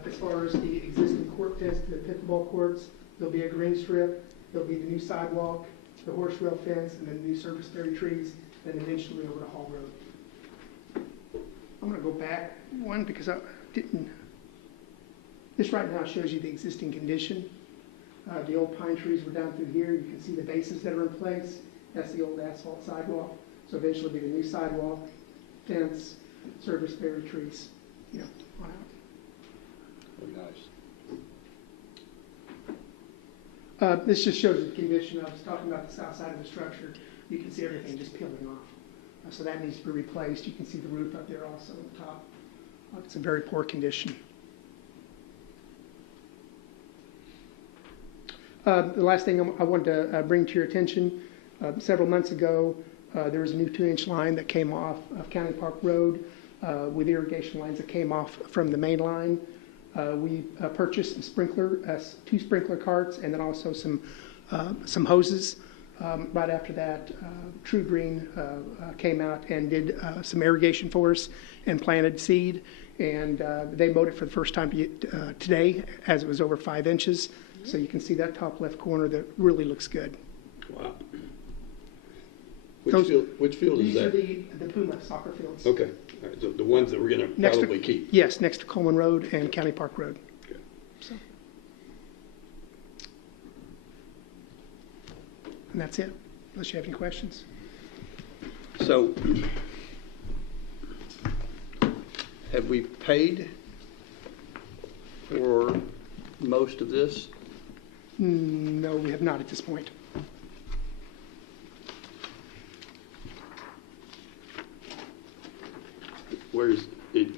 as far as the existing court fence to the pickleball courts. There'll be a green strip, there'll be the new sidewalk, the horse rail fence, and then the new serviceberry trees, and eventually over to Hall Road. I'm going to go back one because I didn't. This right now shows you the existing condition. The old pine trees were down through here. You can see the bases that are in place. That's the old asphalt sidewalk. So eventually be the new sidewalk, fence, serviceberry trees, on out. Very nice. This just shows the condition. I was talking about the south side of the structure. You can see everything just peeling off. So that needs to be replaced. You can see the roof up there also on top. It's in very poor condition. The last thing I wanted to bring to your attention, several months ago, there was a new 2-inch line that came off of County Park Road with irrigation lines that came off from the main line. We purchased 2 sprinkler carts and then also some hoses. Right after that, True Green came out and did some irrigation for us and planted seed. And they mowed it for the first time today, as it was over 5 inches. So you can see that top left corner that really looks good. Wow. Which field is that? These are the Puma soccer fields. Okay. All right. So the ones that we're going to probably keep. Yes, next to Coleman Road and County Park Road. Okay. So. And that's it, unless you have any questions. So, have we paid for most of this? No, we have not at this point. Where's it?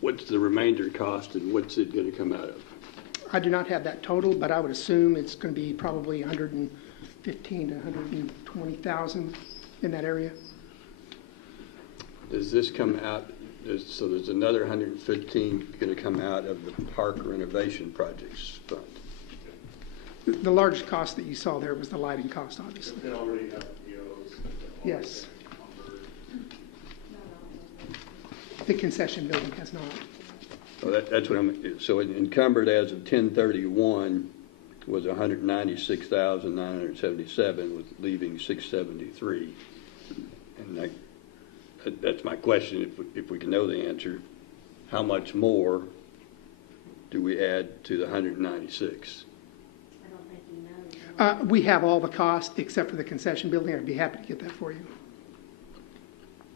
What's the remainder cost, and what's it going to come out of? I do not have that total, but I would assume it's going to be probably 115 to 120,000 in that area. Does this come out? So there's another 115 going to come out of the park renovation projects fund. The largest cost that you saw there was the lighting cost, obviously. They already have POs. Yes. The concession building has not. So that's what I'm. So encumbered as of 10/31, was 196,977, with leaving 673. And that's my question, if we can know the answer, how much more do we add to the 196? We have all the costs except for the concession building. I'd be happy to get that for you.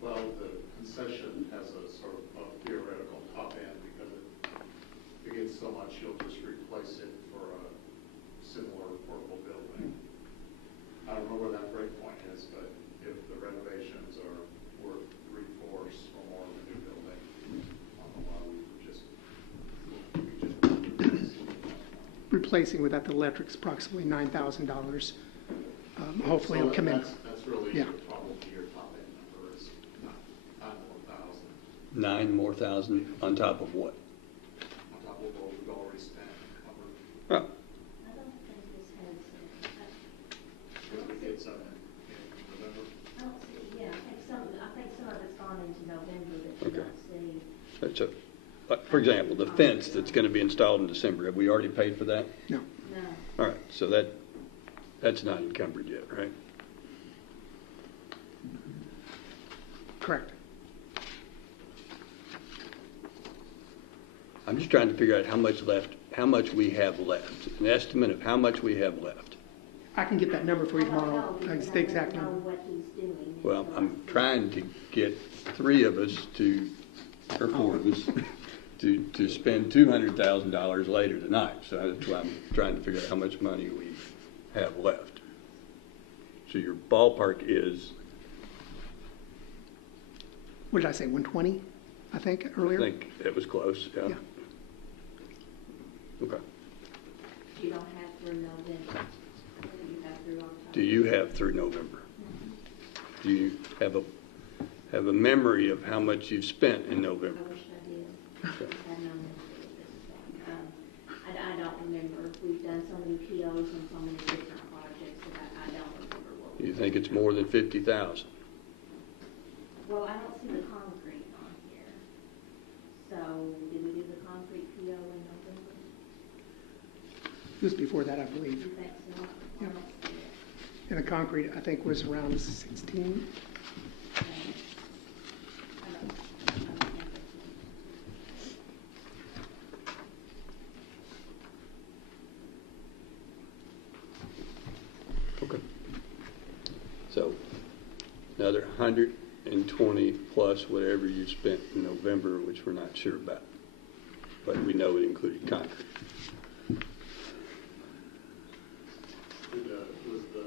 Well, the concession has a sort of a theoretical top end because it gets so much, you'll just replace it for a similar portable building. I don't know where that break point is, but if the renovations are worth 3/4 or more of a new building, Replacing without the electric is approximately $9,000. Hopefully so it'll come in. That's really Yeah. probably your top end number is 9,000 9 more thousand on top of what? on top of what we've already spent. Oh, I don't think this has, When we get some in November. I don't see, yeah, I think some of it's gone into November that you Okay. don't see. that's for example, the fence that's going to be installed in December, have we already paid for that? No. No. All right, so that's not encumbered yet, right? Correct. I'm just trying to figure out how much we have left, an estimate of how much we have left. I can get that number for you I don't tomorrow. know, because The I exact don't know number. what he's doing. Well, I'm trying to get 3 of us or 4 of us, to spend $200,000 later tonight. So that's why I'm trying to figure out how much money we have left. So your ballpark is, What did I say, 120, I think, I earlier? think it was close, yeah. Yeah. Okay. You don't have through November. You have through October. Do you have through November? Do you have a memory of how much you've spent in November? I wish I did. I know I don't remember. We've done so many POs and so many different projects that I don't remember what we. You think it's more than 50,000? Well, I don't see the concrete on here. So, did we do the concrete PO in November? It was before that, I Do believe. you think so? Yeah. I don't see it. And the concrete, I think, was around 16. I don't think it's Okay. So another 120 plus whatever you spent in November, which we're not sure about, but we know it included concrete. Was the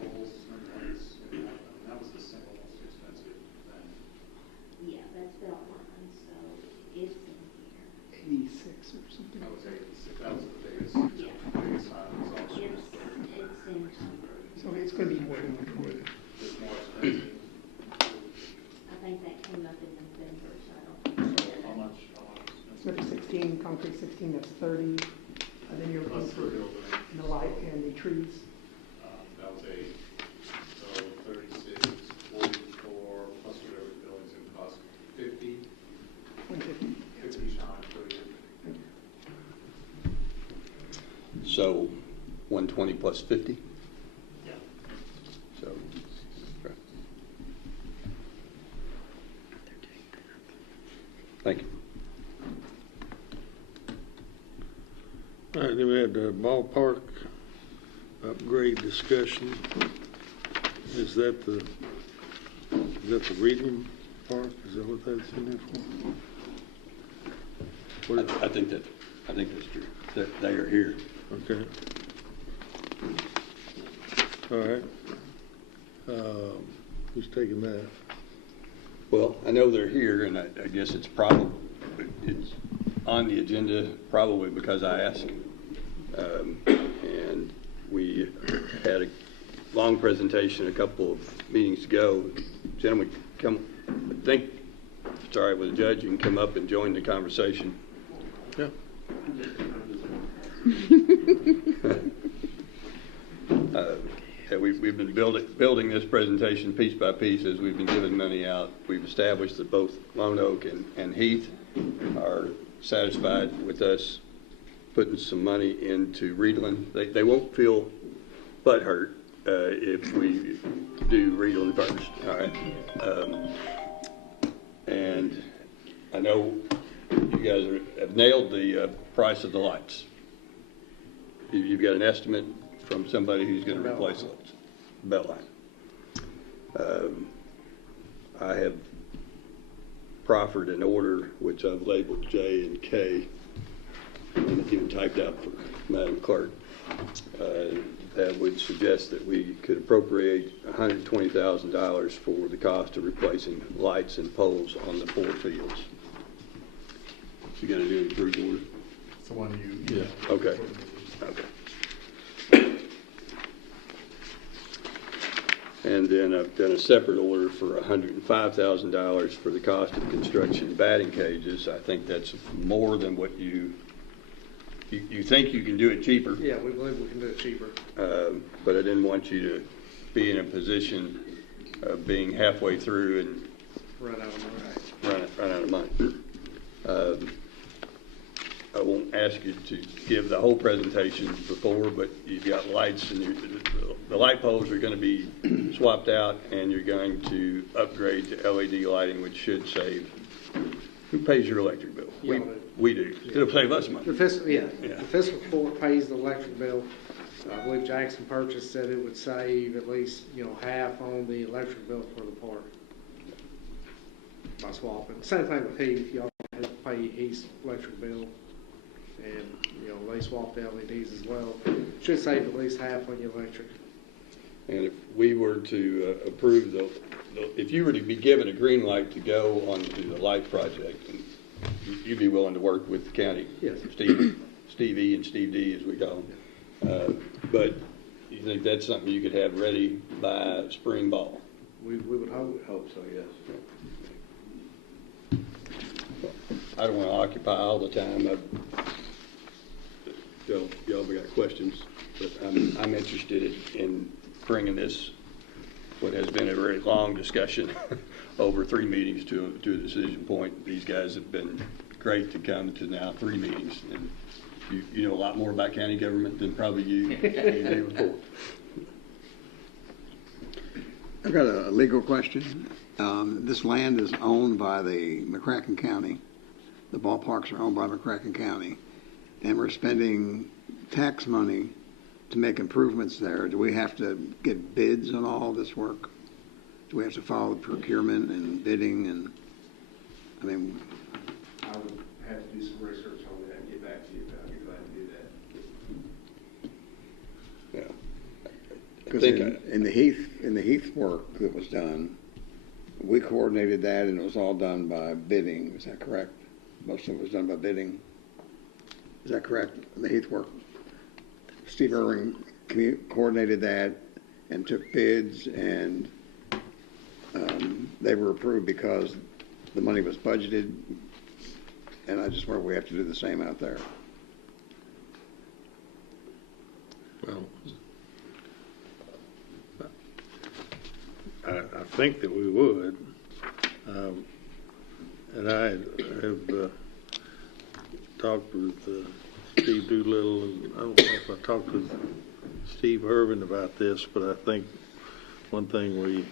poles and lights, that was the single most expensive thing. Yeah, that's belt line, so it's in here. 86 or something. That was 86, that was the biggest, Yeah. biggest item, was also It's in, So it's going to be more than 120. it's more expensive. I think that came up in November, so I don't think. So how much So for 16, concrete 16, that's 30. And then you're looking plus the for building? the light and the trees. That was 8, so 36, 44, plus whatever the building's in cost, 50, 150. 50 Sean, 30. So 120 plus 50? Yeah. So, okay. Thank you. All right, then we had the ballpark upgrade discussion. Is that the reading park? Is that what that's in there for? I think that's true. They are here. Okay. All right. Who's taking that? Well, I know they're here, and I guess it's on the agenda probably because I asked. And we had a long presentation a couple of meetings ago. Gentlemen, I think if it's all right with the judge, you can come up and join the conversation. Yeah. We've been building this presentation piece by piece as we've been giving money out. We've established that both Lone Oak and Heath are satisfied with us putting some money into Reedland. They won't feel butthurt if we do Reedland first, all right? And I know you guys have nailed the price of the lights. You've got an estimate from somebody who's going to replace lights, belt line. I have proffered an order, which I've labeled J and K, and even typed out for Madam Clerk, that would suggest that we could appropriate $120,000 for the cost of replacing lights and poles on the 4 fields. So you got to do an approved order? It's the one you. Yeah. Okay. Okay. And then I've done a separate order for $105,000 for the cost of construction batting cages. I think that's more than what you think you can do it cheaper. Yeah, we believe we can do it cheaper. But I didn't want you to be in a position of being halfway through and Run out of money. run out of money. I won't ask you to give the whole presentation before, but you've got lights, and the light poles are going to be swapped out, and you're going to upgrade to LED lighting, which should save. Who pays your electric bill? Yeah, We do. It'll save us money. The fiscal, Yeah. the fiscal court pays the electric bill. I believe Jackson Purchase said it would save at least, half on the electric bill for the park by swapping. Same thing with Heath. Y'all have to pay Heath's electric bill, and they swap the LEDs as well. Should save at least half on your electric. And if we were to approve if you were to be given a green light to go onto the light project, you'd be willing to work with the county? Yes. Steve E and Steve D, as we call them. But you think that's something you could have ready by spring ball? We would hope. Hope so, yes. I don't want to occupy all the time. Y'all got questions, but I'm interested in bringing this, what has been a very long discussion over 3 meetings to a decision point. These guys have been great to come to now 3 meetings, and you know a lot more about county government than probably you did before. I've got a legal question. This land is owned by the McCracken County. The ballparks are owned by McCracken County. And we're spending tax money to make improvements there. Do we have to get bids on all this work? Do we have to follow the procurement and bidding? And I mean, I would have to do some research on that and get back to you, but I'd be glad to do that. Yeah. because in the Heath work that was done, we coordinated that, and it was all done by bidding. Is that correct? Most of it was done by bidding. Is that correct? The Heath work. Steve Irving coordinated that and took bids, and they were approved because the money was budgeted. And I just wonder if we have to do the same out there. Well, I think that we would. And I have talked with Steve Doolittle, and I don't know if I talked with Steve Irvin about this, but I think one thing we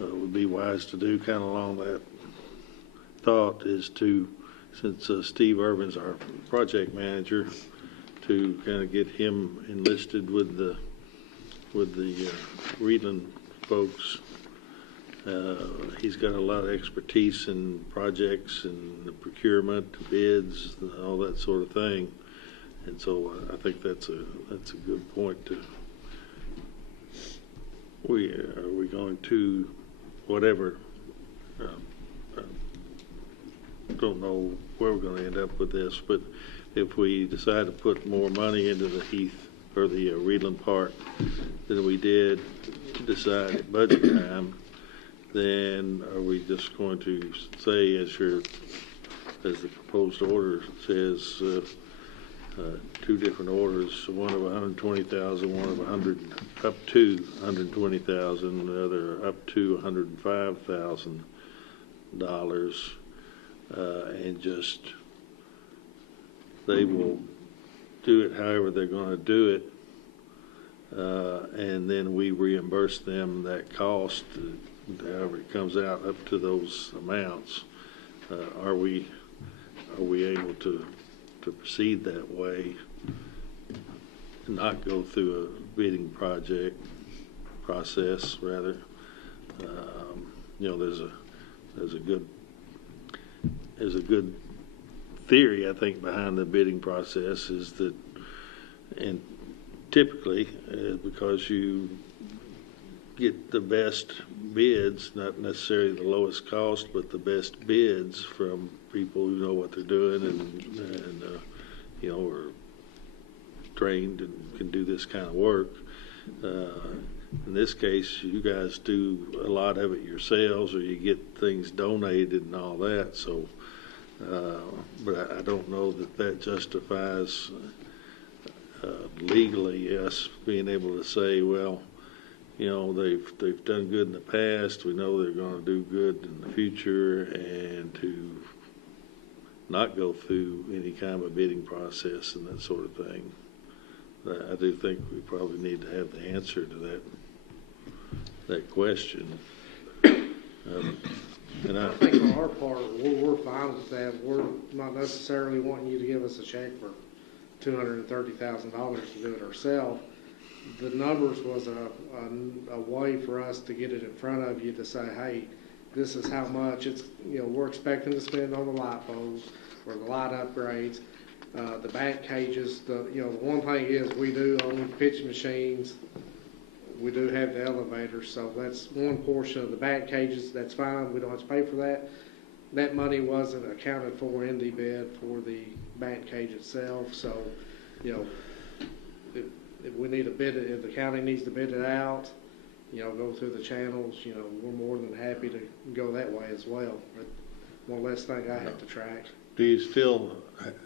would be wise to do kind of along that thought is to, since Steve Irvin's our project manager, to kind of get him enlisted with the Reedland folks. He's got a lot of expertise in projects and the procurement, bids, all that sort of thing, and so I think that's a good point. Are we going to whatever? Don't know where we're going to end up with this, but if we decide to put more money into the Heath or the Reedland Park than we did decide at budget time, then are we just going to say, as the proposed order says, two different orders, one of 120,000, one of up to 120,000, the other up to $105,000, and just they will do it however they're going to do it, and then we reimburse them that cost, however it comes out up to those amounts. Are we able to proceed that way and not go through a bidding process rather? There's a good theory, I think, behind the bidding process is that, and typically because you get the best bids, not necessarily the lowest cost, but the best bids from people who know what they're doing and are trained and can do this kind of work. In this case, you guys do a lot of it yourselves, or you get things donated and all that. So, but I don't know that justifies legally us being able to say, well, they've done good in the past. We know they're going to do good in the future, and to not go through any kind of a bidding process and that sort of thing. I do think we probably need to have the answer to that question. And I think on our part, we're fine with that. We're not necessarily wanting you to give us a check for $230,000 to do it ourselves. The numbers was a way for us to get it in front of you to say, hey, this is how much it's, we're expecting to spend on the light poles or the light upgrades. The bat cages, the one thing is we do own pitch machines. We do have the elevators, so that's one portion of the bat cages. That's fine. We don't have to pay for that. That money wasn't accounted for in the bid for the bat cage itself. So, if we need to bid it, if the county needs to bid it out, go through the channels, we're more than happy to go that way as well. But one less thing I have to track. do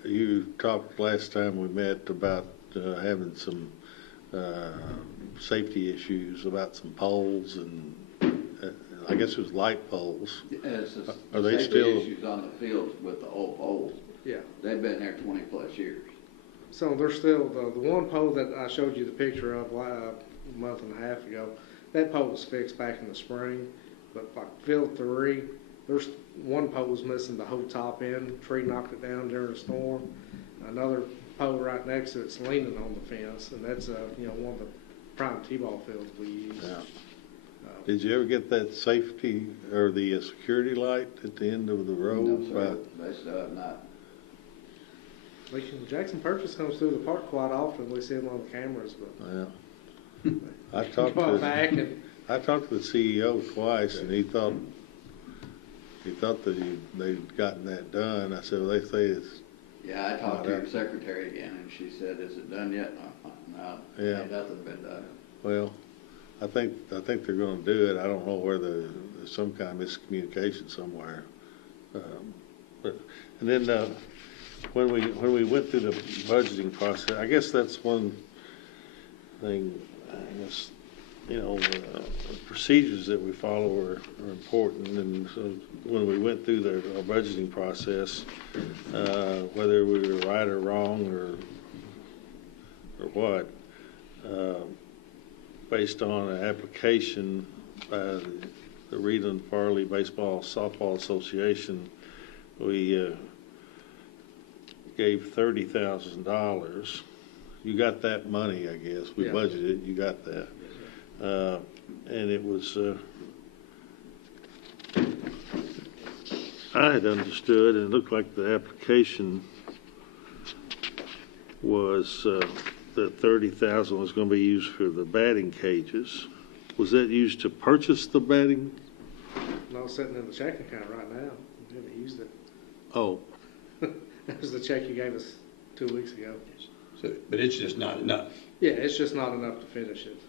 you talked last time we met about having some safety issues about some poles and I guess it was light poles. Are they still issues on the fields with the old poles? Yeah. They've been there 20 plus years. So there's still the one pole that I showed you the picture of a month and a half ago. That pole was fixed back in the spring, but like field 3, there's one pole was missing the whole top end. Tree knocked it down during a storm. Another pole right next to it's leaning on the fence, and that's one of the prime t-ball fields we use. Yeah. Did you ever get that safety or the security light at the end of the road? No, sir. They still have not. Jackson Purchase comes through the park quite often. We see him on the cameras, but I talked to the CEO twice, and he thought that they'd gotten that done. I said, well, they say it's. Yeah, I talked to your secretary again, and she said, "Is it done yet?" No, ain't nothing been done. Well, I think they're going to do it. I don't know where there's some kind of miscommunication somewhere. And then when we went through the budgeting process, I guess that's one thing. I guess the procedures that we follow are important. And so when we went through our budgeting process, whether we were right or wrong or what. Based on an application by the Reedland Farley Baseball Softball Association, we gave $30,000. You got that money, I guess. We budgeted. You got that, and it was. I had understood, and it looked like the application was. That $30,000 was going to be used for the batting cages. Was that used to purchase the batting? No, it's sitting in the checking account right now. We haven't used it. Oh. That was the check you gave us 2 weeks ago. So, but it's just not enough. Yeah, it's just not enough to finish it.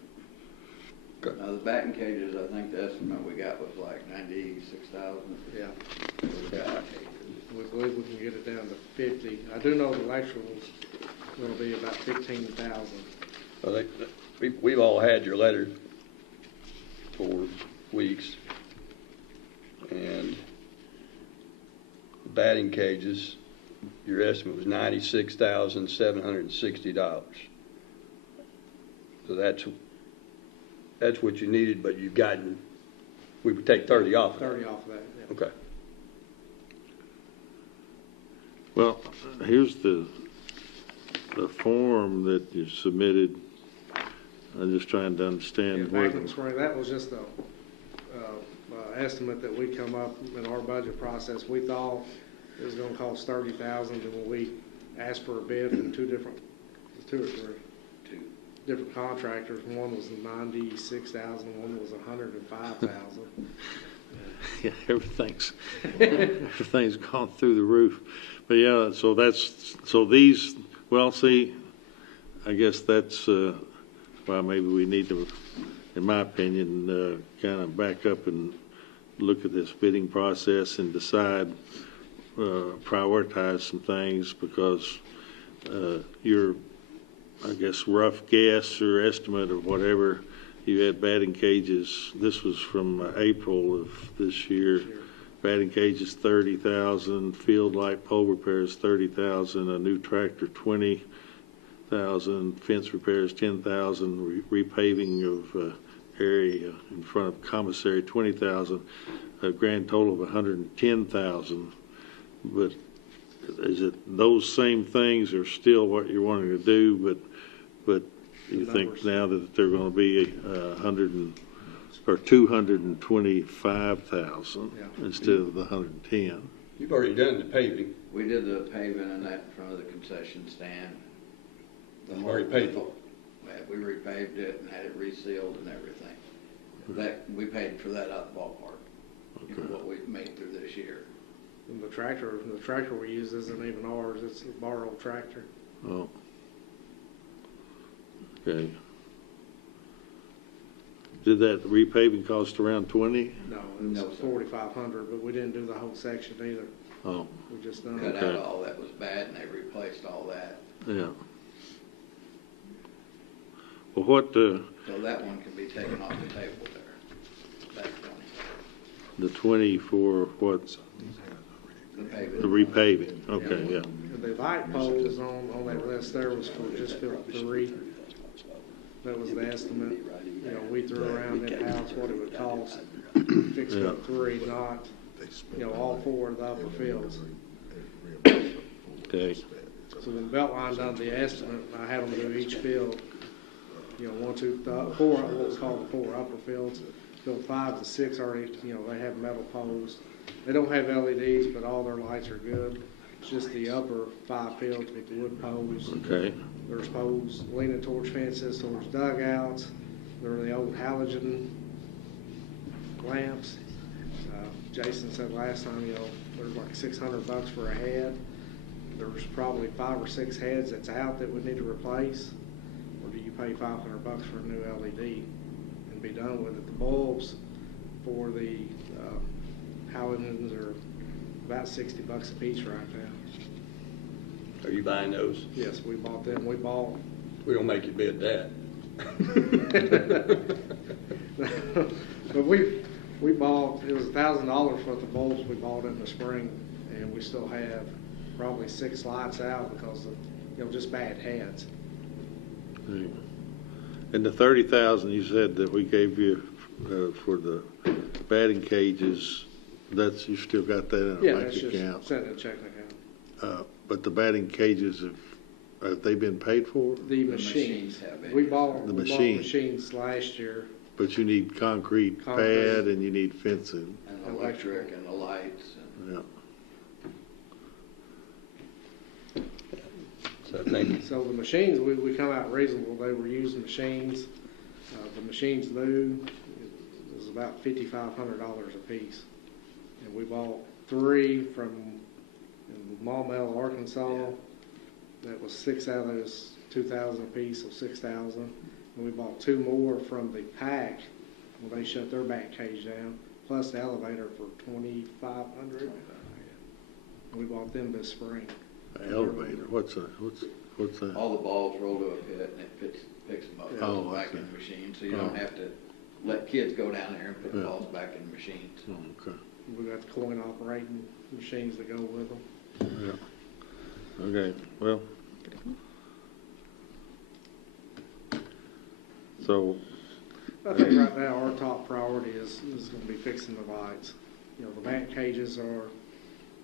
Now the batting cages, I think the estimate we got was like 96,000. Yeah. We believe we can get it down to 50. I do know the electrical's going to be about 15,000. Well, we've all had your letter for weeks, and batting cages your estimate was $96,760. So that's what you needed, but you've gotten, we would take 30 off of that. 30 off of that, yeah. Okay. Well, here's the form that you submitted. I'm just trying to understand Yeah, back in the spring, that was just a estimate that we come up in our budget process. We thought it was gonna cost $30,000, and when we asked for a bid from two or three different contractors, one was 96,000, one was 105,000. Yeah, everything's gone through the roof. But yeah, so these, well, see, I guess that's why maybe we need to, in my opinion, kind of back up and look at this bidding process and decide, prioritize some things, because your, I guess, rough guess or estimate of whatever you had batting cages, this was from April of this year. Batting cages 30,000, field light pole repairs 30,000, a new tractor 20,000, fence repairs 10,000, repaving of area in front of commissary 20,000, a grand total of 110,000. But is it those same things are still what you're wanting to do? But you think now that they're going to be 225,000 instead of the 110? You've already done the paving. We did the paving and that in front of the concession stand. You've already paid for it. We repaved it and had it resealed and everything. That, we paid for that out of the ballpark. You know, what we've made through this year. And the tractor we use isn't even ours, it's a borrowed tractor. Oh. Okay. Did that repaving cost around 20? No, it was 4,500, but we didn't do the whole section either. Oh. We just done Cut out all that was bad and they replaced all that. Yeah. Well, what, So that one can be taken off the table there. That 20. The 20 for what? The paving. The repaving, okay, yeah. The light poles on that list there was for just field 3. That was the estimate. You know, we threw around in-house what it would cost to fix field 3, not, you know, all 4 of the upper fields. Okay. So when Beltline done the estimate, I had them do each field, you know, 1, 2, 4, what was called the 4 upper fields. Field 5 to 6 already, you know, they have metal poles. They don't have LEDs, but all their lights are good. It's just the upper 5 fields with the wood poles. Okay. There's poles leaning towards fences, towards dugouts. There are the old halogen lamps. Jason said last time, you know, there's like $600 for a head. There's probably 5 or 6 heads that's out that we need to replace. Or do you pay $500 for a new LED and be done with it? The bulbs for the halogens are about $60 a piece right now. Are you buying those? Yes, we bought them. We don't make you bid that. But we bought, it was $1,000 for the bulbs we bought in the spring, and we still have probably 6 lights out because of, you know, just bad heads. And the 30,000 you said that we gave you for the batting cages, that's, you still got that in a Yeah, bank that's just account? set in a checking account. But the batting cages, have they been paid for? The machines. We bought machines last year. But you need concrete pad and you need fencing. And electric and the lights. Yeah. So the machines, we come out reasonable. They were used machines. The machines new, it was about $5,500 a piece. And we bought 3 from Maumelle, Arkansas. That was 6 out of those 2,000 a piece, so 6,000. And we bought 2 more from the pack when they shut their back cage down, plus the elevator for $2,500. We bought them this spring. Elevator, what's that? All the balls roll to a pit and it picks them up, puts them back in the machine, so you don't have to let kids go down there and put the balls back in the machines. Okay. We got the coin operating machines that go with them. Yeah. Okay, well. So. I think right now our top priority is gonna be fixing the lights. You know, the vent cages are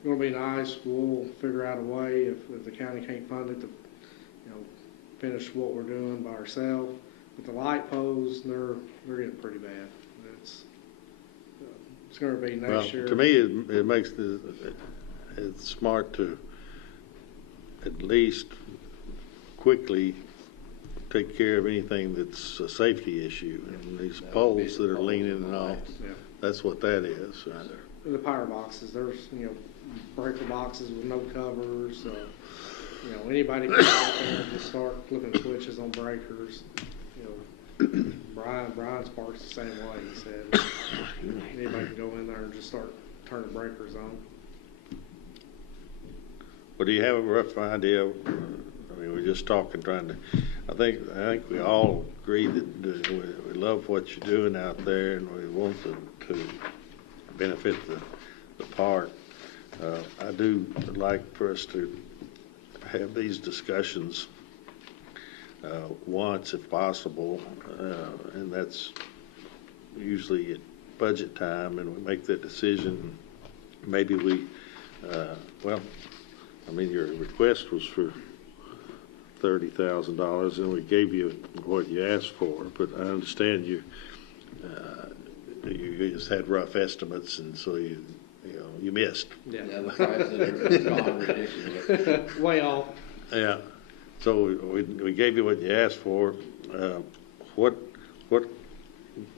gonna be nice. We'll figure out a way if the county can't fund it to, you know, finish what we're doing by ourselves. But the light poles, they're getting pretty bad. It's gonna be next year. To me, it makes it's smart to at least quickly take care of anything that's a safety issue. And these poles that are leaning and all, that's what that is. Right? The power boxes, there's, you know, breaker boxes with no covers. You know, anybody can go out there and just start flipping switches on breakers. You know, Brian Sparks the same way. He said anybody can go in there and just start turning breakers on. Well, do you have a rough idea? I mean, we're just talking, trying to. I think we all agree that we love what you're doing out there, and we want to benefit the park. I do like for us to have these discussions once, if possible, and that's usually at budget time, and we make that decision. Maybe we, well, I mean, your request was for $30,000, and we gave you what you asked for. But I understand you just had rough estimates, and so you missed. Yeah, the prices are gone ridiculous. Way off. Yeah. So we gave you what you asked for. What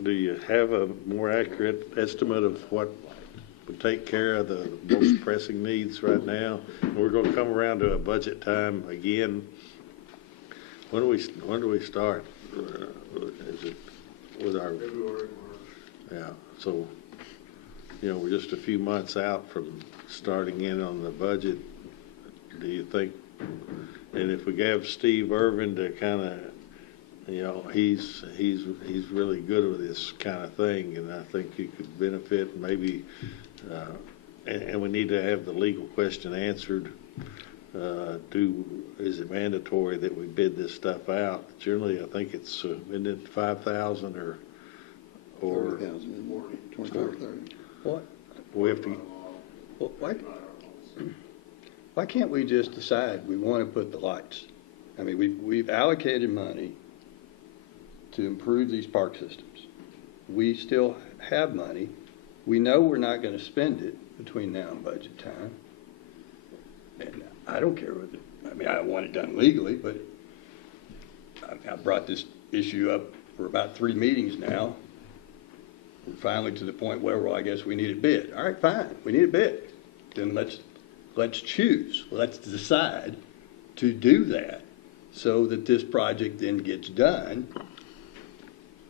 do you have a more accurate estimate of what would take care of the most pressing needs right now? We're going to come around to a budget time again. When do we start? Is it with our February, March? Yeah. So we're just a few months out from starting in on the budget. Do you think? And if we have Steve Irvin to kind of, he's really good with this kind of thing, and I think he could benefit. Maybe, and we need to have the legal question answered. Is it mandatory that we bid this stuff out? Generally, I think it's isn't it 5,000 or 30,000, 25 or 30. What? We have to. Well, why can't we just decide we want to put the lights? I mean, we've allocated money to improve these park systems. We still have money. We know we're not going to spend it between now and budget time. And I don't care whether, I mean, I want it done legally, but I brought this issue up for about 3 meetings now. We're finally to the point where, well, I guess we need a bid. All right, fine, we need a bid. Then let's choose. Let's decide to do that so that this project then gets done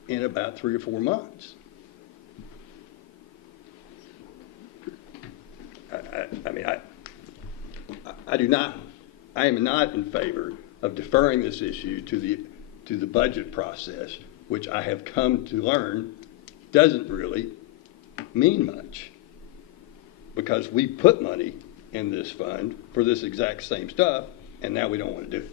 in about 3 or 4 months. I am not in favor of deferring this issue to the budget process, which I have come to learn doesn't really mean much, because we put money in this fund for this exact same stuff, and now we don't want to do it.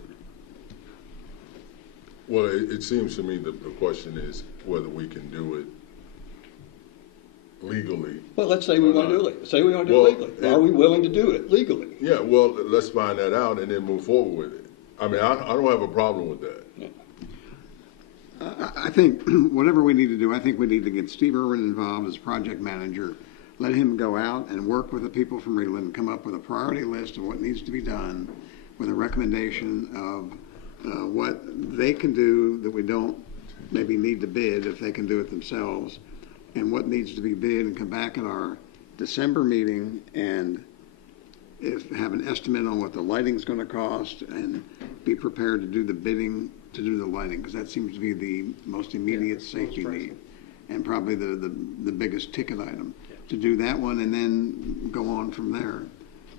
Well, it seems to me that the question is whether we can do it legally. Well, let's say we want to do it. Say we want to do it legally. Are we willing to do it legally? Yeah, well, let's find that out and then move forward with it. I mean, I don't have a problem with that. Yeah. I think whatever we need to do, I think we need to get Steve Irwin involved as project manager, let him go out and work with the people from Reland and come up with a priority list of what needs to be done with a recommendation of what they can do that we don't maybe need to bid if they can do it themselves, and what needs to be bid, and come back at our December meeting and have an estimate on what the lighting's going to cost and be prepared to do the bidding to do the lighting, because that seems to be the most immediate safety need and probably the biggest ticket item. To do that one and then go on from there.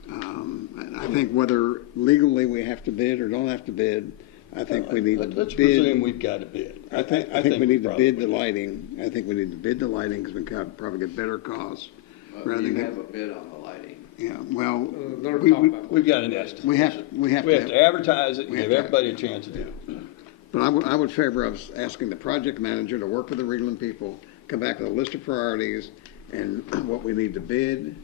And I think whether legally we have to bid or don't have to bid, I think we need to bid. Let's presume we've got to bid. I think we need to bid the lighting. I think we need to bid the lighting because we can probably get better costs rather You than have a bid on the lighting. Yeah, well, They're we, talking about. We've got an estimate. we have to advertise it and we give have to everybody a chance to do it. but I would favor us asking the project manager to work with the Reedland people, come back with a list of priorities and what we need to bid,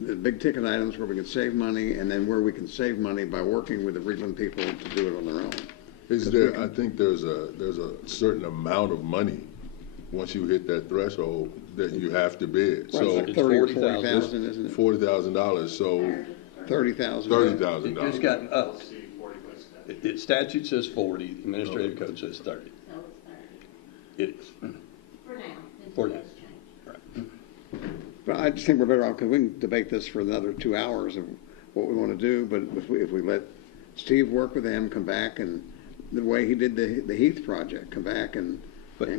the big ticket items where we can save money, and then where we can save money by working with the Reedland people to do it on their own. Is there, I think there's a certain amount of money, once you hit that threshold, that you have to bid. Right, So like 30 or 40,000, isn't it? $40,000, so $30,000. $30,000. It just got upped. The statute says 40, the administrative code says 30. So it's 30. It is. For now. For now. Until those change. Right. But I just think we're better off, because we can debate this for another 2 hours of what we want to do, but if we let Steve work with them, come back, and the way he did the Heath project, come back and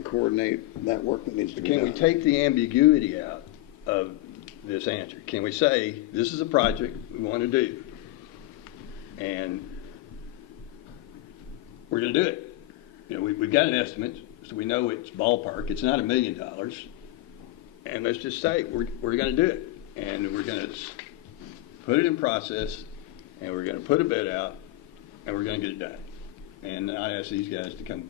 coordinate that work that needs to be done. Can we take the ambiguity out of this answer? Can we say, this is a project we want to do, and we're going to do it? You know, we've got an estimate, so we know it's ballpark. It's not $1 million. And let's just say, we're going to do it. And we're going to put it in process, and we're going to put a bid out, and we're going to get it done. And I ask these guys to come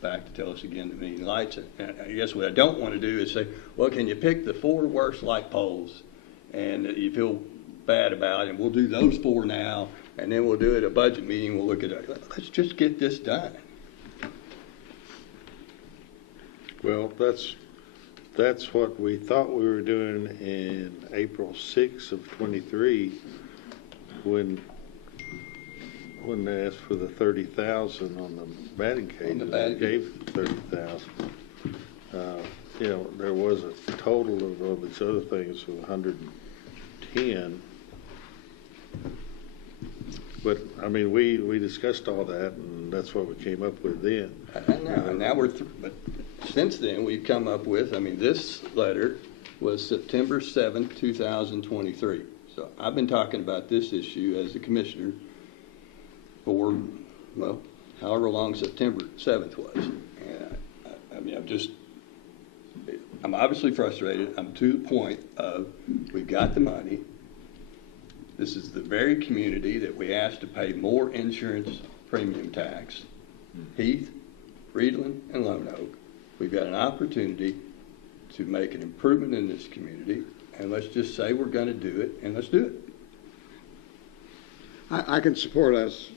back to tell us again the meeting lights. And I guess what I don't want to do is say, well, can you pick the 4 worst light poles and that you feel bad about, and we'll do those 4 now, and then we'll do it at a budget meeting, we'll look at it. Let's just get this done. Well, that's what we thought we were doing in April 6th of '23 when they asked for the 30,000 on the batting cages. They gave 30,000. You know, there was a total of all these other things of 110. But I mean, we discussed all that, and that's what we came up with then. And now we're but since then, we've come up with, I mean, this letter was September 7th, 2023. So I've been talking about this issue as a commissioner for, well, however long September 7th was. And I mean, I'm obviously frustrated. I'm to the point of, we've got the money. This is the very community that we asked to pay more insurance premium tax. Heath, Reedland, and Lone Oak. We've got an opportunity to make an improvement in this community, and let's just say we're going to do it, and let's do it. I can support us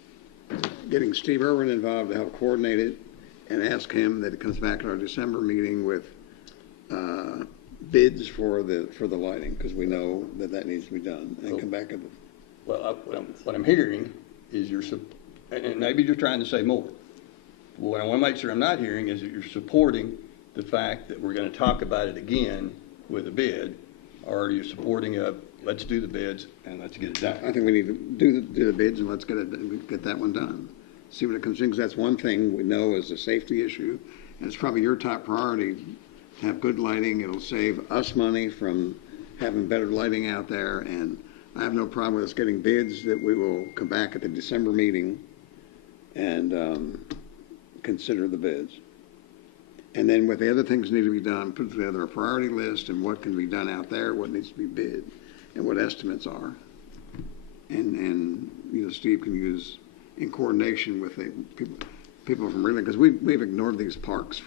getting Steve Irwin involved to help coordinate it, and ask him that it comes back at our December meeting with bids for the lighting, because we know that needs to be done, and come back. Well, what I'm hearing is and maybe you're trying to say more. What I want to make sure I'm not hearing is that you're supporting the fact that we're going to talk about it again with a bid, or are you supporting let's do the bids and let's get it done? I think we need to do the bids, and let's get that one done. See what it comes in, because that's one thing we know is a safety issue, and it's probably your top priority to have good lighting. It'll save us money from having better lighting out there, and I have no problem with us getting bids that we will come back at the December meeting and consider the bids. And then with the other things that need to be done, put together a priority list and what can be done out there, what needs to be bid, and what estimates are. And you know, Steve can use in coordination with the people from Reedland, because we've ignored these parks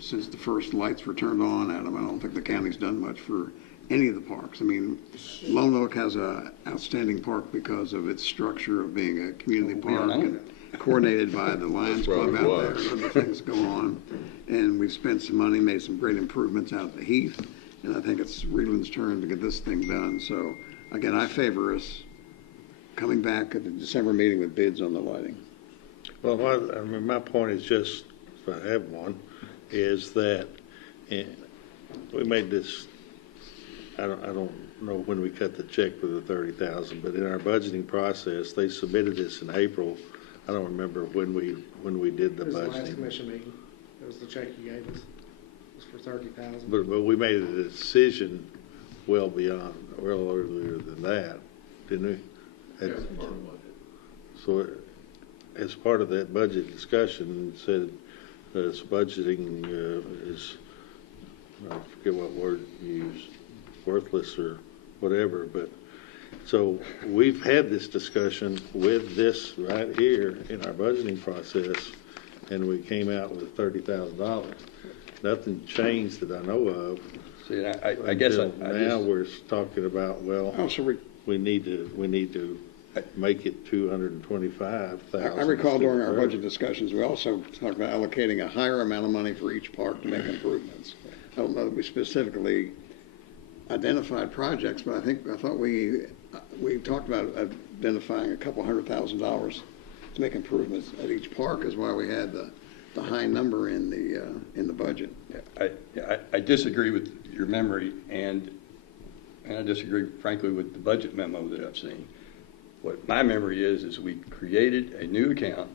since the first lights were turned on at them. I don't think the county's done much for any of the parks. I mean, Lone Oak has a outstanding park because of its structure of being a community park and coordinated by the Lions Club out there, and other things go on. And we've spent some money, made some great improvements out at the Heath, and I think it's Reedland's turn to get this thing done. So again, I favor us coming back at the December meeting with bids on the lighting. Well, I mean, my point is just, if I have one, is that we made this, I don't know when we cut the check for the 30,000, but in our budgeting process, they submitted this in April. I don't remember when we did the budgeting. It was the last commission meeting. It was the check you gave us. It was for 30,000. But we made a decision well earlier than that, didn't we? Yes, part of it. So as part of that budget discussion, it said this budgeting is I forget what word you use, worthless or whatever, but, so we've had this discussion with this right here in our budgeting process, and we came out with $30,000. Nothing changed that I know of. See, I guess Now we're talking about, well, Oh, so we need to make it 225,000. I recall during our budget discussions, we also talked about allocating a higher amount of money for each park to make improvements. I don't know that we specifically identified projects, but I thought we talked about identifying a couple $100,000 to make improvements at each park, is why we had the high number in the budget. I disagree with your memory, and I disagree, frankly, with the budget memo that I've seen. What my memory is we created a new account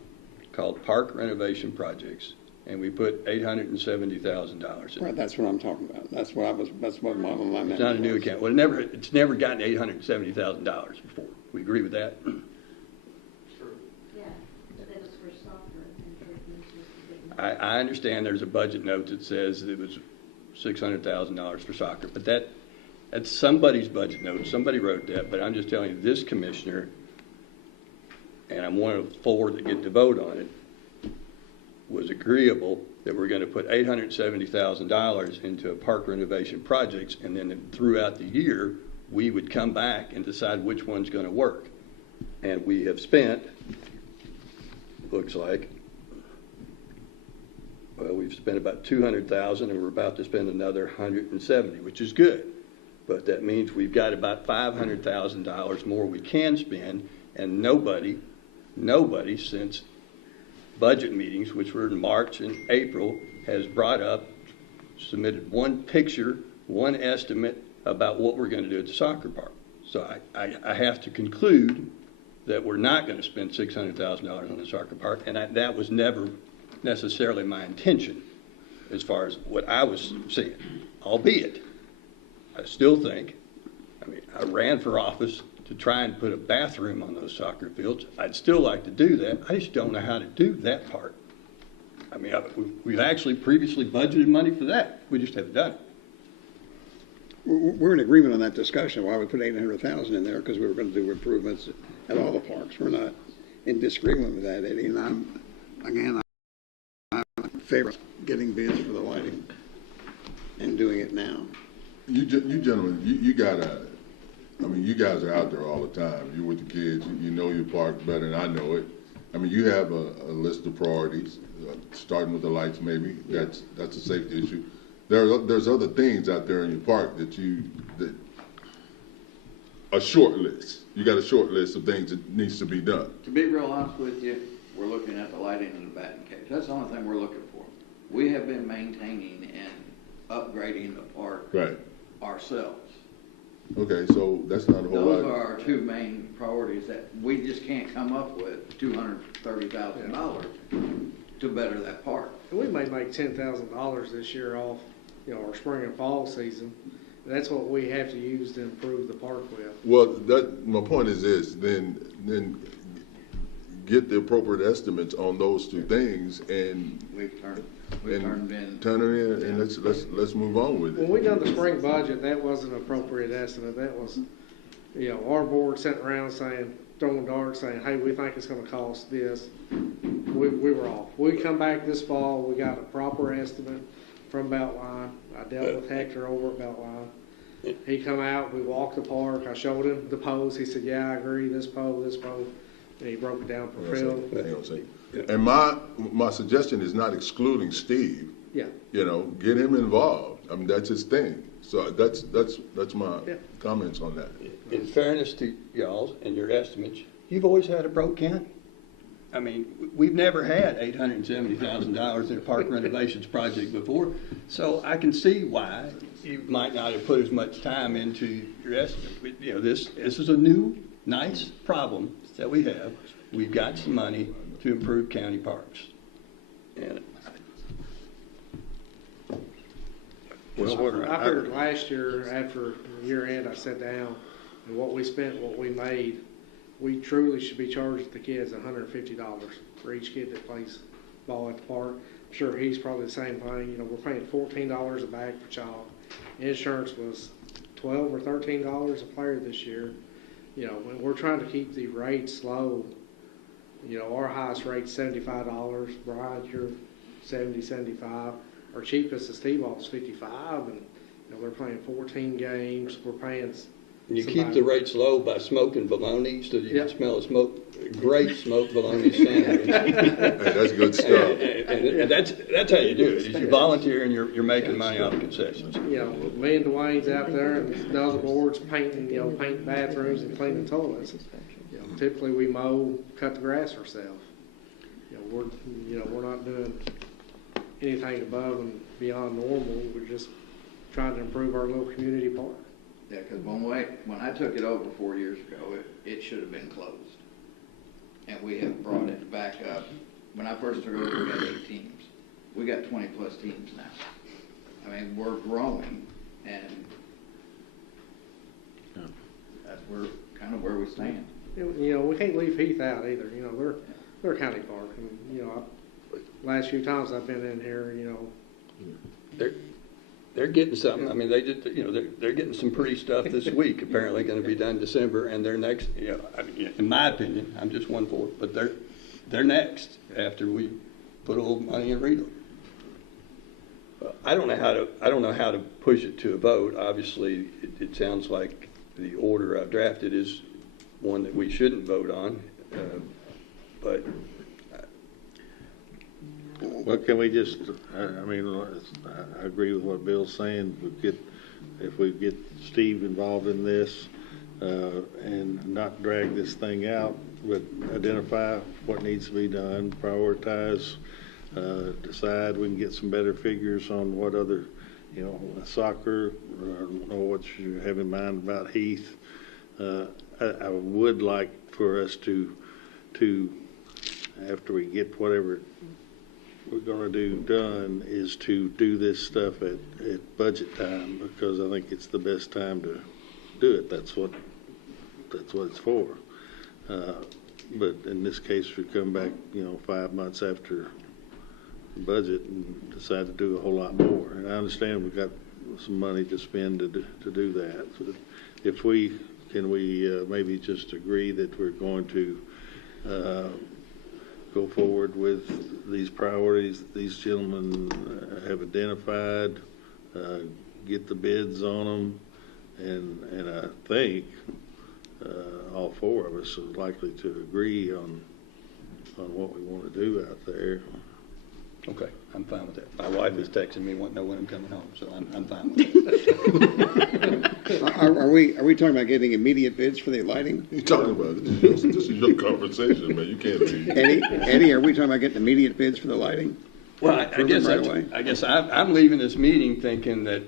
called Park Renovation Projects, and we put $870,000 in. Right, that's what I'm talking about. That's what my memory. It's not a new account. Well, it's never gotten $870,000 before. We agree with that? Yeah, but that was for soccer and I understand there's a budget note that says it was $600,000 for soccer, but that's somebody's budget note. Somebody wrote that, but I'm just telling you, this commissioner, and I'm one of 4 that get to vote on it, was agreeable that we're going to put $870,000 into a park renovation projects, and then throughout the year, we would come back and decide which one's going to work. And we have spent, looks like, well, we've spent about $200,000, and we're about to spend another $170,000, which is good. But that means we've got about $500,000 more we can spend, and nobody since budget meetings, which were in March and April, has brought up, submitted one picture, one estimate about what we're going to do at the soccer park. So I have to conclude that we're not going to spend $600,000 on the soccer park, and that was never necessarily my intention as far as what I was seeing, albeit I still think, I ran for office to try and put a bathroom on those soccer fields. I'd still like to do that. I just don't know how to do that part. We've actually previously budgeted money for that. We just haven't done it. We're in agreement on that discussion, why we put $800,000 in there, because we were going to do improvements at all the parks. We're not in disagreement with that, Eddie, and I'm in favor of getting bids for the lighting and doing it now. You gentlemen, you gotta, you guys are out there all the time. You're with the kids, you know your park better than I know it. You have a list of priorities, starting with the lights maybe. That's a safety issue. There's other things out there in your park that a short list. You got a short list of things that needs to be done. To be real honest with you, we're looking at the lighting in the batting cage. That's the only thing we're looking for. We have been maintaining and upgrading the park ourselves. Okay, so that's not a whole lot. Those are our 2 main priorities that we just can't come up with $230,000 to better that park. And we may make $10,000 this year off, our spring and fall season. That's what we have to use to improve the park with. Well, my point is this: then get the appropriate estimates on those 2 things, and turn it in, and let's move on with it. When we done the spring budget, that wasn't an appropriate estimate. That was, our board sent around throwing darts, saying, hey, we think it's going to cost this. We were off. We come back this fall, we got a proper estimate from Beltline. I dealt with Hector over at Beltline. He come out, we walked the park, I showed him the pose. He said, yeah, I agree, this pose. And he broke it down for Phil. And my suggestion is not excluding Steve. Yeah. Get him involved. That's his thing. So that's my comments on that. In fairness to y'all and your estimates, you've always had a broke county. We've never had $870,000 in a park renovations project before, so I can see why you might not have put as much time into your estimate. This is a new, nice problem that we have. We've got some money to improve county parks. And I figured last year, after year end, I sat down, and what we spent, what we made, we truly should be charging the kids $150 for each kid that plays ball at the park. sure he's probably the same thing. You know, we're paying $14 a bag per child. Insurance was $12 or $13 a player this year. You know, when we're trying to keep the rates low, you know, our highest rate's $75. Brian, you're 70, 75. Our cheapest is T-ball's 55, and you know, they're playing 14 games. We're paying. And you keep the rates low by smoking bologna so you can smell a great smoked bologna sandwich. Hey, that's good stuff. And that's how you do it. Is you volunteer and you're making money off concessions. You know, me and Dwayne's out there and the other boards painting, you know, painting bathrooms and cleaning toilets. You know, typically we mow, cut the grass ourselves. You know, we're not doing anything above and beyond normal. We're just trying to improve our little community park. Yeah, because when I took it over 4 years ago, it should have been closed. And we have brought it back up. When I first took over, we had 8 teams. We got 20 plus teams now. I mean, we're growing, and that's kind of where we stand. You know, we can't leave Heath out either. You know, they're a county park. And, you know, last few times I've been in here, you know. They're getting something. I mean, they did. You know, they're getting some pretty stuff this week. Apparently, going to be done December, and they're next. You know, I mean, in my opinion, I'm just 1/4, but they're next after we put a little money in Reedley. I don't know how to push it to a vote. Obviously, it sounds like the order I've drafted is one that we shouldn't vote on, but. Well, can we just, I mean, I agree with what Bill's saying. If we get Steve involved in this and not drag this thing out, but identify what needs to be done, prioritize, decide, we can get some better figures on what other, you know, soccer, I don't know what you have in mind about Heath. I would like for us to, after we get whatever we're going to do done, is to do this stuff at budget time, because I think it's the best time to do it. That's what it's for. But in this case, we come back, you know, 5 months after the budget and decide to do a whole lot more. And I understand we've got some money to spend to do that. So if can we maybe just agree that we're going to go forward with these priorities that these gentlemen have identified, get the bids on them, and I think all 4 of us are likely to agree on what we want to do out there. Okay, I'm fine with that. My wife is texting me, wanting to know when I'm coming home, so I'm fine with that. Are we talking about getting immediate bids for the lighting? You talking about it? This is your conversation, man. You can't leave. Eddie, are we talking about getting immediate bids for the lighting? Well, I guess I'm leaving this meeting thinking that,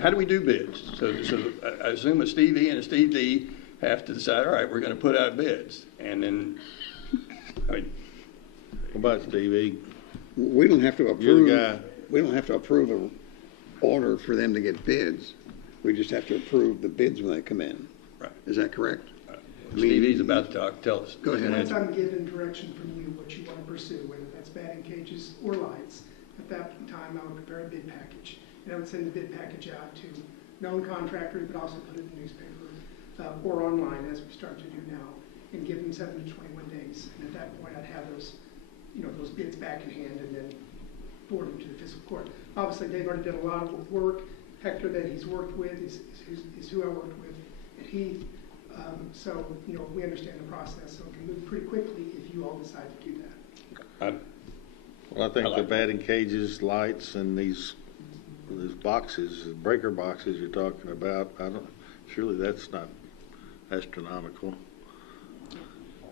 how do we do bids? So I assume a Steve E and a Steve D have to decide, all right, we're going to put out bids. And then, I mean. What about Steve E? We don't have to approve. You're the guy. We don't have to approve an order for them to get bids. We just have to approve the bids when they come in. Right. Is that correct? Steve E's about to talk. Tell us. Go ahead. Once I'm given direction from you, what you want to pursue, whether that's batting cages or lights, at that time I would prepare a bid package. And I would send the bid package out to known contractors, but also put it in the newspaper or online, as we start to do now, and give them 7 to 21 days. And at that point, I'd have those bids back in hand and then forward them to the fiscal court. Obviously, they've already done a lot of work. Hector that he's worked with is who I worked with at Heath. So, we understand the process, so it can move pretty quickly if you all decide to do that. Well, I think the batting cages, lights, and these boxes, breaker boxes you're talking about, surely that's not astronomical.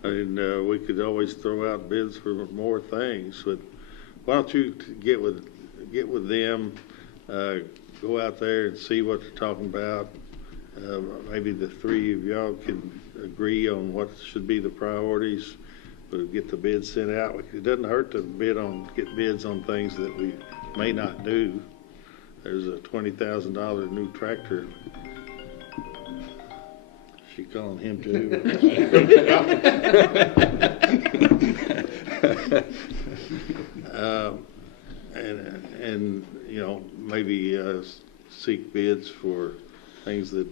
I mean, we could always throw out bids for more things, but why don't you get with them, go out there and see what they're talking about. Maybe the 3 of y'all can agree on what should be the priorities. We'll get the bids sent out. It doesn't hurt to get bids on things that we may not do. There's a $20,000 new tractor. She calling him too. and, you know, maybe seek bids for things that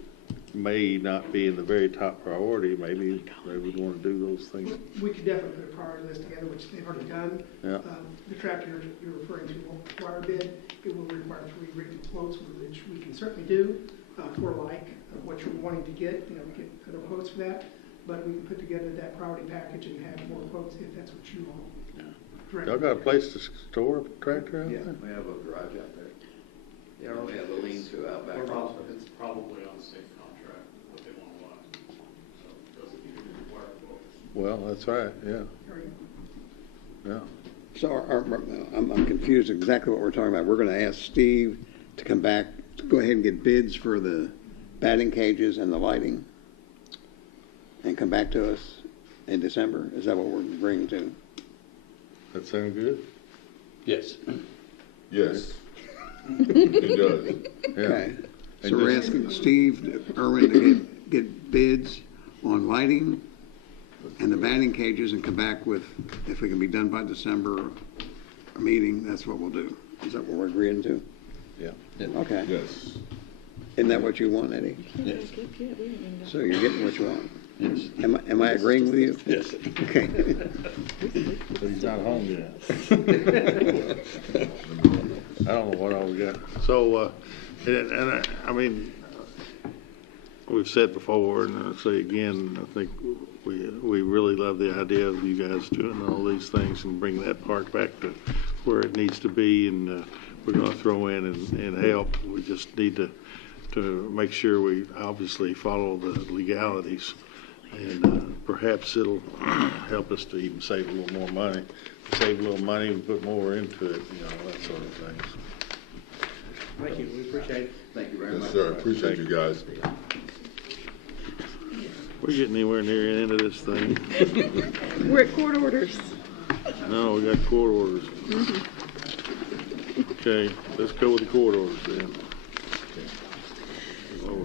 may not be in the very top priority. Maybe they would want to do those things. We could definitely put a priority list together, which they've already done. Yeah. The tractor you're referring to won't require a bid. It will require 3 written quotes, which we can certainly do for what you're wanting to get. You know, we get other quotes for that, but we can put together that priority package and have more quotes if that's what you want. Y'all got a place to store a tractor out there? We have a garage out there. Yeah, We have a lean-to out back. It's probably on state contract, what they want to allow. So it doesn't even require quotes. Well, that's right, yeah. Yeah. So I'm confused exactly what we're talking about. We're going to ask Steve to come back, to go ahead and get bids for the batting cages and the lighting, and come back to us in December. Is that what we're agreeing to? That sound good? Yes. Yes. It does. Yeah. Okay. And So we're just- asking Steve Irwin to get bids on lighting and the batting cages and come back with, if we can be done by December meeting, that's what we'll do. Is that what we're agreeing to? Yeah. Okay. Yes. Isn't that what you want, Eddie? Yes. So you're getting what you want? Yes. Am I agreeing with you? Yes. Okay. But he's not home yet. I don't know what all we got. So, I mean, we've said before, and I'll say again, I think we really love the idea of you guys doing all these things and bring that park back to where it needs to be, and we're going to throw in and help. We just need to make sure we obviously follow the legalities, and perhaps it'll help us to even save a little more money. Save a little money and put more into it, you know, that sort of things. Thank you, we appreciate it. Thank you very much. Yes, sir. Appreciate you guys. We're getting anywhere near the end of this thing. We're at court orders. No, we got court orders. Okay, let's go with the court orders then.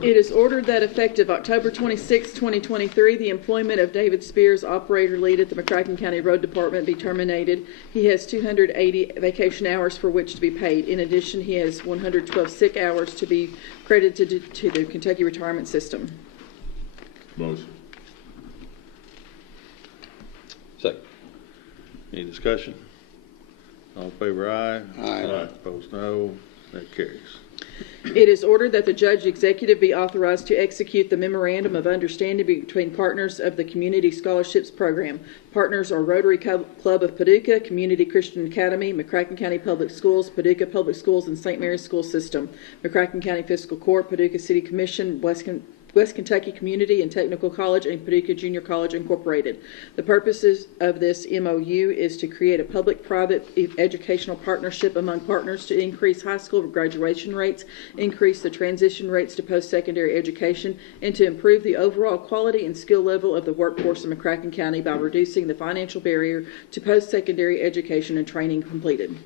It is ordered that effective October 26, 2023, the employment of David Spears, operator lead at the McCracken County Road Department, be terminated. He has 280 vacation hours for which to be paid. In addition, he has 112 sick hours to be credited to the Kentucky Retirement System. Motion. Second. Any discussion? All in favor, aye. Aye. Opposed, no. That carries. It is ordered that the judge executive be authorized to execute the memorandum of understanding between partners of the Community Scholarships Program. Partners are Rotary Club of Paducah, Community Christian Academy, McCracken County Public Schools, Paducah Public Schools, and St. Mary's School System, McCracken County Fiscal Court, Paducah City Commission, West Kentucky Community and Technical College, and Paducah Junior College Incorporated. The purposes of this MOU is to create a public-private educational partnership among partners to increase high school graduation rates, increase the transition rates to post-secondary education, and to improve the overall quality and skill level of the workforce in McCracken County by reducing the financial barrier to post-secondary education and training completed.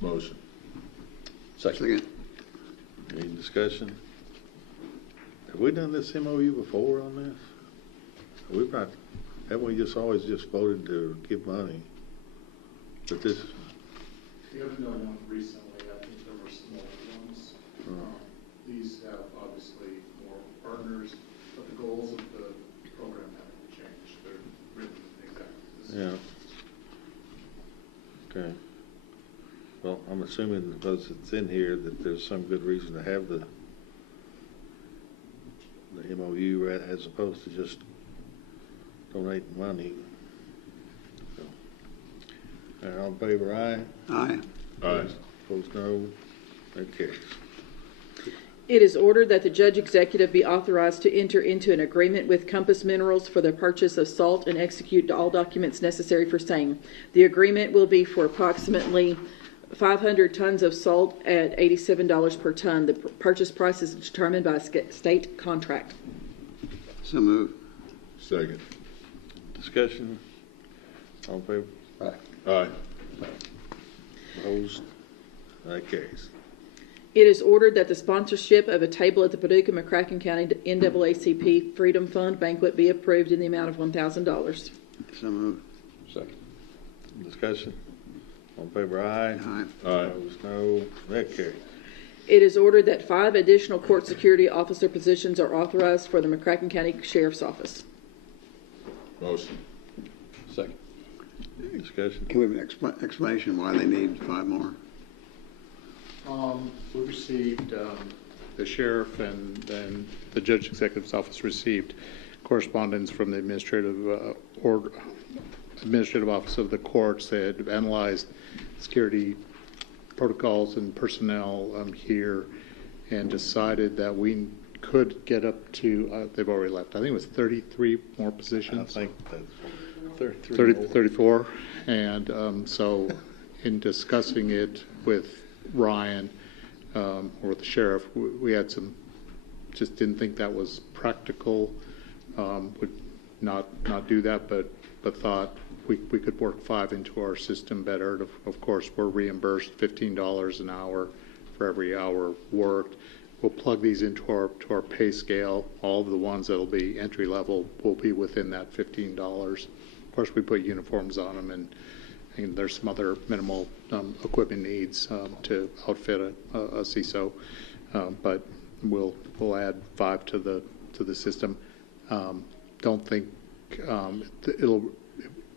Motion. Second. Any discussion? Have we done this MOU before on this? We've not, haven't we just always just voted to give money? But this, You haven't done one recently, I think there were smaller ones. These have obviously more partners, but the goals of the program haven't changed. They're written exactly the same. yeah. Okay. Well, I'm assuming because it's in here that there's some good reason to have the MOU as opposed to just donating money. So, all in favor, aye. Aye. Aye. Opposed, no. That carries. It is ordered that the judge executive be authorized to enter into an agreement with Compass Minerals for the purchase of salt and execute all documents necessary for same. The agreement will be for approximately 500 tons of salt at $87 per ton. The purchase price is determined by a state contract. So move. Second. Discussion? All in favor? Aye. Aye. Opposed? That carries. It is ordered that the sponsorship of a table at the Paducah McCracken County NAACP Freedom Fund banquet be approved in the amount of $1,000. So move. Second. Discussion? All in favor, aye. Aye. Aye. Opposed, no. That carries. It is ordered that 5 additional court security officer positions are authorized for the McCracken County Sheriff's Office. Motion. Second. Discussion. Can we have an explanation why they need 5 more? We received, the sheriff and then the judge executive's office received correspondence from the administrative office of the courts. They had analyzed security protocols and personnel here and decided that we could get up to, they've already left, I think it was 33 more positions. I think that's 34. And so in discussing it with Ryan, or with the sheriff, we had some, just didn't think that was practical, would not do that, but thought we could work 5 into our system better. Of course, we're reimbursed $15 an hour for every hour worked. We'll plug these into our pay scale. All of the ones that'll be entry level will be within that $15. Of course, we put uniforms on them, and there's some other minimal equipment needs to outfit a CISO, but we'll add 5 to the system. Don't think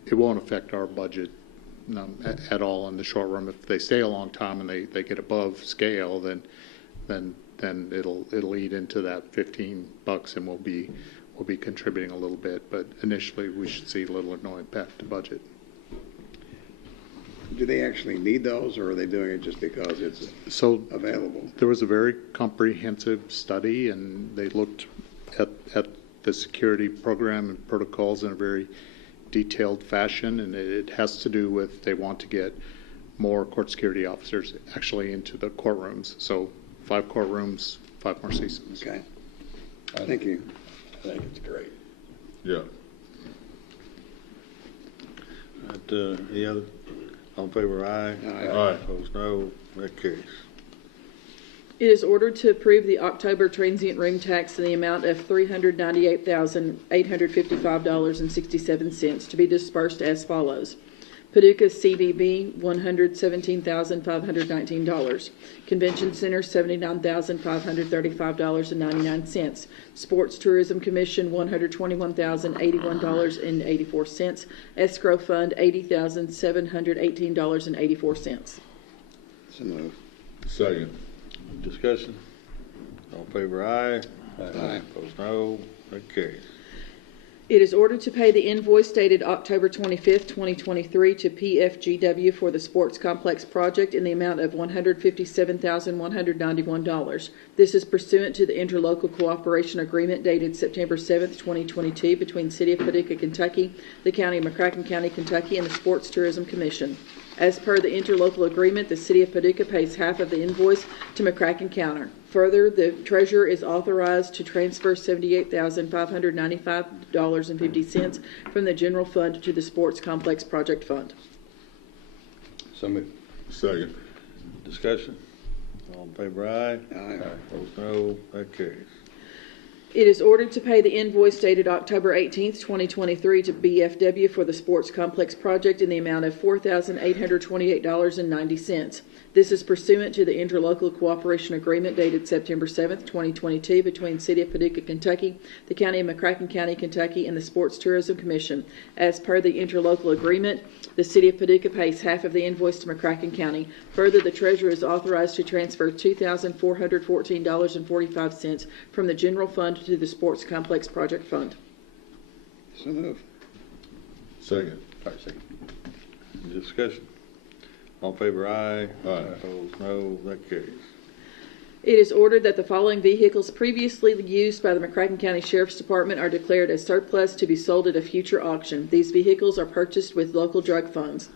it won't affect our budget at all in the short run. If they stay a long time and they get above scale, then it'll eat into that $15, and we'll be contributing a little bit. But initially, we should see little or no impact to budget. Do they actually need those, or are they doing it just because it's available? There was a very comprehensive study, and they looked at the security program and protocols in a very detailed fashion, and it has to do with they want to get more court security officers actually into the courtrooms. So 5 courtrooms, 5 more CISOs. Okay. Thank you. I think it's great. Yeah. Any other? All in favor, aye. Aye. Opposed, no. That carries. It is ordered to approve the October transient room tax in the amount of $398,855.67 to be dispersed as follows. Paducah CBB, $117,519. Convention Center, $79,535.99. Sports Tourism Commission, $121,081.84. Escrow Fund, $80,718.84. So move. Second. Discussion. All in favor, aye. Aye. Opposed, no. That carries. It is ordered to pay the invoice dated October 25th, 2023 to PFGW for the Sports Complex project in the amount of $157,191. This is pursuant to the interlocal cooperation agreement dated September 7th, 2022 between City of Paducah, Kentucky, the County of McCracken County, Kentucky, and the Sports Tourism Commission. As per the interlocal agreement, the City of Paducah pays half of the invoice to McCracken County. Further, the treasurer is authorized to transfer $78,595.50 from the general fund to the Sports Complex Project Fund. So moved. Second. Discussion. All in favor, aye. Aye. Opposed, no. That carries. It is ordered to pay the invoice dated October 18th, 2023 to BFW for the Sports Complex project in the amount of $4,828.90. This is pursuant to the interlocal cooperation agreement dated September 7th, 2022 between City of Paducah, Kentucky, the County of McCracken County, Kentucky, and the Sports Tourism Commission. As per the interlocal agreement, the City of Paducah pays half of the invoice to McCracken County. Further, the treasurer is authorized to transfer $2,414.45 from the general fund to the Sports Complex Project Fund. So move. Second. Second. Discussion. All in favor, aye. Aye. Opposed, no. That carries. It is ordered that the following vehicles previously used by the McCracken County Sheriff's Department are declared as surplus to be sold at a future auction. These vehicles are purchased with local drug funds.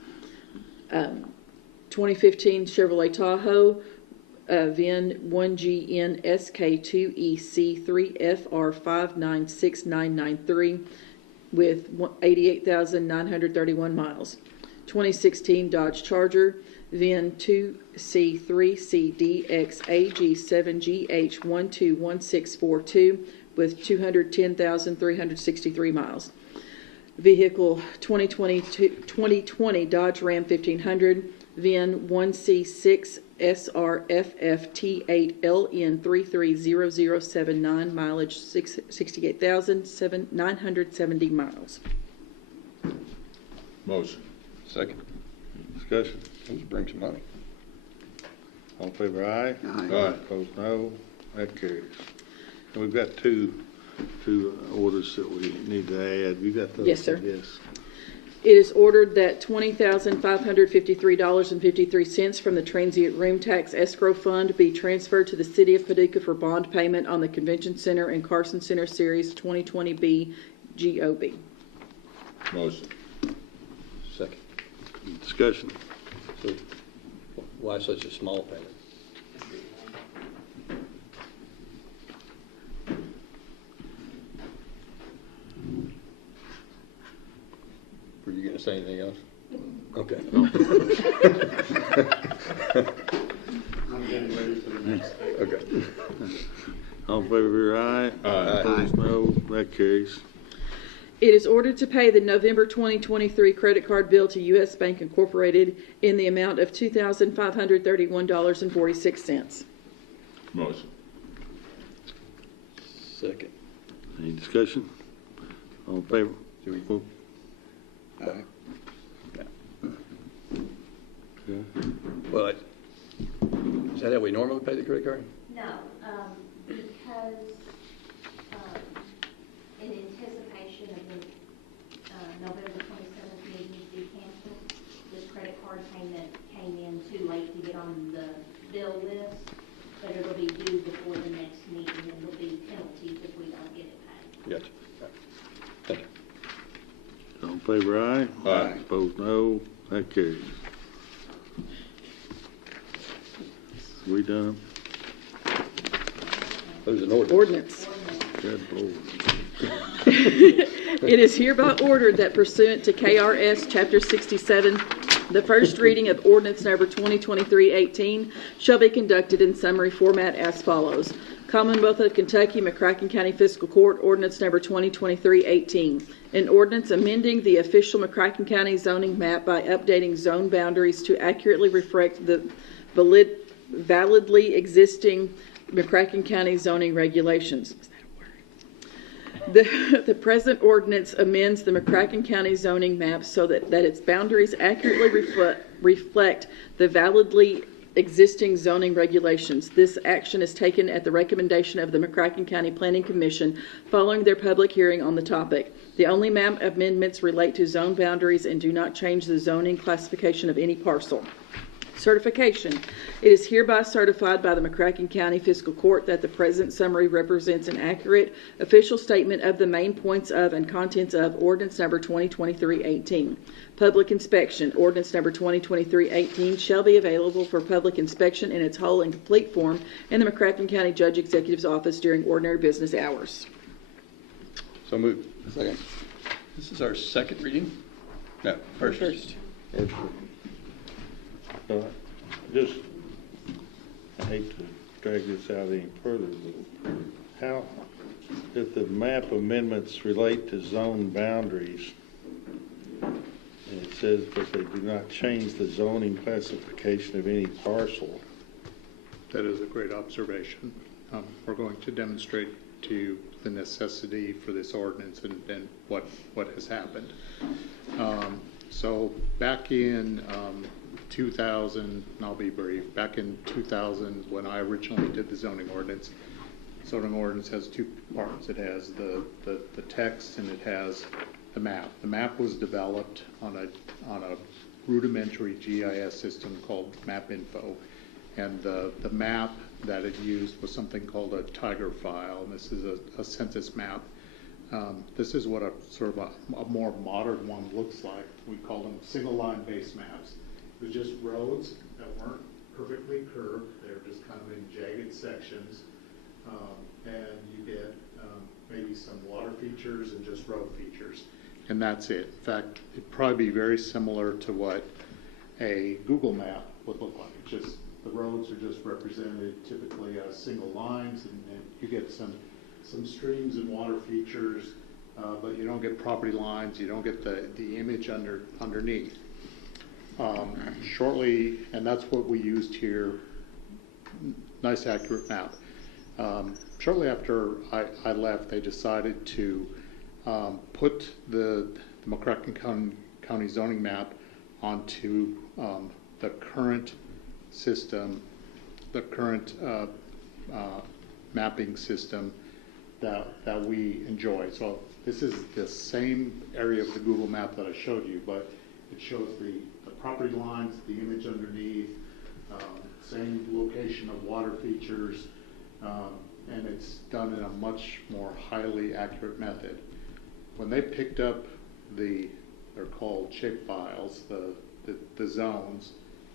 2015 Chevrolet Tahoe, VIN 1GN SK2EC3FR596993 with 88,931 miles. 2016 Dodge Charger, VIN 2C3CDXAG7GH121642 with 210,363 miles. Vehicle 2020 Dodge Ram 1500, VIN 1C6SRFFT8LN330079, mileage 68,970 miles. Motion. Second. Discussion. Let's bring some money. All in favor, aye? Aye. Opposed, no. That carries. And we've got two orders that we need to add. You got those? Yes, sir. Yes. It is ordered that $20,553.53 from the transient room tax escrow fund be transferred to the City of Paducah for bond payment on the Convention Center and Carson Center Series 2020B GOB. Motion. Second. Discussion. So why such a small payment? Were you going to say anything else? Okay. I'm getting ready for the next thing. Okay. All in favor, aye? Aye. Opposed, no. That carries. It is ordered to pay the November 2023 credit card bill to U.S. Bank Incorporated in the amount of $2,531.46. Motion. Second. Any discussion? All in favor? Do we- Okay. Well, is that how we normally pay the credit card? No, because, in anticipation of the, November 27th meeting to be canceled, this credit card payment came in too late to get on the bill list, but it'll be due before the next meeting, and there'll be penalties if we don't get it paid. Gotcha. Thank you. All in favor, aye? Aye. Opposed, no. That carries. We done? There's an ordinance. Ordinance. Good Lord. It is hereby ordered that pursuant to KRS Chapter 67, the first reading of ordinance number 2023-18 shall be conducted in summary format as follows. Commonwealth of Kentucky, McCracken County Fiscal Court, ordinance number 2023-18. An ordinance amending the official McCracken County zoning map by updating zone boundaries to accurately reflect the validly existing McCracken County zoning regulations. The present ordinance amends the McCracken County zoning map so that its boundaries accurately reflect the validly existing zoning regulations. This action is taken at the recommendation of the McCracken County Planning Commission following their public hearing on the topic. The only map amendments relate to zone boundaries and do not change the zoning classification of any parcel. Certification. It is hereby certified by the McCracken County Fiscal Court that the present summary represents an accurate official statement of the main points of and contents of ordinance number 2023-18. Public inspection. Ordinance number 2023-18 shall be available for public inspection in its whole and complete form in the McCracken County Judge Executive's office during ordinary business hours. So moved. Second. This is our second reading? No, first. First. I hate to drag this out any further, but how, if the map amendments relate to zone boundaries, and it says, but they do not change the zoning classification of any parcel. That is a great observation. We're going to demonstrate to you the necessity for this ordinance and what has happened. So back in 2000, and I'll be brief, back in 2000 when I originally did the zoning ordinance has two parts. It has the text and it has the map. The map was developed on a rudimentary GIS system called Map Info, and the map that it used was something called a Tiger file, and this is a census map. This is what a sort of a more modern one looks like. We call them single line base maps. It was just roads that weren't perfectly curved. They were just kind of in jagged sections. And you get maybe some water features and just road features. And that's it. In fact, it'd probably be very similar to what a Google map would look like. It's just the roads are just represented typically as single lines, and you get some streams and water features, but you don't get property lines. You don't get the image underneath. Shortly, and that's what we used here, nice accurate map. Shortly after I left, they decided to put the McCracken County zoning map onto the current system, the current mapping system that we enjoy. So this is the same area of the Google map that I showed you, but it shows the property lines, the image underneath, same location of water features, and it's done in a much more highly accurate method. When they picked up they're called shape files, the zones,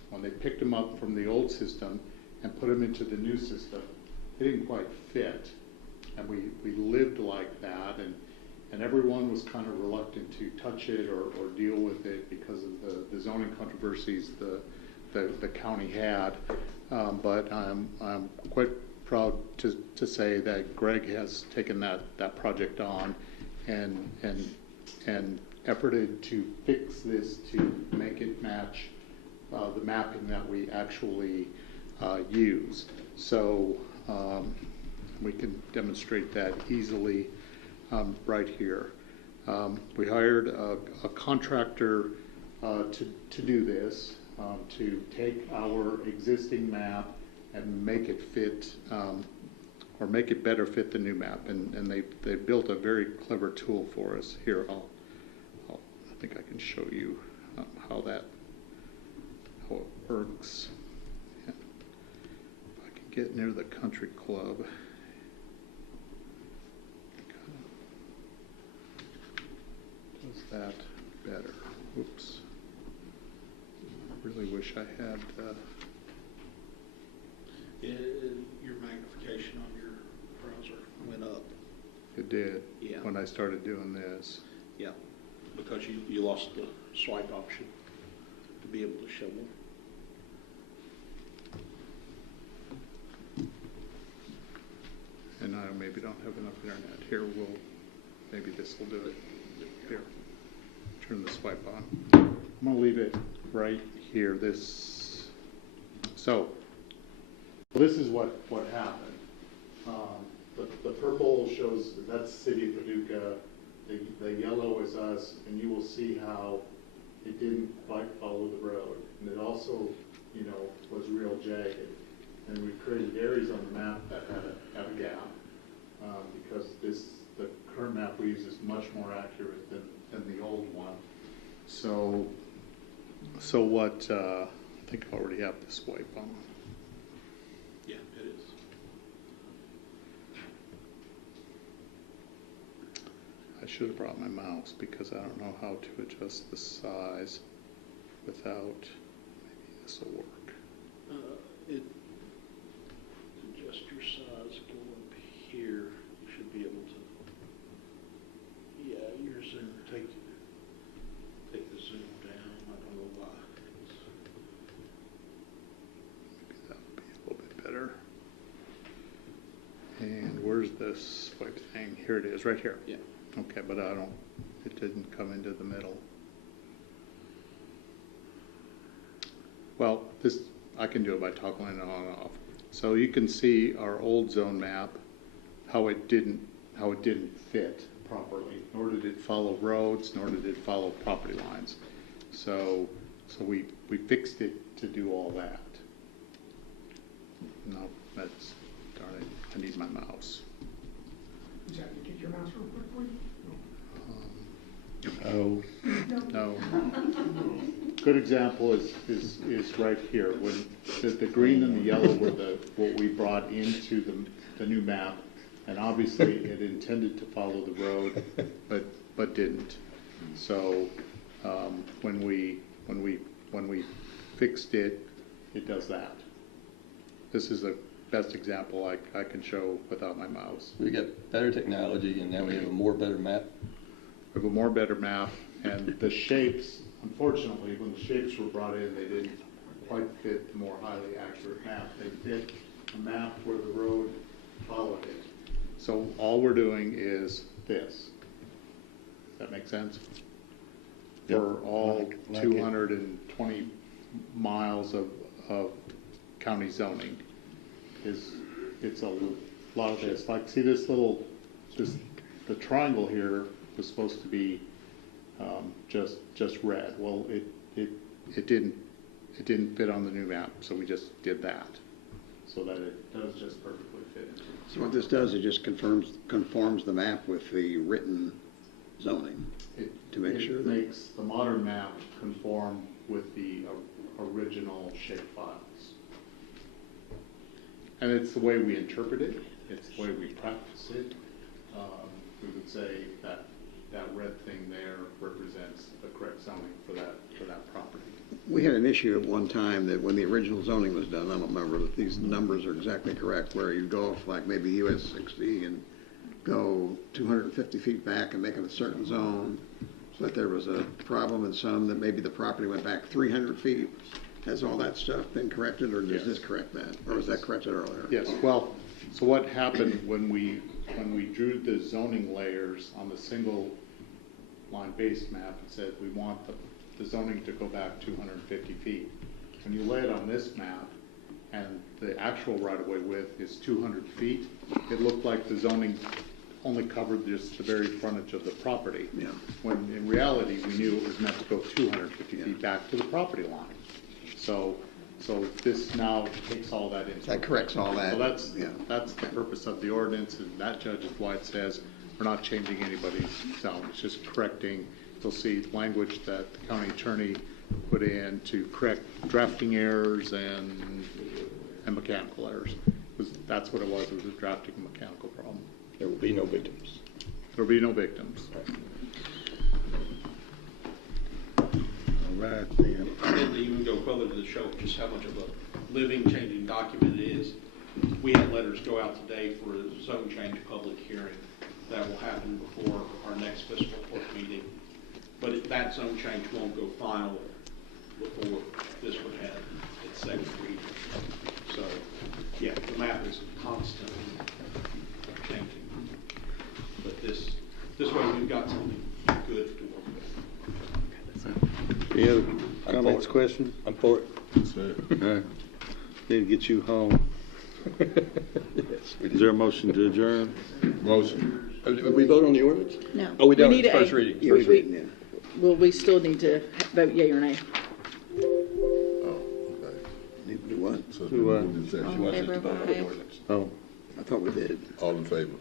when they picked them up from the old system and put them into the new system, they didn't quite fit. And we lived like that, and everyone was kind of reluctant to touch it or deal with it because of the zoning controversies the county had. But I'm quite proud to say that Greg has taken that project on and efforted to fix this to make it match the mapping that we actually use. So we can demonstrate that easily right here. We hired a contractor to do this, to take our existing map and make it fit, or make it better fit the new map. And they built a very clever tool for us. Here, I think I can show you how it works. If I can get near the country club. Does that better? Oops. I really wish I had. Your magnification on your browser went up. It did. Yeah. When I started doing this. Yeah, because you lost the swipe option to be able to show them. And I maybe don't have enough internet. Here, maybe this will do it. Here, turn the swipe on. I'm gonna leave it right here. So this is what happened. The purple shows, that's the city of Paducah. The yellow is us, and you will see how it didn't quite follow the road. And it also, was real jagged. And we created areas on the map that had a gap, because the current map we use is much more accurate than the old one. So what, I think I already have the swipe on. Yeah, it is. I should have brought my mouse because I don't know how to adjust the size without, maybe this will work. Adjust your size, go up here, you should be able to, yeah, your zoom, take the zoom down, I don't know why. Maybe that would be a little bit better. And where's this swipe thing? Here it is, right here. Yeah. Okay, but it didn't come into the middle. Well, I can do it by toggling it on and off. So you can see our old zone map, how it didn't fit properly, nor did it follow roads, nor did it follow property lines. So we fixed it to do all that. No, that's, darn it, I need my mouse. Would you have to get your mouse real quick, please? No. Good example is right here. When the green and the yellow were what we brought into the new map, and obviously it intended to follow the road, but didn't. So when we fixed it, it does that. This is the best example I can show without my mouse. We got better technology, and now we have a better map. We have a better map, and the shapes, unfortunately, when the shapes were brought in, they didn't quite fit the more highly accurate map. They fit a map where the road followed it. So all we're doing is this. Does that make sense? for all 220 miles of county zoning. It's a lot of this. Like, see this little, the triangle here was supposed to be just red. Well, it didn't fit on the new map, so we just did that, so that it does just perfectly fit into it. So what this does, it just conforms the map with the written zoning to make sure It that. makes the modern map conform with the original shape files. And it's the way we interpret it, it's the way we practice it. We would say that that red thing there represents the correct zoning for that property. We had an issue at one time that when the original zoning was done, I don't remember that these numbers are exactly correct, where you go off like maybe US 60 and go 250 feet back and make it a certain zone, so that there was a problem in some that maybe the property went back 300 feet. Has all that stuff been corrected, or does this correct that? Or was that corrected earlier? Yes, well, so what happened when we drew the zoning layers on the single line base map, it said we want the zoning to go back 250 feet. When you lay it on this map and the actual right-of-way width is 200 feet, it looked like the zoning only covered just the very frontage of the property. Yeah. When in reality, we knew it was meant to go 250 feet back to the property line. So this now takes all that into. That corrects all that. So that's the purpose of the ordinance, and that, Judge, is why it says we're not changing anybody's zone. It's just correcting. You'll see language that the county attorney put in to correct drafting errors and mechanical errors. That's what it was. It was a drafting and mechanical problem. There will be no victims. There will be no victims. All right, then. I didn't even go further to show just how much of a living, changing document it is. We had letters go out today for a zone change public hearing that will happen before our next fiscal court meeting. But that zone change won't go final before this would have its second reading. So, yeah, the map is constantly changing. But this way we've got something good to work with. Any other comments, questions? I'm for it. All right. Need to get you home. Yes, Is there a motion to adjourn? Motion. Did we vote on the ordinance? No. Oh, we don't. need It's first a- reading. First reading, yeah. Well, we still need to vote yea or nay. Oh, okay. Need to do what? So Do what? moved in second. She wants us to vote on the ordinance. Oh, I thought we did. All in favor?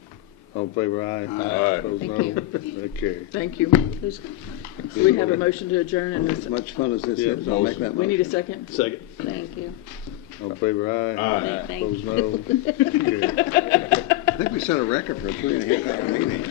all in favor, aye. Aye. Opposed, Thank no. you. Okay. Thank you. Do we have a motion to adjourn? And As much fun as this Yeah, is, I'll make that we need a motion. second? Second. Thank you. All in favor, aye. Aye. Thank Opposed, you. no. Okay. I think we set a record for a 3.5 hour meeting.